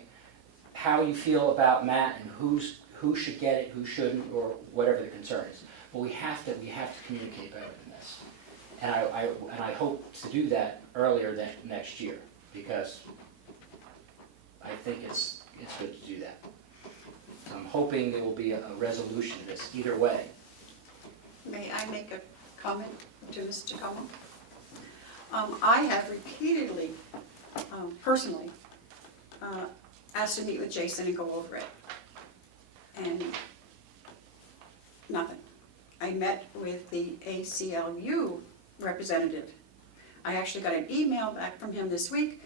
how you feel about Matt and who should get it, who shouldn't, or whatever the concern is. But we have to communicate better than this, and I hope to do that earlier than next year, because I think it's good to do that. I'm hoping there will be a resolution to this either way. May I make a comment to Mr. Comeau? I have repeatedly, personally, asked to meet with Jason and go over it. And nothing. I met with the ACLU representative. I actually got an email back from him this week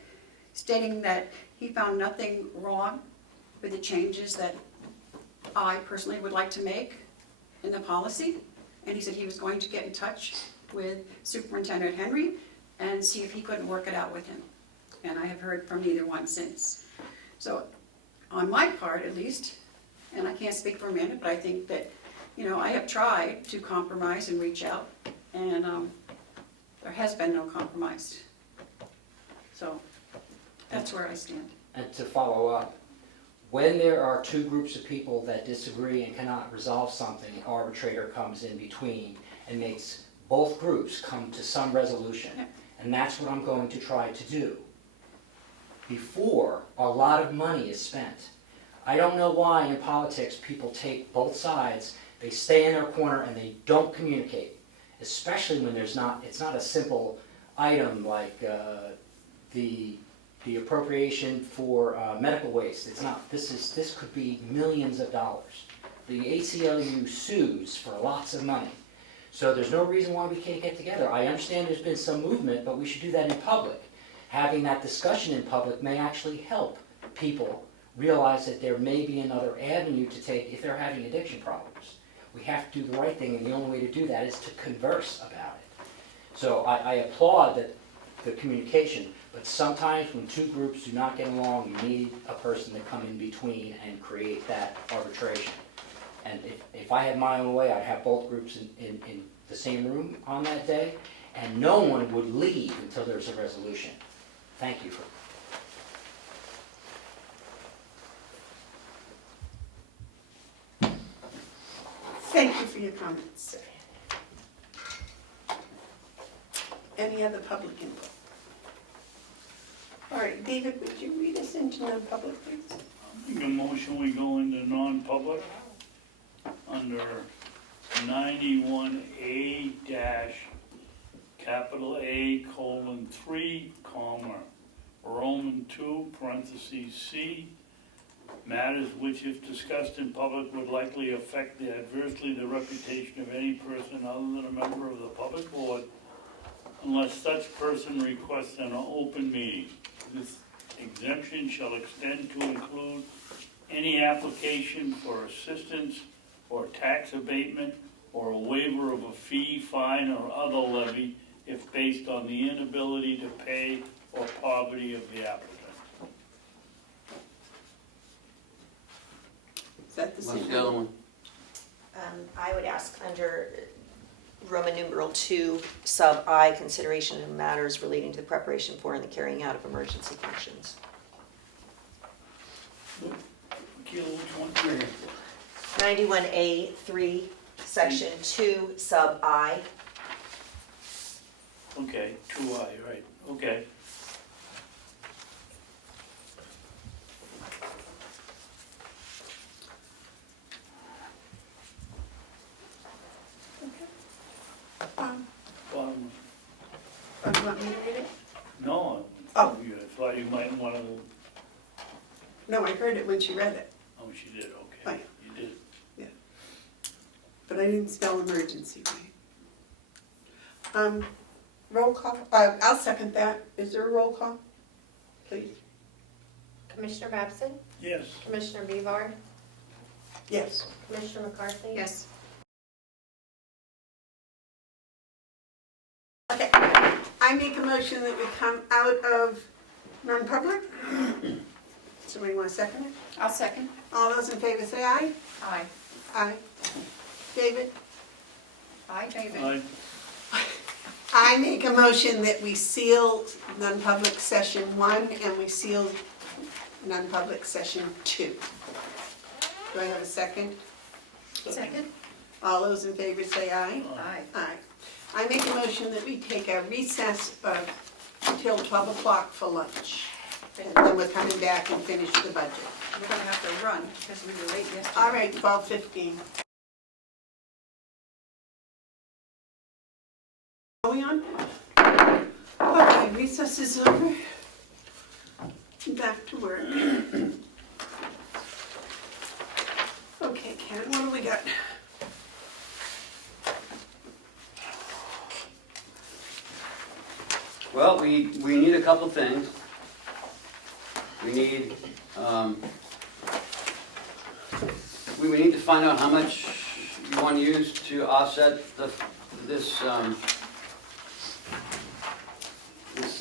stating that he found nothing wrong with the changes that I personally would like to make in the policy. And he said he was going to get in touch with Superintendent Henry and see if he couldn't work it out with him. And I have heard from neither one since. So on my part at least, and I can't speak for Amanda, but I think that, I have tried to compromise and reach out, and there has been no compromise. So that's where I stand. And to follow up, when there are two groups of people that disagree and cannot resolve something, an arbitrator comes in between and makes both groups come to some resolution. Yep. And that's what I'm going to try to do before a lot of money is spent. I don't know why in politics people take both sides, they stay in their corner and they don't communicate, especially when it's not a simple item like the appropriation for medical waste. It's not. This could be millions of dollars. The ACLU sues for lots of money. So there's no reason why we can't get together. I understand there's been some movement, but we should do that in public. Having that discussion in public may actually help people realize that there may be another avenue to take if they're having addiction problems. We have to do the right thing, and the only way to do that is to converse about it. So I applaud the communication, but sometimes when two groups do not get along, you need a person to come in between and create that arbitration. And if I had my own way, I'd have both groups in the same room on that day, and no one would leave until there's a resolution. Thank you for. your comments. Any other public input? All right, David, would you read us into non-public, please? Make a motion, we go into non-public under 91A dash capital A colon 3 comma Roman 2 parentheses C, matters which if discussed in public would likely affect adversely the reputation of any person other than a member of the public board unless such person requests an open meeting. This exemption shall extend to include any application for assistance or tax abatement or a waiver of a fee, fine, or other levy if based on the inability to pay or poverty of the applicant. Is that the What's same? the other one? I would ask under Roman numeral 2, sub I, consideration of matters relating to the preparation for and the carrying out of emergency functions. Kilo, which one? 91A3, section 2, sub I. Okay, 2I, right, okay. Well, Oh, you want me to read it? no, Oh. I thought you might want to, No, I heard it when she read it, oh, she did, Oh, okay, you did. but I didn't spell emergency right. Roll call, I'll second that. Is there a roll call? Please. Commissioner Babson? Yes. Commissioner Bevard? Yes. Commissioner McCarthy? Yes. Okay, I make a motion that we come out of non-public. Somebody want to second it? I'll second. All those in favor say aye. Aye. Aye. David? Aye, David. Aye. I make a motion that we seal non-public session 1 and we seal non-public session 2. Do I have a second? Second. All those in favor say aye. Aye. Aye. I make a motion that we take a recess until 12 o'clock for lunch. And then we're coming back and finish the budget. We're gonna have to run because we were late yesterday. All right, 12:15. Are we on? Okay, recess is over. Back to work. Okay, Karen, what do we got? Well, we need a couple things. We need, we need to find out how much you want to use to offset this, let's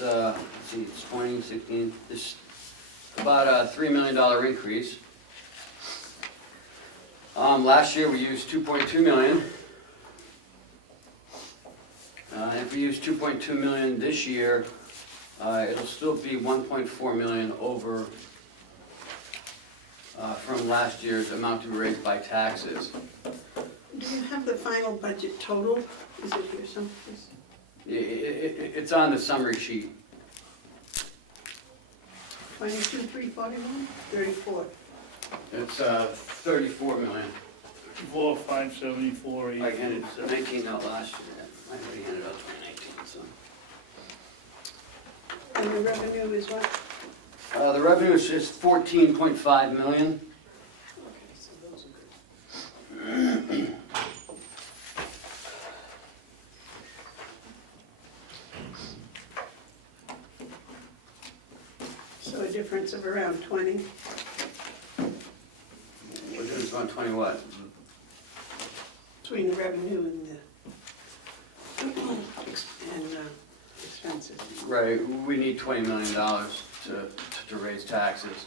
see, it's 20, 16, this, about a $3 million increase. Last year we used 2.2 million. If we use 2.2 million this year, it'll still be 1.4 million over from last year's amount to be raised by taxes. Do you have the final budget total? Is it here someplace? It's on the summary sheet. 22,341? 34. It's 34 million. 4,574, I handed 19 out last year. I already handed out 2019, so. And the revenue is what? The revenue is just 14.5 million. Okay, so those are good. So a difference of around 20. We're doing about 20 what? Between the revenue and the expenses. Right, we need $20 million to raise taxes.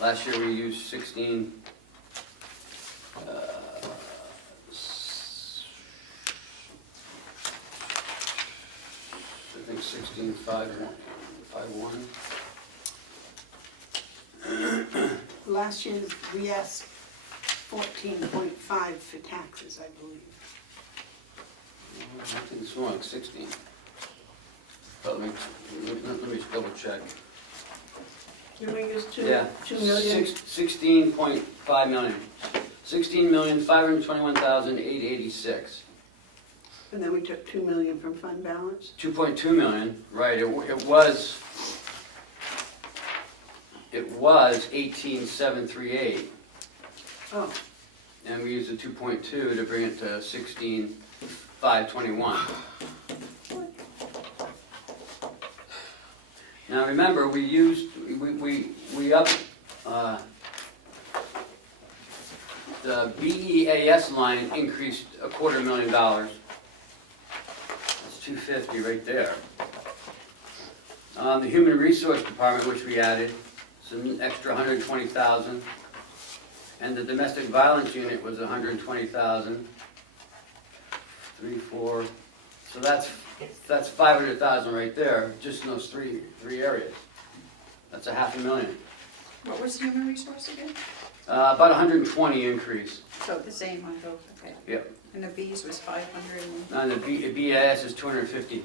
Last year we used 16. I think 16,551. Last year we asked 14.5 for taxes, I believe. I think it's more like 16. But let me just double check. Can we use Yeah. 2 million? 16.5 million. 16,521,886. And then we took 2 million from fund balance? 2.2 million, right, it was 18,738, Oh, and we used the 2.2 to bring it to 16,521. Now remember, we upped the BEAS line increased $250,000. That's 250 right there. The Human Resource Department, which we added, some extra 120,000. And the Domestic Violence Unit was 120,000. 3, 4, so that's 500,000 right there, just in those three areas. That's $500,000. What was human resource again? About 120 increase. So the same on both, okay. Yep. And the B's was 500 and... And the BAS is 250.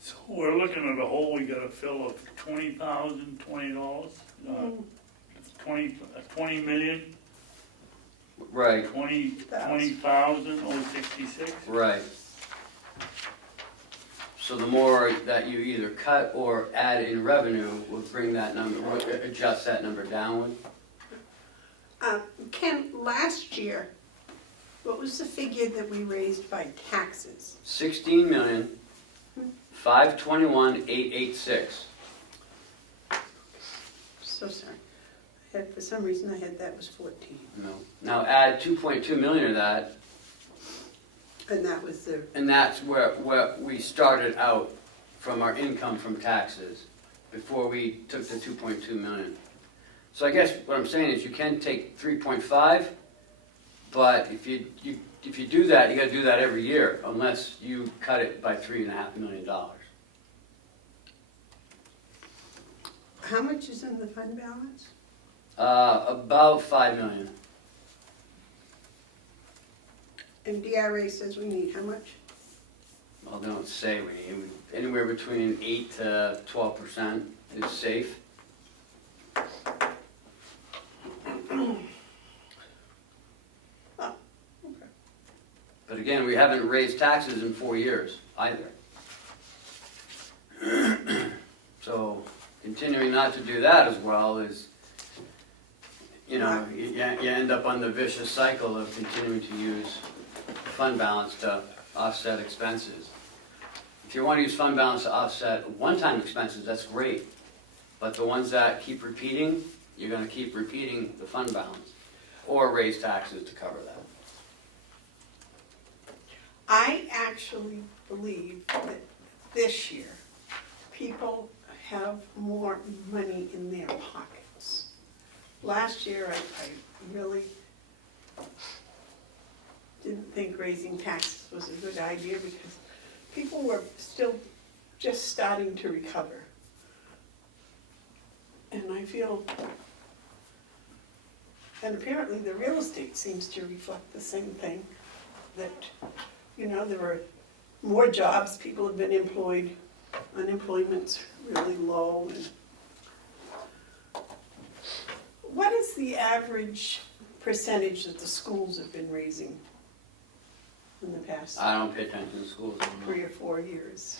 So we're looking at a hole we gotta fill of $20,020, 20 million, Right, 20,066. right. So the more that you either cut or add in revenue will bring that number, will adjust that number downward. Ken, last year, what was the figure that we raised by taxes? 16,521,886. So sorry. For some reason I had that was 14. No. Now add 2.2 million of that, And that was the, and that's where we started out from our income from taxes before we took the 2.2 million. So I guess what I'm saying is you can take 3.5, but if you do that, you got to do that every year unless you cut it by $3.5 million. how much is in the fund balance? About 5 million. And DRA says we need how much? Well, they don't say we need, anywhere between 8 to 12% is safe. But again, we haven't raised taxes in 4 years either. So continuing not to do that as well is, you know, you end up on the vicious cycle of continuing to use fund balance to offset expenses. If you want to use fund balance to offset one-time expenses, that's great. But the ones that keep repeating, you're going to keep repeating the fund balance or raise taxes to cover that. I actually believe that this year, people have more money in their pockets. Last year, I really didn't think raising taxes was a good idea because people were still just starting to recover. And I feel, and apparently the real estate seems to reflect the same thing, that, you know, there were more jobs, people have been employed, unemployment's really low. And what is the average percentage that the schools have been raising in the past I don't pay attention to schools anymore. 3 or 4 years?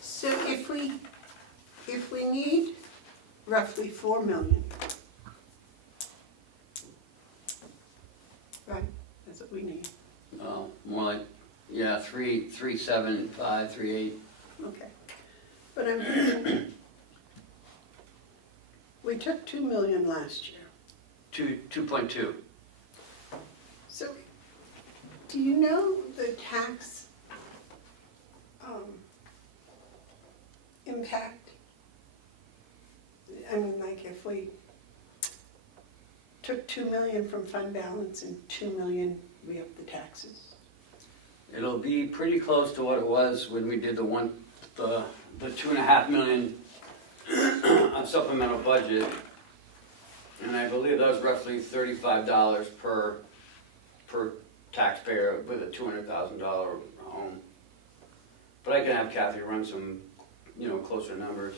So if we need roughly 4 million, right, that's what we need, More like, yeah, 3.75, 3.8. okay. But I'm thinking, we took 2 million last year. 2.2. So, do you know the tax impact? I mean, like if we took 2 million from fund balance and 2 million, we up the taxes. It'll be pretty close to what it was when we did the 2.5 million supplemental budget. And I believe that was roughly $35 per taxpayer with a $200,000 home. But I can have Kathy run some, closer numbers.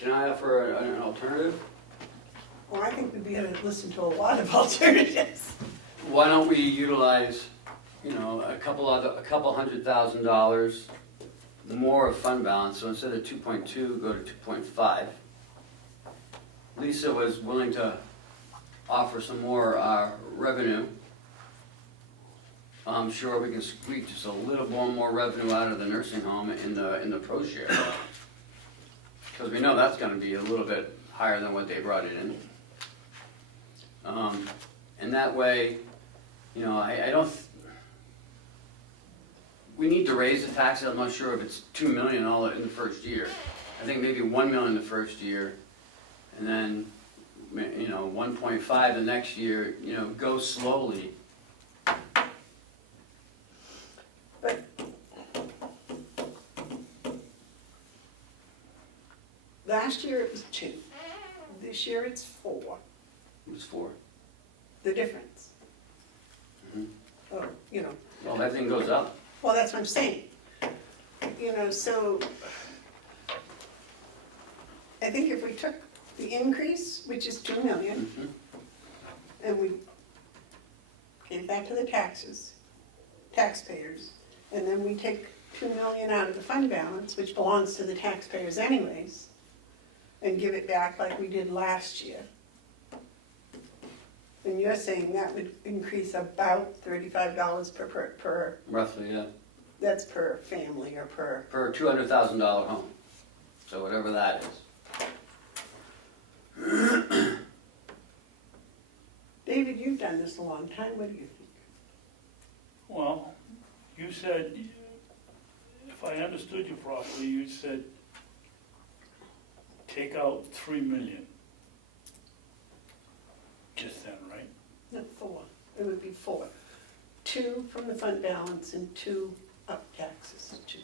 Can I offer an alternative? Well, I think we'd be able to listen to a lot of alternatives. Why don't we utilize, a couple $100,000 more of fund balance, so instead of 2.2, go to 2.5. Lisa was willing to offer some more revenue. I'm sure we can squeak just a little more revenue out of the nursing home in the pro share. Because we know that's gonna be a little bit higher than what they brought it in. And that way, I don't, we need to raise the taxes. I'm not sure if it's 2 million all in the first year. I think maybe 1 million the first year, and then, 1.5 the next year, go slowly. But last year it was 2. This year it's 4. It was 4. The difference. Mhm. Oh, Well, everything goes up. well, that's what I'm saying. So I think if we took the increase, which is 2 million, Mhm. and we gave that to the taxpayers, and then we take 2 million out of the fund balance, which belongs to the taxpayers anyways, and give it back like we did last year. And you're saying that would increase about $35 per, Roughly, yeah. that's per family or per, Per $200,000 home. So whatever that is. David, you've done this a long time, what do you think? Well, you said, if I understood you properly, you said take out 3 million. Just then, right? Not 4, it would be 4. 2 from the fund balance and 2 up taxes, 2.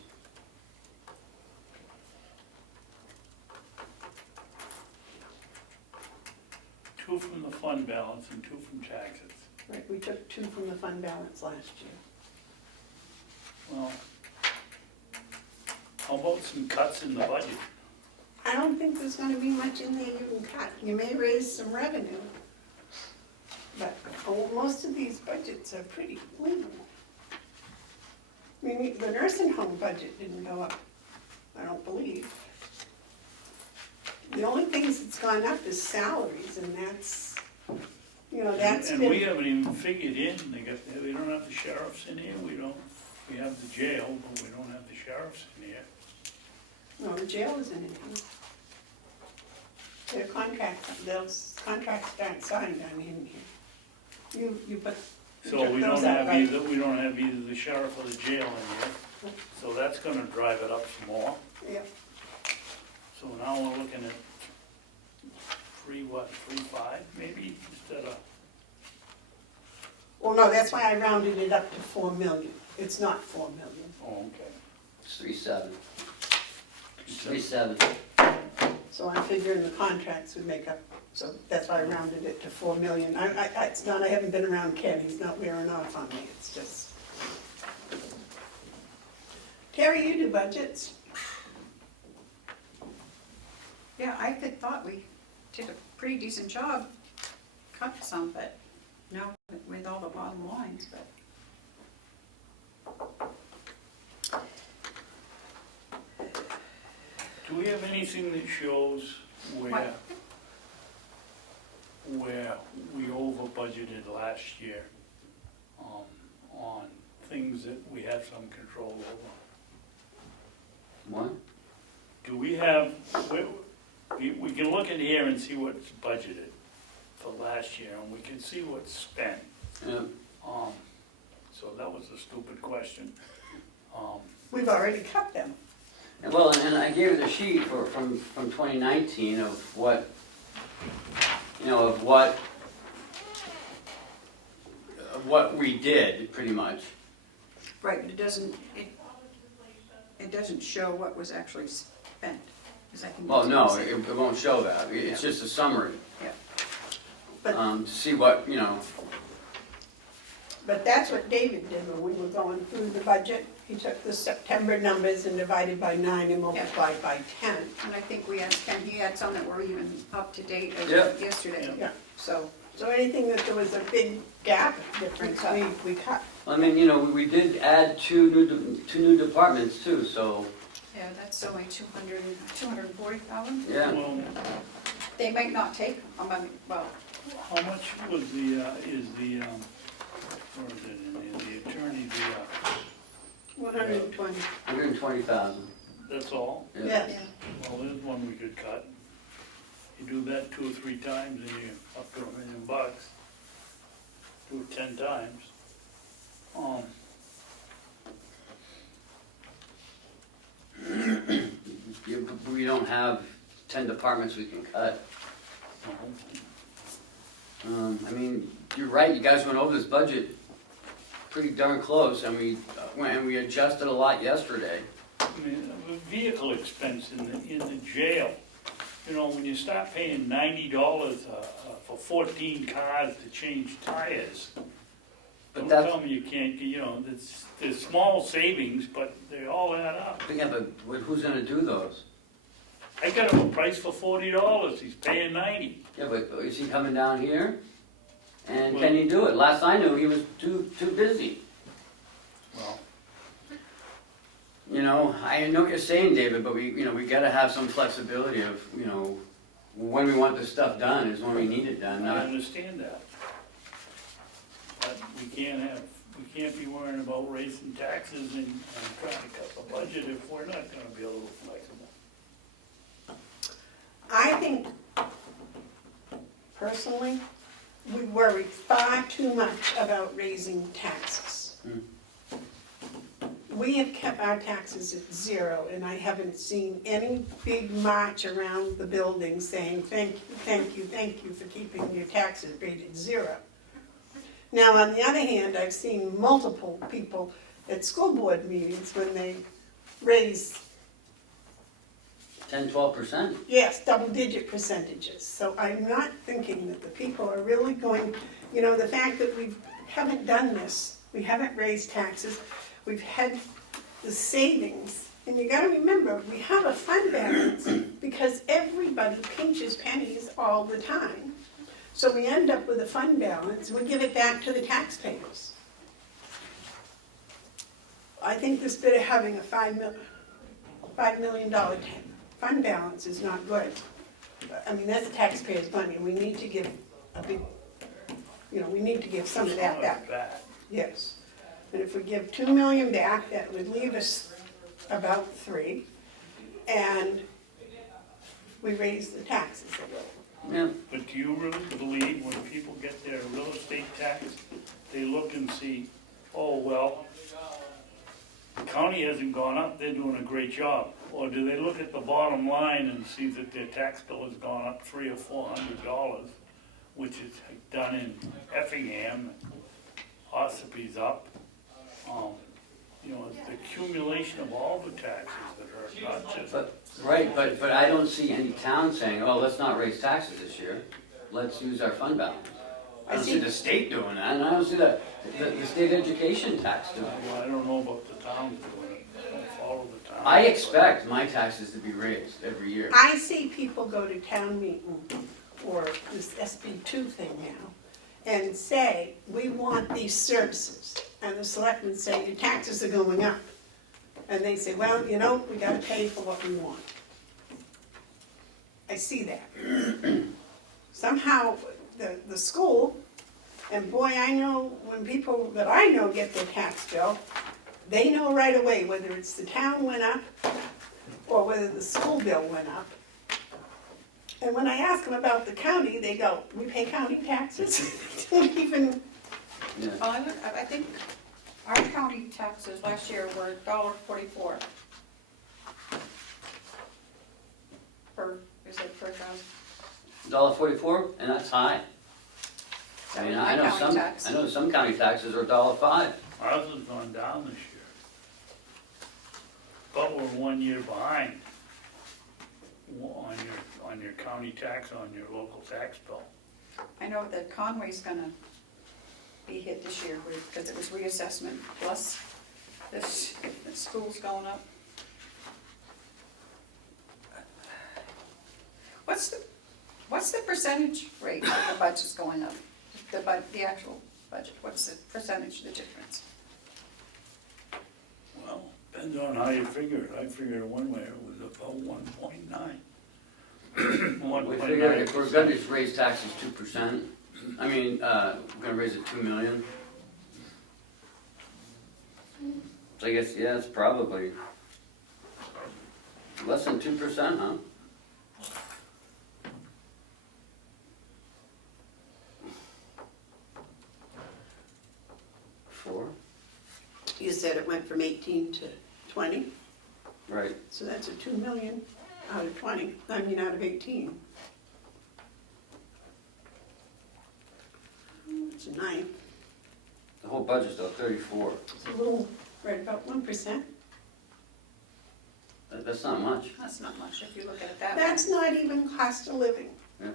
Two from the fund balance and 2 from taxes. Right, we took 2 from the fund balance last year. Well, how about some cuts in the budget? I don't think there's gonna be much in there you can cut. You may raise some revenue, but most of these budgets are pretty clean. I mean, the nursing home budget didn't go up, I don't believe. The only things that's gone up is salaries, and that's, that's And been. we haven't even figured in, we don't have the sheriffs in here, we have the jail, but we don't have the sheriffs in here. No, the jail isn't in here. Their contracts, those contracts aren't signed on in here. You put, So we those don't out, have right? either the sheriff or the jail in here, so that's gonna drive it up some more. Yeah, So now we're looking at 3.5 maybe, instead of, well, no, that's why I rounded it up to 4 million. It's not 4 million. oh, okay. It's 3.7. 3.7. So I'm figuring the contracts would make up, so that's why I rounded it to 4 million. It's not, I haven't been around Ken, he's not wearing off on me, it's just. Terry, you do budgets? Yeah, I thought we did a pretty decent job, cut some, but no, with all the bottom lines, but. Do we have anything that shows where we over budgeted last year, on things that we have some control over? What? Do we have, we can look in here and see what's budgeted for last year, and we can see what's spent. Yeah. So that was a stupid question. We've already cut them. Well, and I gave it a sheet from 2019 of what, you know, of what we did, pretty much. Right, but it doesn't show what was actually spent. Is that Well, no, it won't show that. It's just a summary. Yeah. But- See what, you know, But that's what David did when we were going through the budget. He took the September numbers and divided by 9 and multiplied by 10. And I think we asked Ken, he had some that were even up to date as Yeah. of yesterday. Yeah, so anything that there was a big gap difference, we cut. I mean, you know, we did add two new departments too, so, Yeah, that's only 240,000. yeah. Well, They might not take, well, how much was where is it in there, the attorney, 120. 120,000. that's all? Yes. yeah. Well, there's one we could cut. You do that 2 or 3 times and you're up to $1 million. Do it 10 times. We don't have 10 departments we can cut. I mean, you're right, you guys went over this budget pretty darn close, and we adjusted a lot yesterday. I mean, the vehicle expense in the jail, you know, when you start paying $90 for 14 cars to change tires, But don't that's, tell me you can't, you know, there's small savings, but they all add up. yeah, but who's gonna do those? I got him a price for $40, he's paying 90. Yeah, but is he coming down here? And Well- can he do it? Last I knew, he was too busy. Well, You know, I know what you're saying, David, but we gotta have some flexibility of, you know, when we want this stuff done is when we need it done, I not, understand that. But we can't be worrying about raising taxes and trying to cut the budget if we're not gonna be a little flexible. I think, personally, we worry far too much about raising taxes. We have kept our taxes at 0, and I haven't seen any big march around the building saying, thank you for keeping your taxes rate at 0. Now, on the other hand, I've seen multiple people at school board meetings when they raise 10-12%. yes, double-digit percentages. So I'm not thinking that the people are really going, you know, the fact that we haven't done this, we haven't raised taxes, we've had the savings, and you gotta remember, we have a fund balance because everybody pinches pennies all the time. So we end up with a fund balance, we give it back to the taxpayers. I think this bit of having a $5 million fund balance is not good. I mean, that's taxpayers' money, and we need to give a big, you know, we need to give some of that back. Bad. Yes. And if we give 2 million back, that would leave us about 3, and we raise the taxes a little. Yeah. But do you really believe when people get their real estate tax, they look and see, oh, well, the county hasn't gone up, they're doing a great job? Or do they look at the bottom line and see that their tax bill has gone up $300 or $400, which is done in Effingham, Ossipe's up? You know, it's the accumulation of all the taxes that are not just. But I don't see any town saying, oh, let's not raise taxes this year, let's use our fund balance. I don't see the state doing that, and I don't see the state education tax doing it. Well, I don't know about the towns doing it, I don't follow the towns. I expect my taxes to be raised every year. I see people go to town meeting, or this SB2 thing now, and say, we want these services. And the selectmen say, your taxes are going up. And they say, well, you know, we gotta pay for what we want. I see that. Somehow, the school, and boy, I know when people that I know get their tax bill, they know right away whether it's the town went up or whether the school bill went up. And when I ask them about the county, they go, we pay county taxes? They don't even, Yeah. Well, I think our county taxes last year were $1.44 per, is it per thousand? $1.44, and that's high. I mean, I know My county some, tax. I know some county taxes are $1.05. Ours has gone down this year. But we're 1 year behind on your county tax, on your local tax bill. I know that Conway's gonna be hit this year because it was reassessment plus this, the school's going up. What's the percentage rate of the budget's going up? The actual budget, what's the percentage, the difference? Well, depends on how you figure it. I figured it one way, it was about 1.9. We figured if we're gonna just raise taxes 2%, I mean, we're gonna raise it 2 million. So I guess, yeah, it's probably less than 2%, huh? Four, you said it went from 18 to 20, right. so that's a 2 million out of 20, I mean, out of 18. It's a 9, The whole budget's though 34. it's a little, right about 1%. That's not much. That's not much if you look at it that way. That's not even cost of living. Yeah.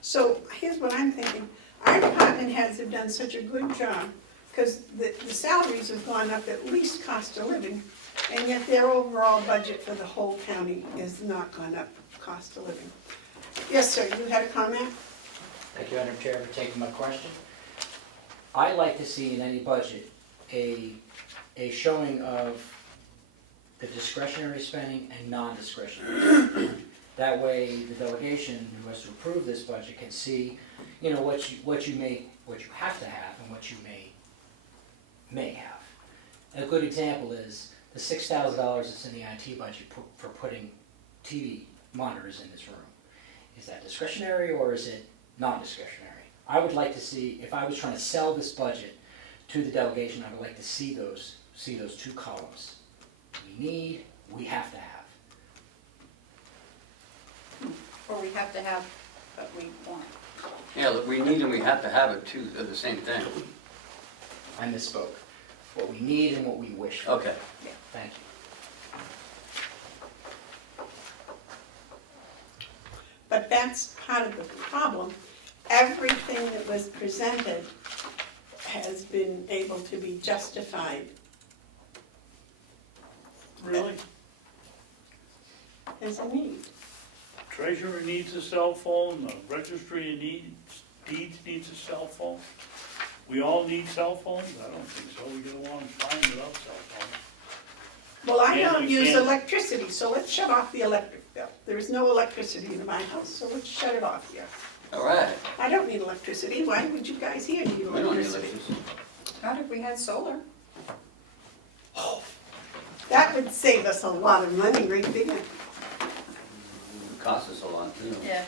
So here's what I'm thinking, our department heads have done such a good job, because the salaries have gone up at least cost of living, and yet their overall budget for the whole county is not gone up cost of living. Yes, sir, you had a comment? Thank you, Madam Chair, for taking my question. I like to see in any budget a showing of the discretionary spending and non-discretionary spending. That way, the delegation who has to approve this budget can see, you know, what you have to have and what you may have. A good example is the $6,000 that's in the IT budget for putting TV monitors in this room. Is that discretionary or is it non-discretionary? I would like to see, if I was trying to sell this budget to the delegation, I would like to see those two columns. We need, we have to have. Or we have to have, but we want. Yeah, look, we need and we have to have it too, they're the same thing. I misspoke. What we need and what we wish for. Okay. Thank you. But that's part of the problem. Everything that was presented has been able to be justified Really? as a need. Treasurer needs a cell phone, the registry of deeds needs a cell phone. We all need cell phones? I don't think so. We get along fine without cell phones. Well, I Yeah, don't we use can't- electricity, so let's shut off the electric bill. There is no electricity in my house, so let's shut it off here. All right. I don't need electricity, why would you guys here need We don't need electricity? electricity. Not if we had solar. That would save us a lot of money right there. It costs us a lot too. Yeah.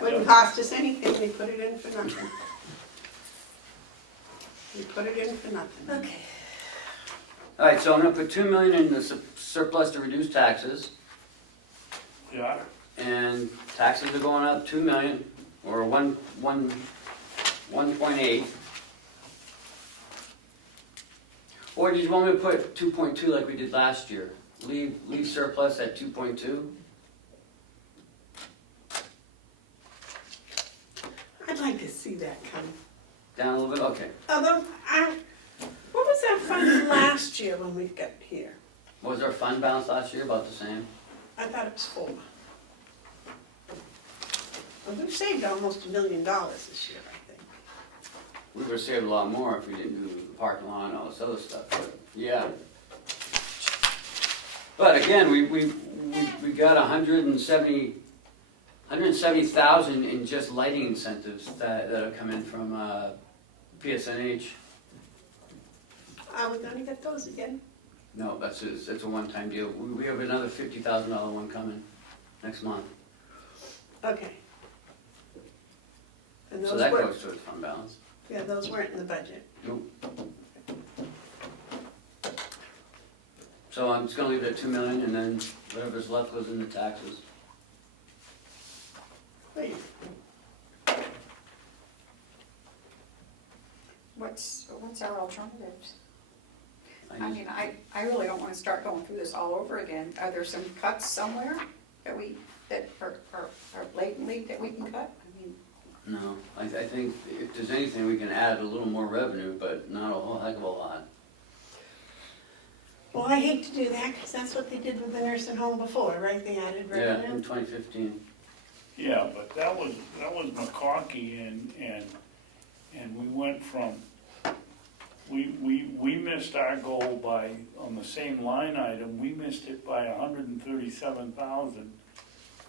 Wouldn't cost us anything, we put it in for nothing. We put it in for nothing. Okay. All right, so I'm gonna put 2 million in the surplus to reduce taxes, Yeah, and taxes are going up 2 million, or 1.8. Or did you want me to put 2.2 like we did last year? Leave surplus at 2.2? I'd like to see that come. Down a little bit, okay. Although, what was that fund last year when we got here? What was our fund balance last year, about the same? I thought it was 4. Well, we've saved almost $1 million this year, I think. We would've saved a lot more if we didn't do the parking lot and all this other stuff, but, yeah. But again, we got 170,000 in just lighting incentives that have come in from PSNH. Are we gonna get those again? No, it's a one-time deal. We have another $50,000 one coming next month. Okay. And So those that weren't, goes towards fund balance. yeah, those weren't in the budget. So I'm just gonna leave it at 2 million, and then whatever's left goes into taxes. Wait, What's our alternatives? I use- mean, I really don't wanna start going through this all over again. Are there some cuts somewhere that are blatantly that we can cut? I mean, No, I think if there's anything, we can add a little more revenue, but not a whole heck of a lot. well, I hate to do that, because that's what they did with the nursing home before, right? They added Yeah, revenue. in 2015. Yeah, but that was McConkey and we went from, we missed our goal by, on the same line item, we missed it by 137,000.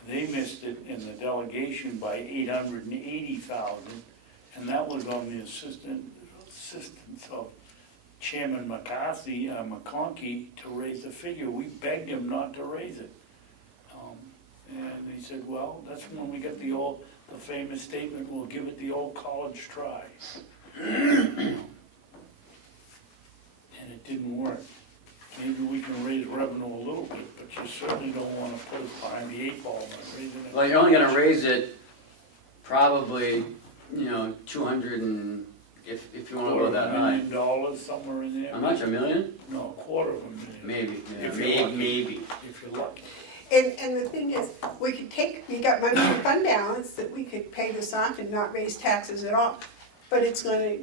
They missed it in the delegation by 880,000, and that was on the assistance of Chairman McConkey to raise the figure. We begged him not to raise it. And he said, well, that's when we get the famous statement, we'll give it the old college try. And it didn't work. Maybe we can raise revenue a little bit, but you certainly don't wanna put us behind the 8 ball by raising it. Well, you're only gonna raise it probably, 200 and, if you wanna go that high. $250,000, somewhere in there. How much, $1 million? No, $250,000. Maybe, yeah, If you're lucky. maybe. If you're lucky. And the thing is, we got money in fund balance that we could pay this off and not raise taxes at all. But it's gonna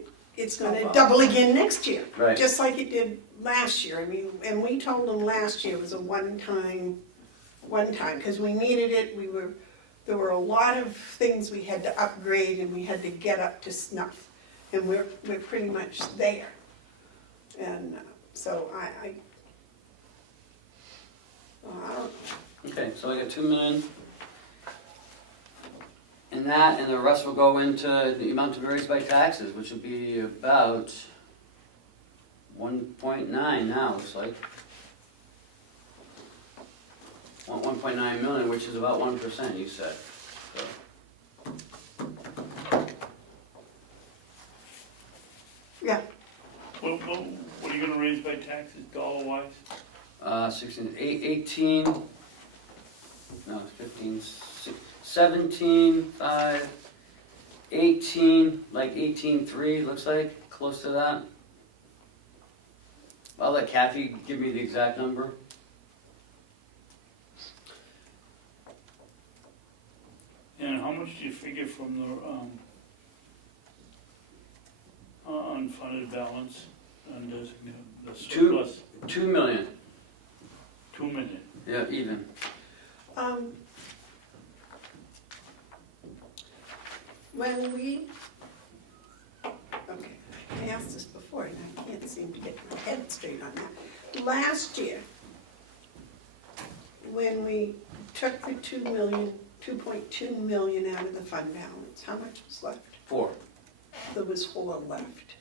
double again next year. Right. Just like it did last year. I mean, and we told them last year was a one-time, because we needed it. There were a lot of things we had to upgrade and we had to get up to snuff. And we're pretty much there. And so I don't know. Okay, so I got 2 million. And that, and the rest will go into the amount to be raised by taxes, which will be about 1.9 now, looks like. 1.9 million, which is about 1%, you said. So, Yeah, What are you gonna raise by taxes, dollar-wise? 18, no, 15, 17, 5, 18, like 18.3, looks like, close to that. I'll let Kathy give me the exact number. And how much do you figure from the unfunded balance, the surplus? 2 million, 2 million. yeah, even. when we, okay, I asked this before and I can't seem to get my head straight on that. Last year, when we took the 2.2 million out of the fund balance, how much was left? 4. There was 4 left.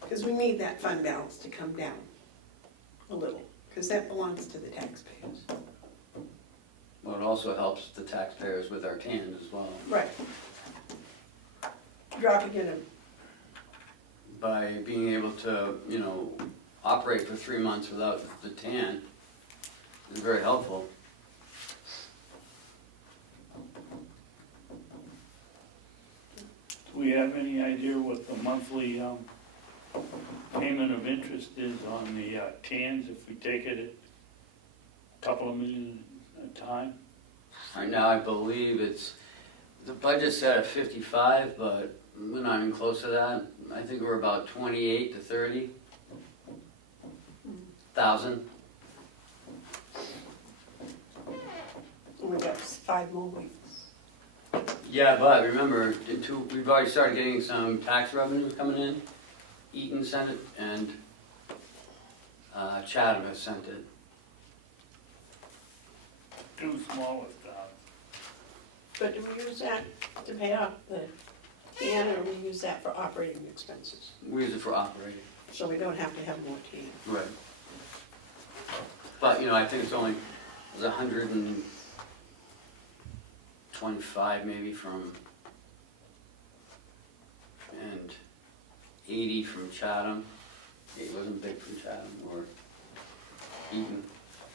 Because we need that fund balance to come down a little, because that belongs to the taxpayers. Well, it also helps the taxpayers with our TANs as well. Right. Dropping in a, By being able to, operate for 3 months without the TAN is very helpful. Do we have any idea what the monthly payment of interest is on the TANs if we take it at a couple of million at a time? Right now, I believe the budget's set at 55, but we're not even close to that. I think we're about 28 to 30,000. we got 5 more weeks. Yeah, but remember, we've already started getting some tax revenues coming in. Eaton sent it, and Chatham has sent it. 2 smallest But do we use that to pay off the TAN, or we use that for operating expenses? We use it for operating. So we don't have to have more TAN. Right. But, I think it's only, it was 25 maybe from, and 80 from Chatham. It wasn't big from Chatham, or Eaton,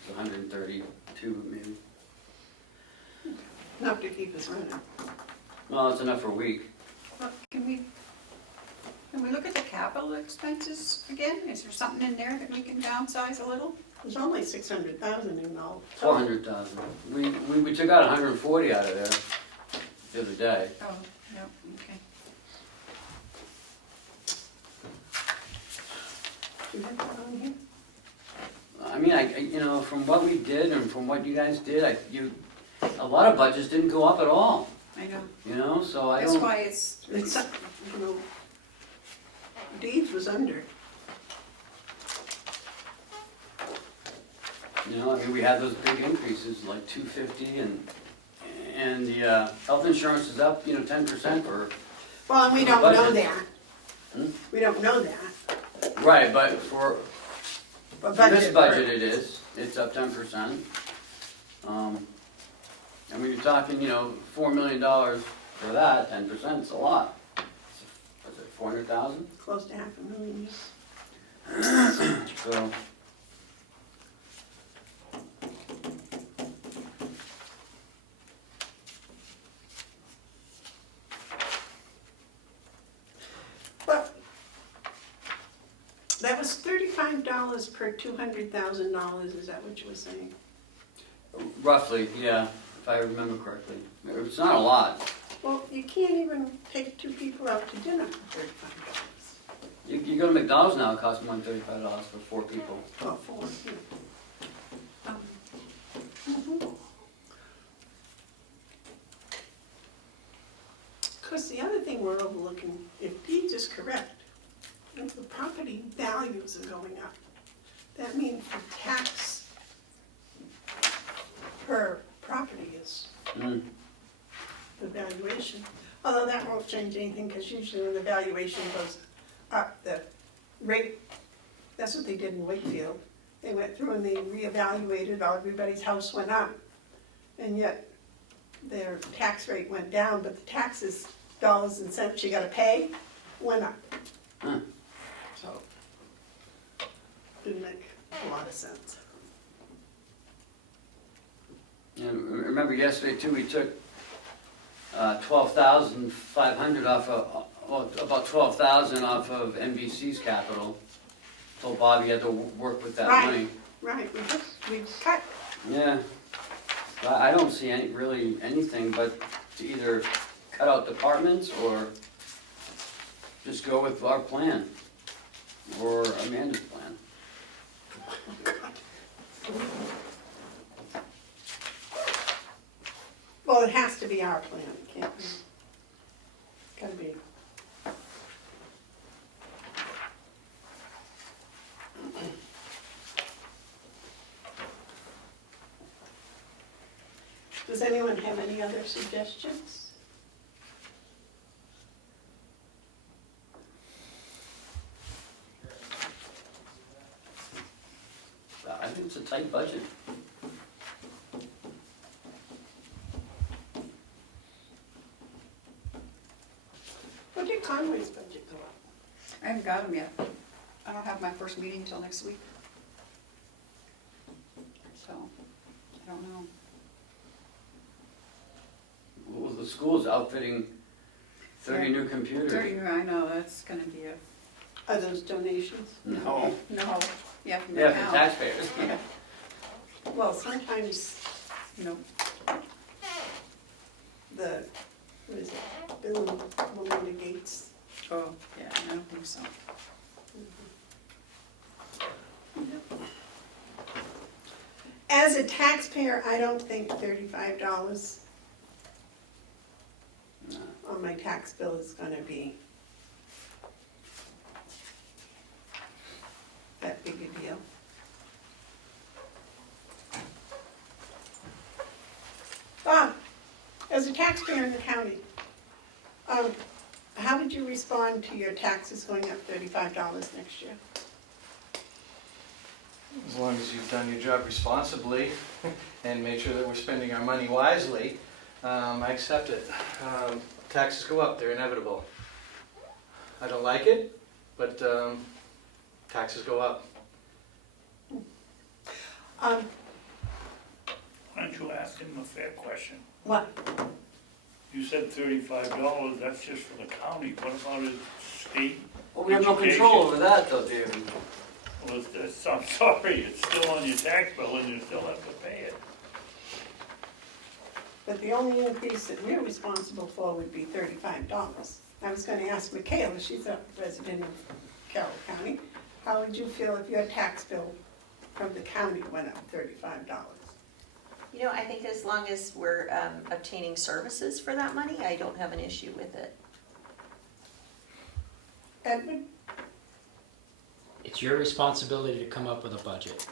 it's 132 maybe. Enough to keep us running. Well, it's enough for a week. Well, can we look at the capital expenses again? Is there something in there that we can downsize a little? There's only 600,000 in all. 400,000. We took out 140 out of there the other day. Oh, no, okay. Do you have that on here? I mean, you know, from what we did and from what you guys did, a lot of budgets didn't go up at all, I know. you know, so I That's don't. why it's, It's, you know, Deeds was under. You know, I mean, we had those big increases, like 250, and the health insurance is up, you know, 10% for. Well, and we don't Budget. know that. Hmm? We don't know that. Right, but for But this budget it is, it's up 10%. And when you're talking, you know, $4 million for that, 10% is a lot. Was it 400,000? Close to 500,000, yes. So. But that was $35 per $200,000, is that what you were saying? Roughly, yeah, if I remember correctly. It's not a lot. Well, you can't even take two people out to dinner for $35. You go to McDonald's now, it costs more than $35 for 4 people. Well, four, yeah. um, Because the other thing we're overlooking, if Deeds is correct, if the property values are going up, that means the tax per property is Mm. the valuation. Although that won't change anything, because usually when the valuation goes up, the rate, that's what they did in Wakefield. They went through and they reevaluated, everybody's house went up, and yet their tax rate went down, but the taxes, dollars and cents you gotta pay, went up. Huh. So, didn't make a lot of sense. And remember yesterday too, we took 12,500 off of, well, about 12,000 off of NBC's capital. Told Bob he had to work with that Right. money. Right, we cut. Yeah. But I don't see really anything but to either cut out departments or just go with our plan or Amanda's plan. Well, it has to be our plan, it can't be, gotta be. Does anyone have any other suggestions? I think it's a tight budget. What did Conway's budget go up? I haven't got them yet. I don't have my first meeting until next week. So, I don't know. Well, the school's outfitting 30 new computers. 30, I know, that's gonna be a, Are those donations? No. no, yeah, from the Yeah, town. for taxpayers. Yeah, Well, sometimes no, the, what is it, Bill and Melinda Gates. oh, yeah, I don't think so. As a taxpayer, I don't think $35 No. on my tax bill is gonna be that big a deal. Bob, as a taxpayer in the county, how would you respond to your taxes going up $35 next year? As long as you've done your job responsibly and made sure that we're spending our money wisely, I accept it. Taxes go up, they're inevitable. I don't like it, but taxes go up. Why don't you ask him a fair question? What? You said $35, that's just for the county, what about his state? Well, we have no control over that though, David. Well, I'm sorry, it's still on your tax bill and you still have to pay it. But the only increase that we're responsible for would be $35. I was gonna ask Michaela, she's a resident of Carroll County, how would you feel if your tax bill from the county went up $35? You know, I think as long as we're obtaining services for that money, I don't have an issue with it. Edward? It's your responsibility to come up with a budget.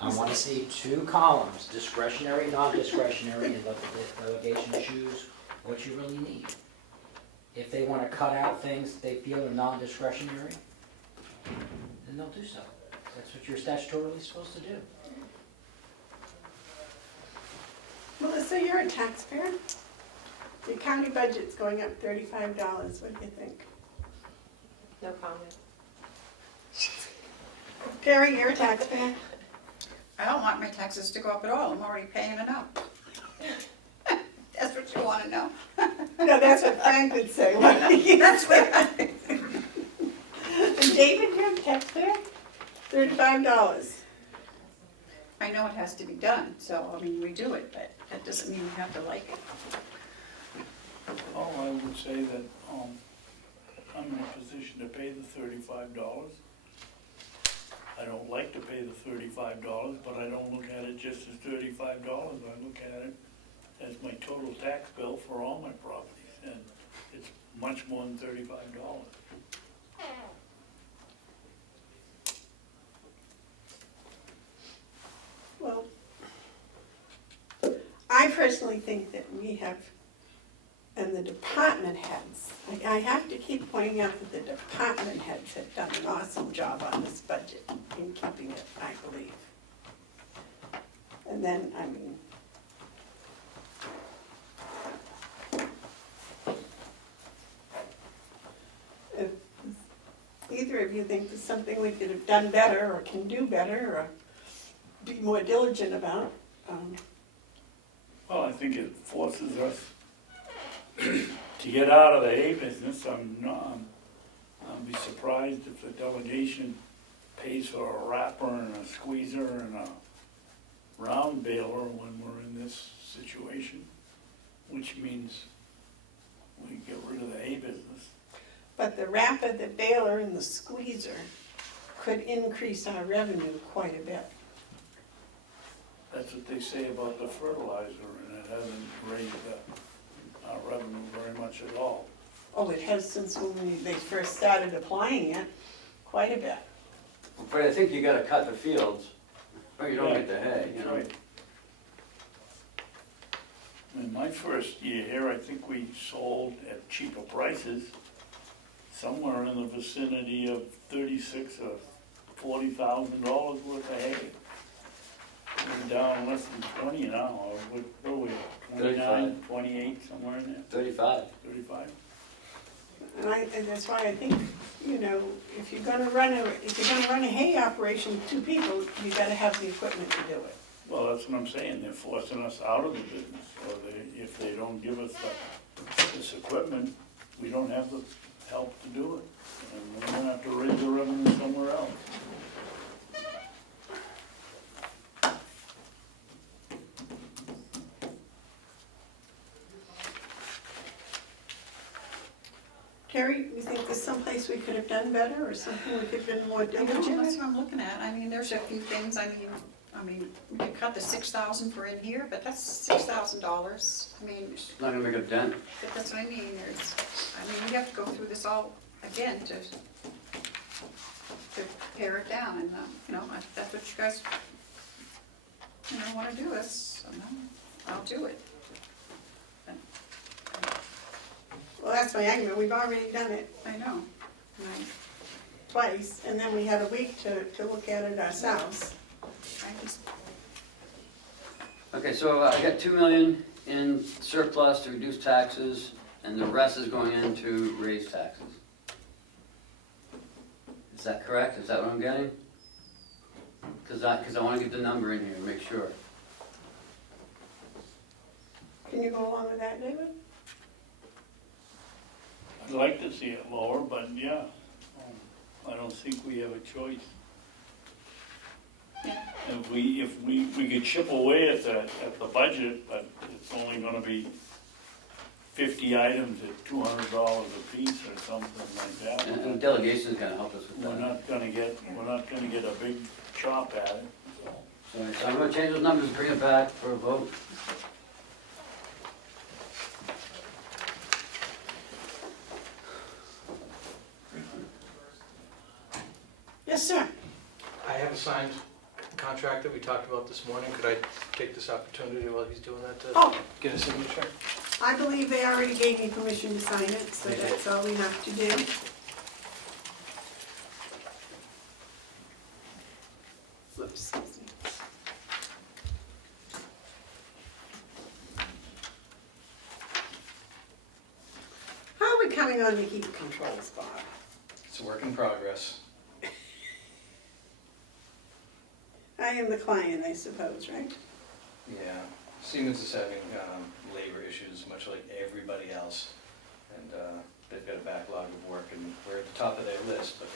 I want to see 2 columns, discretionary, non-discretionary, and let the delegation choose what you really need. If they want to cut out things they feel are non-discretionary, then they'll do so. That's what you're statutorily supposed to do. Melissa, you're a taxpayer. Your county budget's going up $35, what do you think? No comment. Terry, you're a taxpayer. I don't want my taxes to go up at all, I'm already paying enough. That's what you wanna know. No, that's what Frank would say. That's what And David, you're a taxpayer? $35. I know it has to be done, so, I mean, we do it, but that doesn't mean we have to like it. Oh, I would say that, I'm in a position to pay the $35. I don't like to pay the $35, but I don't look at it just as $35. I look at it as my total tax bill for all my properties, and it's much more than $35. Well, I personally think that we have, and the department heads, I have to keep pointing out that the department heads have done an awesome job on this budget in keeping it, I believe. And then, I mean, if either of you think there's something we could have done better or can do better or be more diligent about, Well, I think it forces us to get out of the hay business. I'll be surprised if the delegation pays for a wrapper and a squeezer and a round baler when we're in this situation, which means we get rid of the hay business. but the wrapper, the baler, and the squeezer could increase our revenue quite a bit. That's what they say about the fertilizer, and it hasn't raised our revenue very much at all. Oh, it has since when they first started applying it, quite a bit. But I think you gotta cut the fields, or you don't Yeah, get the hay, you that's know? right. In my first year here, I think we sold at cheaper prices, somewhere in the vicinity of $36,000 or $40,000 worth of hay. We're down less than 20 now, or what are we, 29, 28, somewhere in there, 35. 35? And that's why I think, you know, if you're gonna run a hay operation with 2 people, you gotta have the equipment to do it. Well, that's what I'm saying, they're forcing us out of the business, or if they don't give us this equipment, we don't have the help to do it. And we're gonna have to raise the revenue somewhere else. Terry, you think there's someplace we could have done better, or something we could have been more I know, that's diligent? what I'm looking at, I mean, there's a few things, I mean, we could cut the $6,000 for in here, but that's $6,000, I mean, Not gonna make a dent. but that's what I mean, we have to go through this all again to pare it down, and, you know, if that's what you guys, you know, wanna do, I'll do it. Well, that's my argument, we've already done it I know, twice, and then we had a week to look at it ourselves. I just, Okay, so I got 2 million in surplus to reduce taxes, and the rest is going in to raise taxes. Is that correct? Is that what I'm getting? Because I want to get the number in here and make sure. Can you go along with that, David? I'd like to see it lower, but yeah, I don't think we have a choice. Yeah. If we could chip away at the budget, but it's only gonna be 50 items at $200 a piece or something like that. And delegation's gonna help us with We're that. not gonna get a big chop at it, so. So I'm gonna change those numbers and bring it back for a vote. Yes, sir. I have a signed contract that we talked about this morning. Could I take this opportunity while he's doing that to Oh, get a signature? I believe they already gave me permission to sign it, so They did. that's all we have to do. Whoops, excuse me. How are we coming on the heat controls, Bob? It's a work in progress. I am the client, I suppose, right? Yeah, Siemens is having labor issues, much like everybody else. And they've got a backlog of work, and we're at the top of their list, but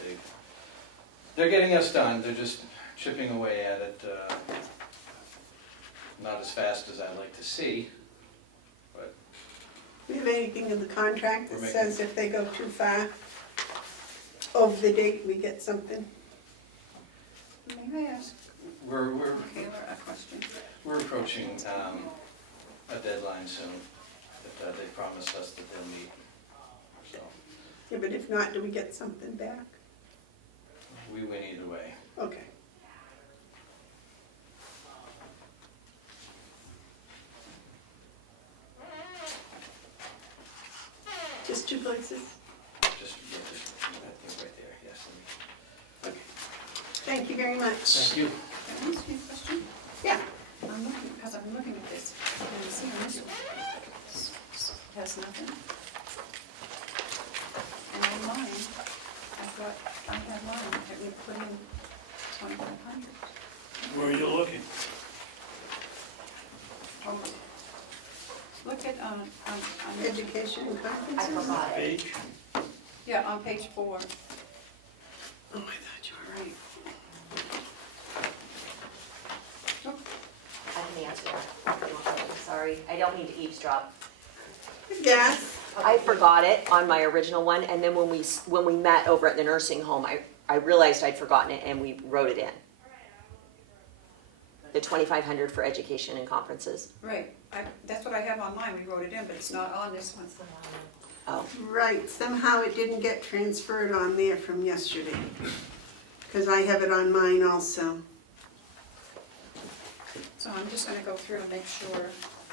they're getting us done. They're just chipping away at it, not as fast as I'd like to see, but Do you have anything in the contract that We're making- says if they go too far over the date, we get something? May I ask we're Kayla a question? We're approaching a deadline soon that they promised us that they'll meet. So Yeah, but if not, do we get something back? we win either way. Okay. Just two places? Just that thing right there, yes. Okay. Thank you very much. Thank you. Can I ask you a question? Yeah. I'm looking, because I'm looking at this, and I see on this one, it has nothing. And on mine, I have mine, that we put in 2,500. Where are you looking? Oh, look at, on, Education and I conferences? forgot it. Page? yeah, on page 4. Oh, I thought you were right. I can answer that. I'm sorry, I don't mean to eavesdrop. Yes. I forgot it on my original one, and then when we met over at the nursing home, I realized I'd forgotten it, and we wrote it in. The 2,500 for education and conferences. Right, that's what I have on mine, we wrote it in, but it's not on this one. Oh, Right, somehow it didn't get transferred on there from yesterday. Because I have it on mine also. So I'm just gonna go through and make sure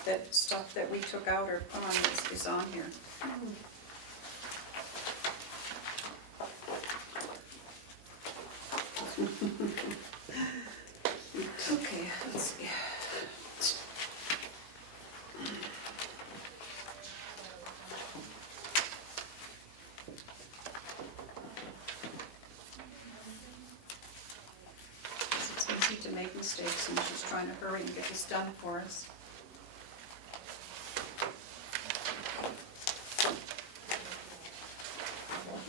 that stuff that we took out or put on is on here. Okay, let's see. It's easy to make mistakes, and she's trying to hurry and get this done for us.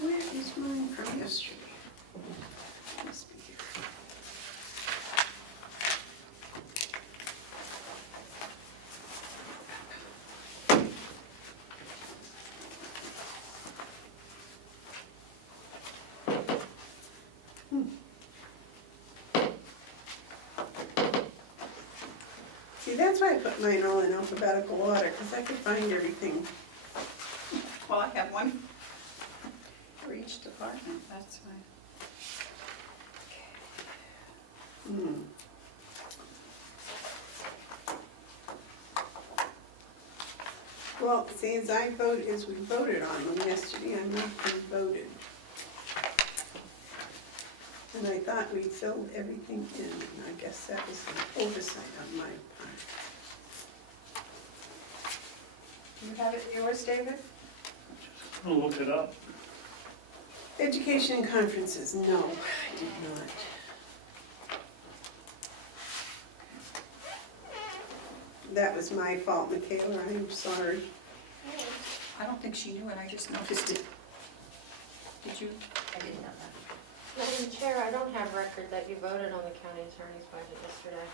Where is mine from yesterday? Must be here. See, that's why I put mine all in alphabetical order, because I could find everything. Well, I have one for each department, that's why. Hmm. Well, see, as we voted on them yesterday, I'm not being voted. And I thought we filled everything in, and I guess that was an oversight on my part. Do you have it yours, David? I'll look it up. Education and conferences, no, I did not. That was my fault, Michaela, I'm sorry. I don't think she knew it, I just noticed it. Did you? I didn't know that. Madam Chair, I don't have record that you voted on the county attorney's budget yesterday.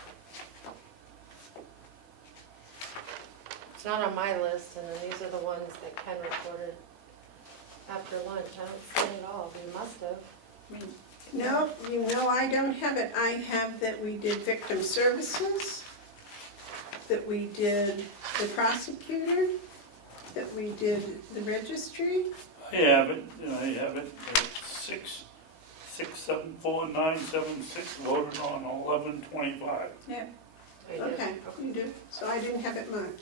It's not on my list, and then these are the ones that Ken reported after lunch. I don't see it at all. You must have. I mean, No, you know, I don't have it. I have that we did victim services, that we did the prosecutor, that we did the registry. I have it, it's 674,976 voted on 11/25. yeah, Oh, you did? Okay, you did, so I didn't have it marked.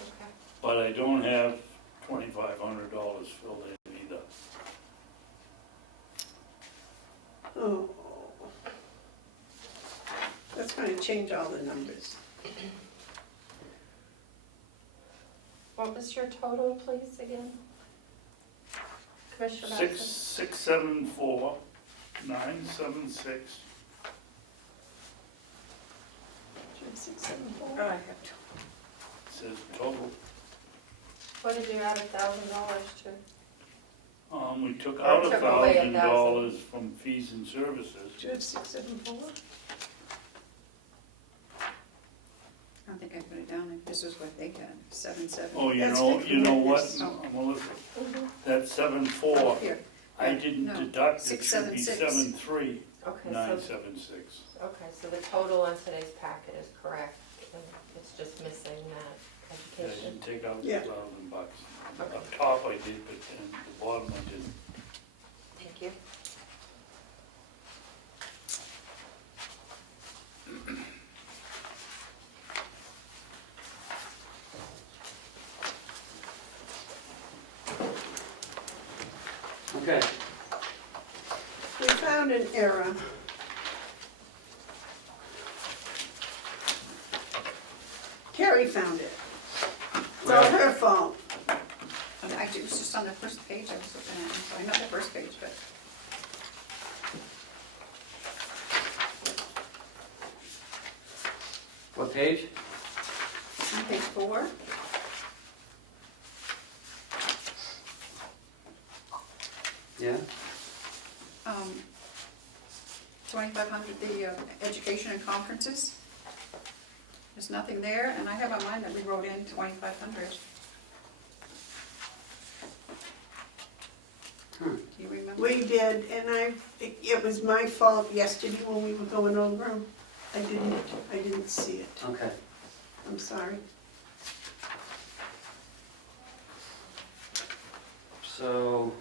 Okay. But I don't have $2,500 filled in either. Oh. That's gonna change all the numbers. What was your total, please, again? Commissioner Baxter? 674,976. 674. oh, I have to. Says total. What did you add $1,000 to? We took Or out took away $1,000 from fees and services. Do you have 674? I don't think I put it down, this is what they got, 770. Oh, you That's know, the you know what, commitments. Melissa, Mm-hmm. that 7.4, Here, I didn't No, deduct, it should be 676. 7.3,976. Okay, so the total on today's packet is correct. And it's just missing that I education. didn't take out Yeah. $1,000. Okay. Up top I did, but in the bottom I didn't. Thank you. Okay, We found an error. Carrie found it. It's all her fault. Actually, it was just on the first page I was looking at, so I know the first page, but. what page? On page 4, Yeah? 2,500, the education and conferences. There's nothing there, and I have on mine that we wrote in 2,500. Do you remember? We did, and it was my fault yesterday when we were going over them. I didn't see it. Okay. I'm sorry. So,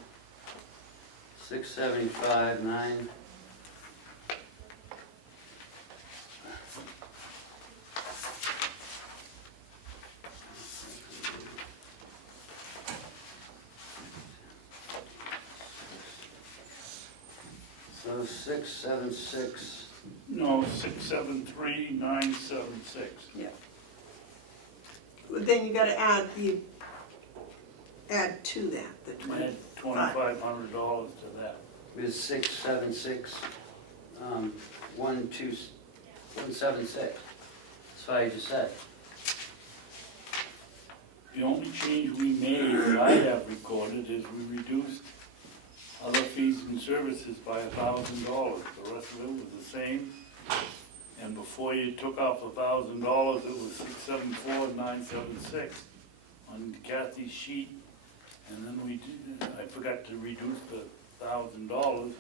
675, 9. So 676. No, 673,976. Yeah. But then you gotta add to that, the Add 25. $2,500 to that. Is 676, 176. That's what I just said. The only change we made, that I have recorded, is we reduced other fees and services by $1,000. The rest of it was the same. And before you took off $1,000, it was 674,976 on Kathy's sheet. And then I forgot to reduce the $1,000.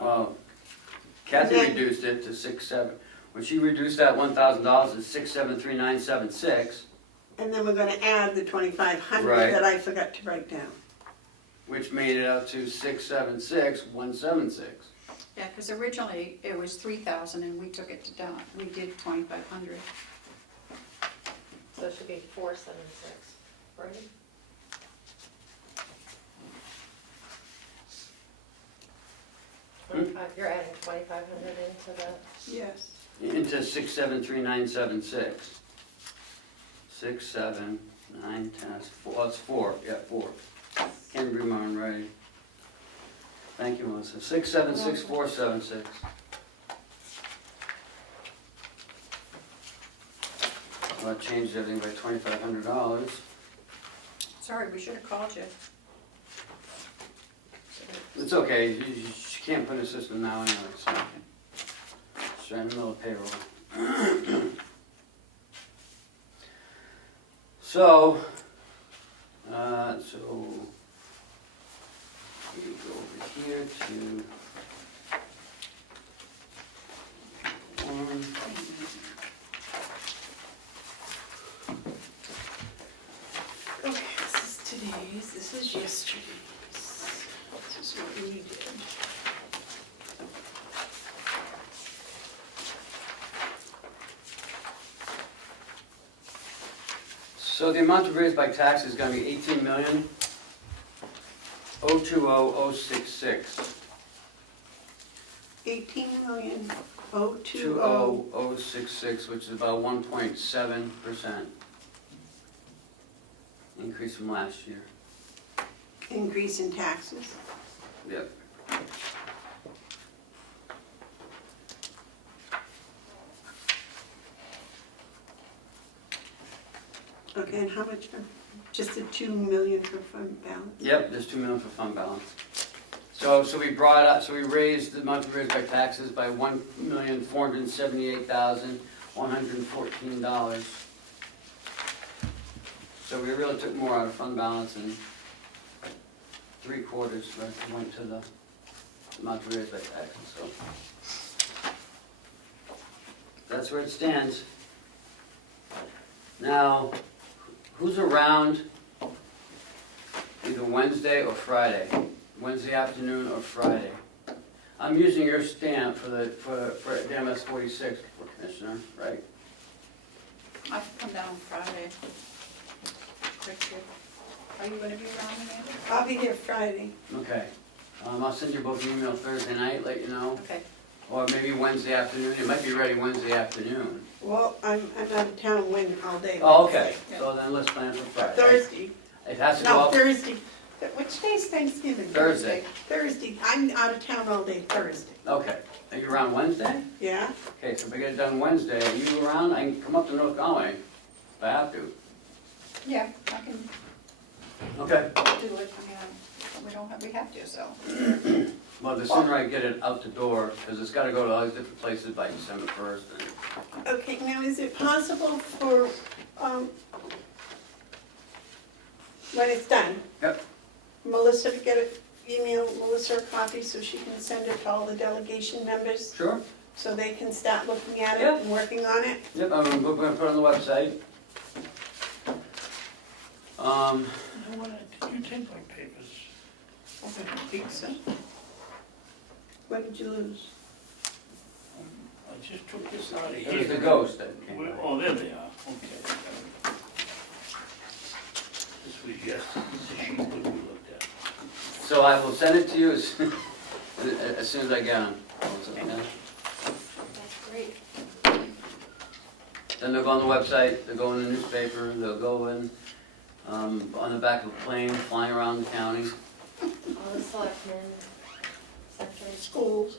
Well, Kathy And then- reduced it to 67. When she reduced that $1,000 to 673,976, And then we're gonna add the 2,500 Right. that I forgot to write down. which made it up to 676,176. Yeah, because originally it was 3,000 and we took it to down, we did 2,500. So it should be 476, right? You're adding 2,500 into that? Yes. Into 673,976. 6, 7, 9, 10, that's 4, oh, it's 4, yeah, 4. Can't read my own writing. Thank you, Melissa. 676-476. Well, that changed everything by $2,500. Sorry, we should have called you. It's okay, you can't put in a system now anyway, so. It's right in the middle of payroll. So, we go over here to one. Okay, this is today's, this is yesterday's. This is what we did. So the amount to raise by tax is gonna be 18,020,066. 18,020,000. 20066, which is about 1.7% increase from last year. Increase in taxes. Yep. Okay, and how much for, just the 2 million for fund balance? Yep, there's 2 million for fund balance. So we brought up, so we raised the amount raised by taxes by $1,478,114. So we really took more out of fund balance and 3/4 went to the amount raised by taxes, so. That's where it stands. Now, who's around either Wednesday or Friday? Wednesday afternoon or Friday? I'm using your stamp for the MS 46, Commissioner, right? I can come down on Friday. Richard, are you gonna be around, Amanda? I'll be here Friday. Okay. I'll send you both an email Thursday night, let you know, Okay. or maybe Wednesday afternoon. It might be ready Wednesday afternoon. Well, I'm out of town all day. Oh, okay. So then let's plan for Friday. Thursday. It has to go No, up. Thursday. Which day's Thanksgiving? Thursday. Thursday. I'm out of town all day Thursday. Okay. Are you around Wednesday? Yeah? Okay, so if I get it done Wednesday, are you around? I can come up to North Conway if I have to. Yeah, I can Okay. do it, I mean, we have to, so. Well, the sooner I get it out the door, because it's gotta go to all these different places by December 1st. Okay, now is it possible for, when it's done? Yep. Melissa to get it, email Melissa a copy so she can send it to all the delegation members, Sure. so they can start looking at it Yeah. and working on it? Yep, we're gonna put it on the website. Did you take my papers? I don't think so. What did you lose? I just took this out of It was here. the ghost that came by. Oh, there they are, okay. This was yesterday, the sheet that we looked at. So I will send it to you as soon as I get them. That's great. Then they'll go on the website, they'll go in the newspaper, they'll go in on the back of a plane, flying around the county. All the selectmen, secretaries. Schools,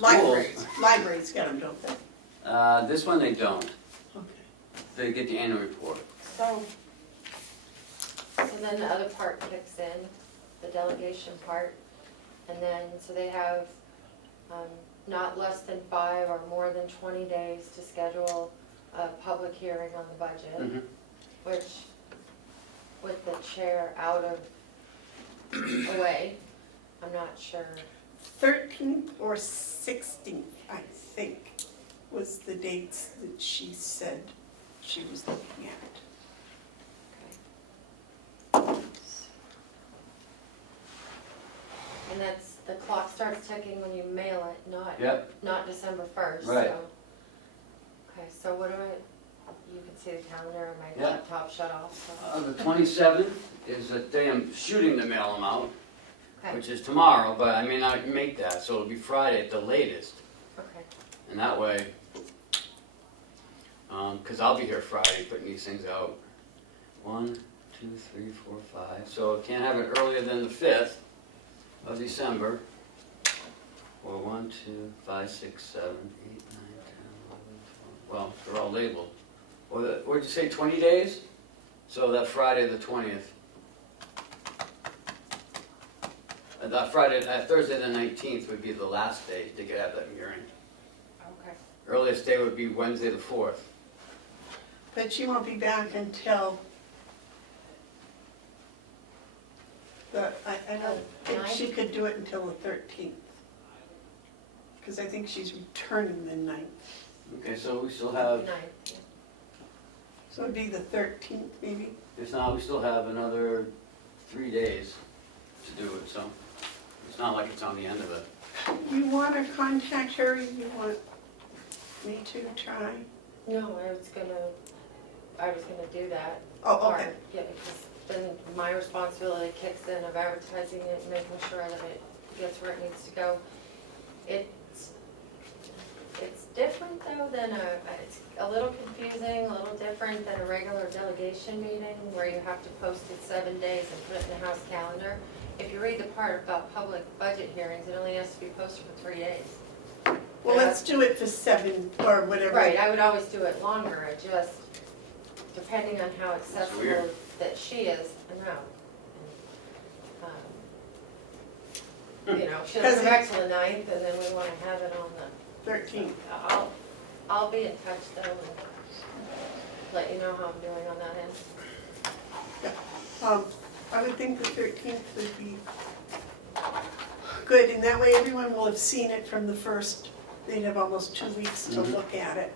libraries. Libraries get them, don't they? This one they don't. Okay. They get the annual report. So then the other part kicks in, the delegation part, and then, so they have not less than 5 or more than 20 days to schedule a public hearing on the budget, Mhm. which, with the chair out of the way, I'm not sure. 13th or 16th, I think, was the dates that she said she was looking at. And that's, the clock starts ticking when you mail it, not December 1st, Right. so. Okay, so what do you can see the calendar on my Yeah. laptop shut off, so. The 27th is the day I'm shooting to mail them out, Okay, which is tomorrow, but I may not make that, so it'll be Friday at the latest. okay. And that way, Because I'll be here Friday putting these things out. 1, 2, 3, 4, 5. So can't have it earlier than the 5th of December. Or 1, 2, 5, 6, 7, 8, 9, 10, 11, 12. Well, they're all labeled. Or what'd you say, 20 days? So that Friday the 20th. That Thursday the 19th would be the last day they could have that hearing. Okay. Earliest day would be Wednesday the 4th. But she won't be back until I don't think she could do it until the 13th. Because I think she's returning the 9th. Okay, so we still have, Ninth, yeah. So it'd be the 13th maybe. it's not, we still have another 3 days to do it, so it's not like it's on the end of it. You want to contact her, you want me to try? No, I was gonna do that. Oh, okay. part, yeah, because then my responsibility kicks in of advertising it and making sure that it gets where it needs to go. It's different though than it's a little confusing, a little different than a regular delegation meeting where you have to post it 7 days and put it in the House calendar. If you read the part about public budget hearings, it only has to be posted for 3 days. Well, let's do it for 7 or whatever. Right, I would always do it longer, it just, depending on how weird. accessible that she is, I know. You know, she'll come back to the 9th, and then we want to have it on the 13th. I'll be in touch though, and let you know how I'm doing on that end. I would think the 13th would be good, and that way everyone will have seen it from the first. They'd have almost 2 weeks to look at it.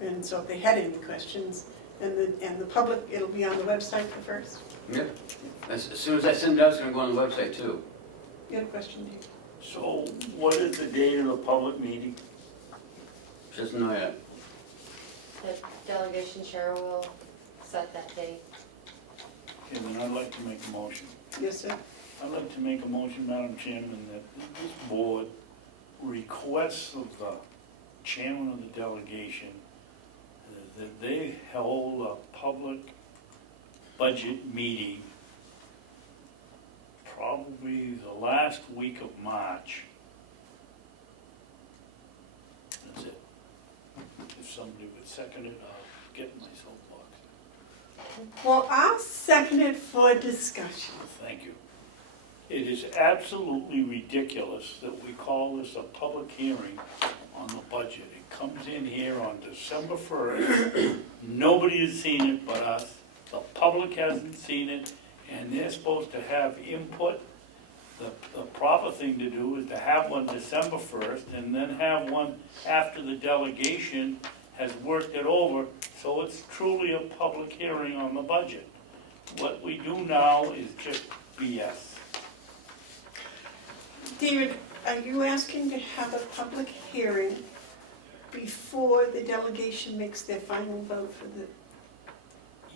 And so if they had any questions, and the public, it'll be on the website the first. Yep. As soon as I send it out, it's gonna go on the website too. You had a question, Dave? So what is the date of the public meeting? Just know yet. The delegation chair will set that date. Okay, then I'd like to make a motion. Yes, sir. I'd like to make a motion, Madam Chairman, that this board requests of the chairman of the delegation that they hold a public budget meeting probably the last week of March. That's it. If somebody would second it, I'll get my soapbox. Well, I'll second it for discussion. Thank you. It is absolutely ridiculous that we call this a public hearing on the budget. It comes in here on December 1st. Nobody has seen it but us. The public hasn't seen it, and they're supposed to have input. The proper thing to do is to have one December 1st and then have one after the delegation has worked it over, so it's truly a public hearing on the budget. What we do now is just BS. David, are you asking to have a public hearing before the delegation makes their final vote for the,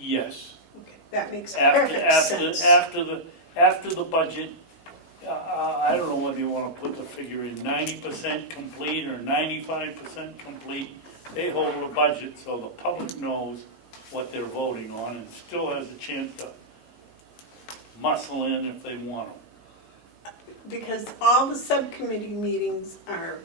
Yes. okay, that makes perfect sense. After the budget, I don't know whether you want to put the figure in 90% complete or 95% complete. They hold a budget so the public knows what they're voting on and still has a chance to muscle in if they want to. Because all the subcommittee meetings are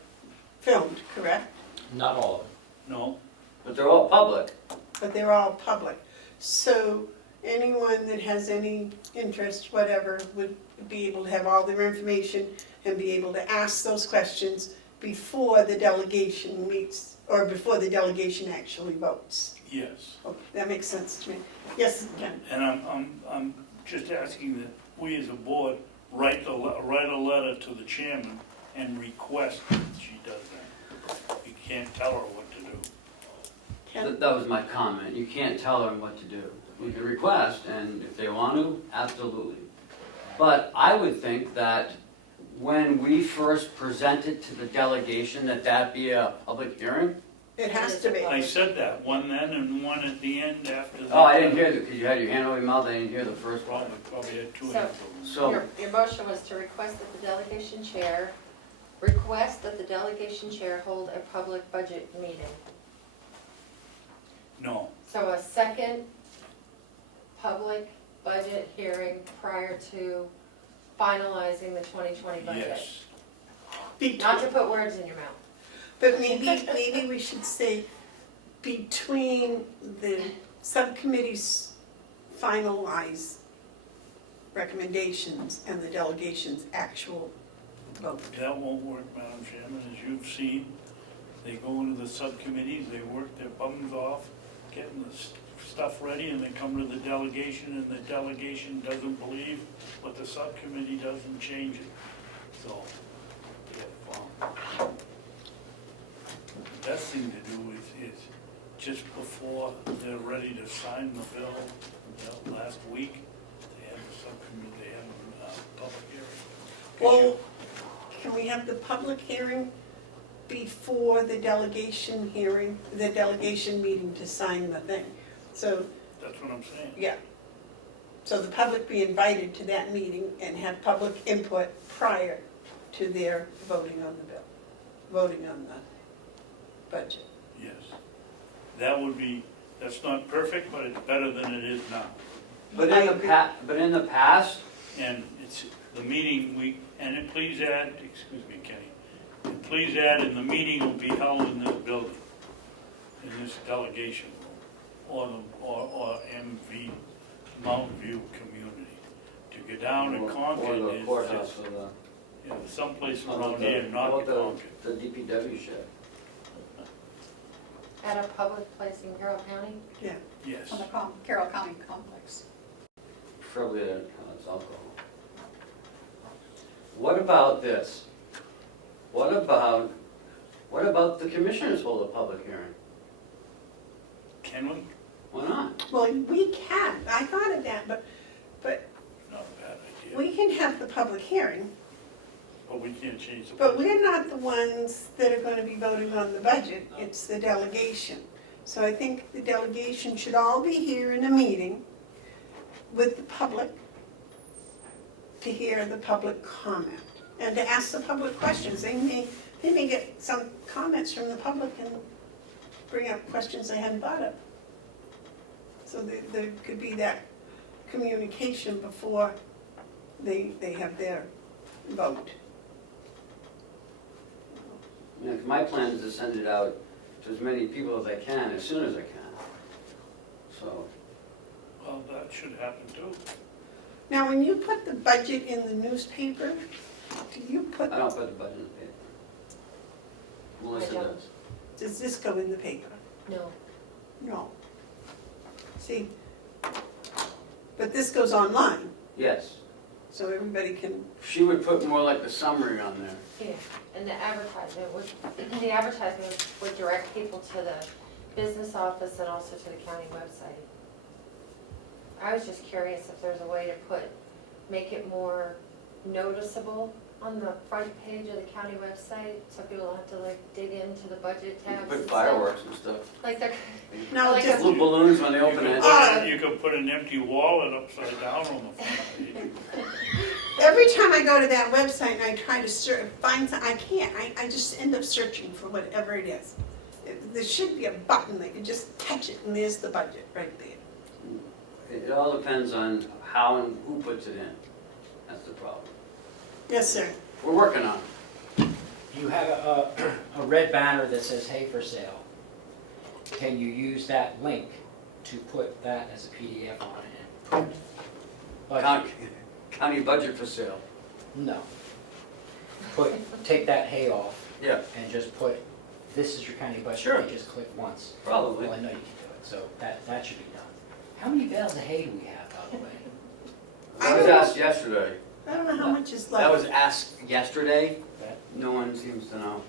filmed, correct? Not all of them. No? But they're all public. But they're all public. So anyone that has any interest, whatever, would be able to have all their information and be able to ask those questions before the delegation meets, or before the delegation actually votes. Yes. Okay, that makes sense to me. Yes, Ken? And I'm just asking that we as a board write a letter to the chairman and request that she does that. You can't tell her what to do. Ken? That was my comment. You can't tell them what to do. We can request, and if they want to, absolutely. But I would think that when we first present it to the delegation, that be a public hearing. It has to be. I said that, one then and one at the end after that. Oh, I didn't hear that, because you had your hand over your mouth, I didn't hear the first one. Probably had two So- hands. So, Your motion was to request that the delegation chair hold a public budget meeting. No, So a second public budget hearing prior to finalizing the 2020 budget? yes. Not to put words in your mouth. But maybe we should say between the subcommittee's finalized recommendations and the delegation's actual vote. That won't work, Madam Chairman, as you've seen. They go into the subcommittees, they work their bums off, getting the stuff ready, and they come to the delegation, and the delegation doesn't believe what the subcommittee does and change it. So, if, the best thing to do is just before they're ready to sign the bill, last week, they have a subcommittee, they have a public hearing. Well, can we have the public hearing before the delegation hearing, the delegation meeting to sign the thing? So, That's what I'm saying. yeah. So the public be invited to that meeting and have public input prior to their voting on the bill, voting on the budget. Yes. That would be, that's not perfect, but it's better than it is now. But I in the agree. but in the past, And it's the meeting, please add, excuse me, Kenny, and please add, and the meeting will be held in this building, in this delegation room, or MV, Mountain View community. To go down to or Concord the is courthouse, just, or the, someplace how around about here, the, not how in about Concord. the DPW shed? At a public place in Carroll County? Yeah. Yes. On the Carroll County complex. Probably that counts alcohol. What about this? What about the commissioners hold a public hearing? Can we? Why not? Well, we can, I thought of that, but Not a bad idea. we can have the public hearing, But we can't change the. but we're not the ones that are gonna be voting on the budget, it's the delegation. So I think the delegation should all be here in a meeting with the public to hear the public comment and to ask the public questions. They may get some comments from the public and bring up questions they hadn't thought of. So there could be that communication before they have their vote. You know, my plan is to send it out to as many people as I can, as soon as I can. So, Well, that should happen too. Now, when you put the budget in the newspaper, do you put, I don't put the budget in the paper. Melissa I don't. does. does this go in the paper? No. No. See, but this goes online, Yes. so everybody can, She would put more like the summary on there. Yeah, and the advertisement would direct people to the business office and also to the county website. I was just curious if there's a way to make it more noticeable on the front page of the county website, so people don't have to like dig into the budget You tabs could put and fireworks and stuff. stuff. Like they're, no, Like just, Little balloons when they open it. You could put an empty wallet upside down on the front page. every time I go to that website and I try to find something, I can't, I just end up searching for whatever it is. There should be a button, they can just touch it and there's the budget right there. It all depends on how and who puts it in. That's the problem. Yes, sir. We're working on it. You have a red banner that says hay for sale. Can you use that link to put that as a PDF on it? County, county budget for sale. No. Take that hay off Yeah, and just put, this is your county budget. Sure. You just click once. probably. Well, I know you can do it, so that should be done. How many bales of hay do we have, by the way? I was asked yesterday. I don't know how much is That was left. asked yesterday. Okay. No one seems to know.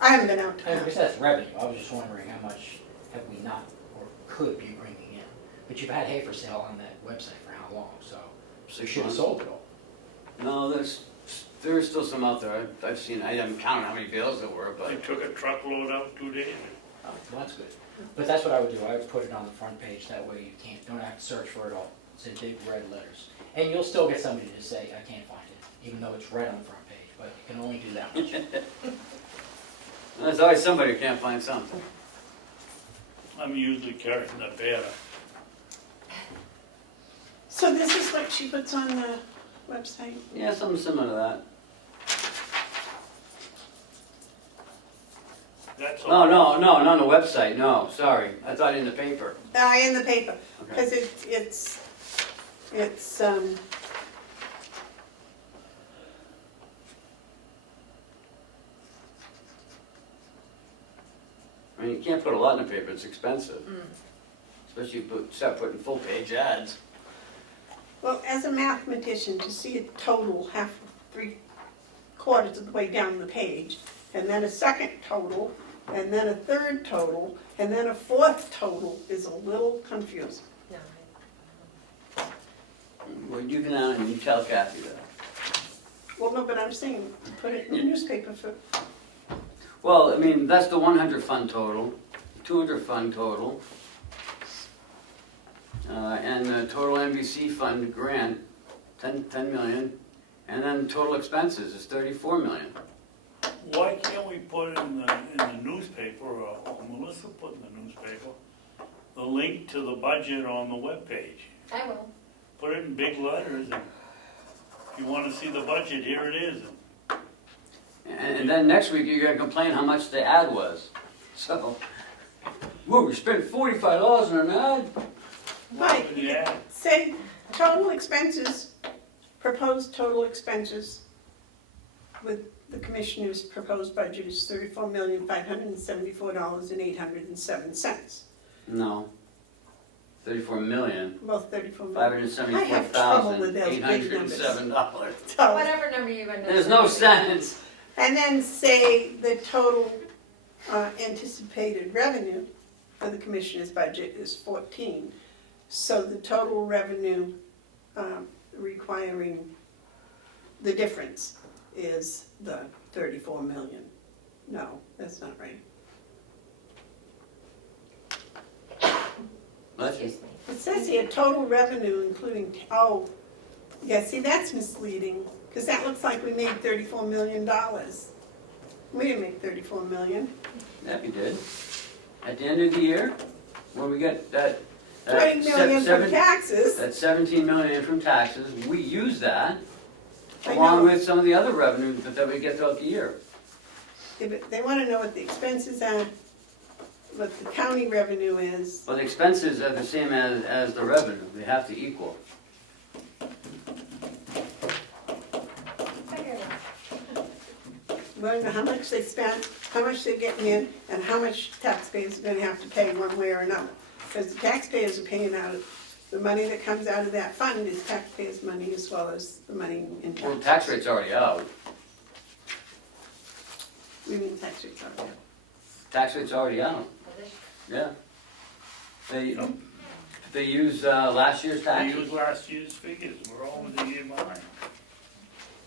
I haven't been out to And count. because that's revenue, I was just wondering how much have we not, or could be bringing in? But you've had hay for sale on that website for how long, so you 6 should have months. sold it all. No, there's still some out there. I've seen, I haven't counted how many bales there were, They but took a truckload out 2 days. Oh, well, that's good. But that's what I would do, I would put it on the front page, that way you don't have to search for it all. It's in big red letters. And you'll still get somebody to say, I can't find it, even though it's red on the front page, but you can only do that much. there's always somebody who can't find something. I'm usually carrying the banner. So this is what she puts on the website? Yeah, something similar to that. That's Oh, all. no, not on the website, no, sorry. I thought in the paper. In the paper, Okay. because it's, I mean, you can't put a lot in the paper, it's expensive. Especially if you start putting full-page ads. well, as a mathematician, to see a total half, 3/4 of the way down the page, and then a second total, and then a third total, and then a fourth total is a little confusing. No, Well, you can tell Kathy that. Well, no, but I'm saying, put it in the newspaper for, Well, I mean, that's the 100 fund total, 200 fund total, and the total NBC fund grant, 10 million, and then total expenses is 34 million. Why can't we put in the newspaper, or Melissa put in the newspaper, the link to the budget on the webpage? I will. Put it in big letters, and if you wanna see the budget, here it is. And then next week, you're gonna complain how much the ad was. So, whoa, we spent $45 on an ad? right, Yeah, say, total expenses, proposed total expenses with the commissioner's proposed budget is $34,574,807. No. 34 million, Well, 34 million. I have trouble with those big numbers. $574,807. So, Whatever number you end up. There's no sense. and then say the total anticipated revenue for the commissioner's budget is 14. So the total revenue requiring the difference is the 34 million. No, that's not right. Excuse me. It says here, total revenue including, oh, yeah, see, that's misleading, because that looks like we made $34 million. We didn't make 34 million. That we did. At the end of the year, when we get that. 20 million from taxes. That 17 million from taxes, we use that, I along know. with some of the other revenue that we get throughout the year. If they want to know what the expenses are, what the county revenue is. Well, the expenses are the same as the revenue, they have to equal. We don't know how much they spent, how much they're getting in, and how much taxpayers are going to have to pay one way or another. Because the taxpayers are paying out, the money that comes out of that fund is taxpayers' money as well as the money in taxes. Well, the tax rate's already out. We mean tax rates are there. Tax rate's already out, yeah. They use last year's we taxes. use last year's figures, we're all in the year behind.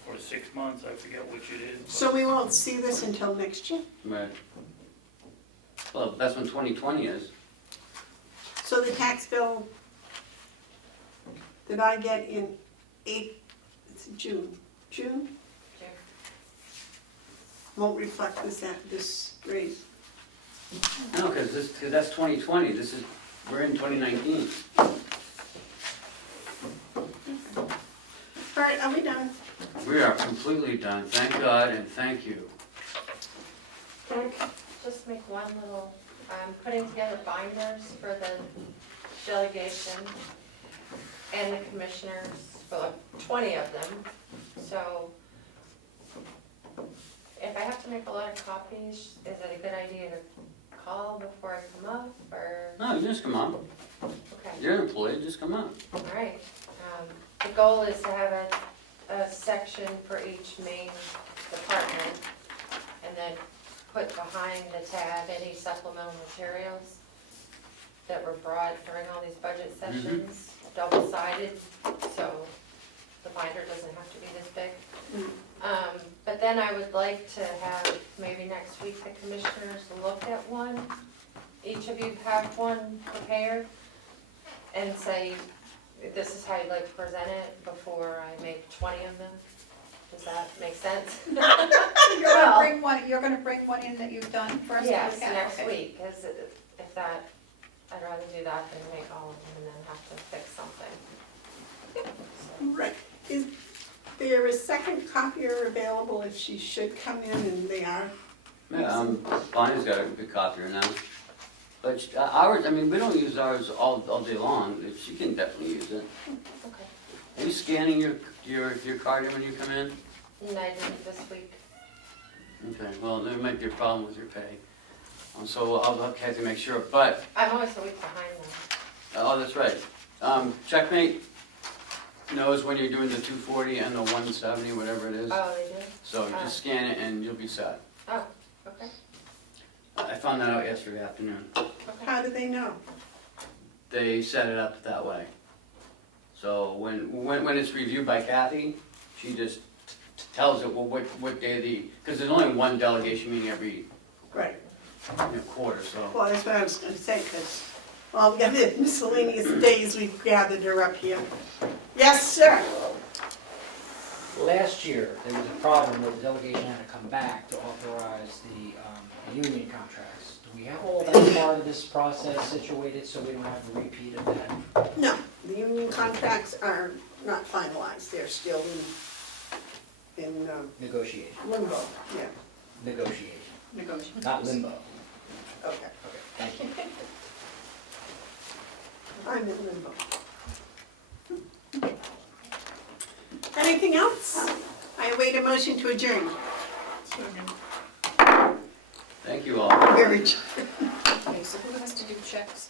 For 6 months, I forget which it is. but- So we won't see this until next year? Right. Well, that's when 2020 is. So the tax bill that I get in June won't reflect this rate. No, because that's 2020, we're in 2019. All right, are we done? We are completely done, thank God and thank you. Just make one little, I'm putting together binders for the delegation and the commissioners, well, 20 of them. So if I have to make a lot of copies, is it a good idea to call before I come up, or? No, you just come on, Okay, you're an employee, just come on. all right. The goal is to have a section for each main department, and then put behind the tab any supplemental materials that were brought during all these budget sessions, double-sided, so the binder doesn't have to be this big. But then I would like to have, maybe next week, the commissioners look at one. Each of you have one prepared, and say, this is how you'd like to present it before I make 20 of them. Does that make sense? You're gonna bring one in that you've done first? Yes, Okay, next okay. week, because if that I'd rather do that than make all of them and then have to fix something. So, Right. Is there a second copier available if she should come in and they are? Yeah, Bonnie's got a good copier now. But ours, I mean, we don't use ours all day long. She can definitely use it. Okay. Are you scanning your card in when you come in? And I didn't this week. Okay, well, there might be a problem with your pay. So I'll have to make sure, but, I'm always a week behind them. oh, that's right. Checkmate knows when you're doing the 240 and the 170, whatever it is. Oh, they do? So you just scan it and you'll be set. Oh, okay, I found that out yesterday afternoon. okay. How do they know? They set it up that way. So when it's reviewed by Kathy, she just tells it, well, what day because there's only one delegation meeting every Right. quarter, so. Well, that's what I was gonna say, because all the other miscellaneous days we've gathered her up here. Yes, sir. Last year, there was a problem where the delegation had to come back to authorize the union contracts. Do we have all that part of this process situated so we don't have a repeat of that? No, the union contracts are not finalized. They're still in Negotiation, limbo, yeah. negotiation, Negotiation. not limbo. Okay, Okay, thank you. I'm in limbo. Anything else? I await a motion to adjourn. Thank you all. Very. Okay, so who has to do checks?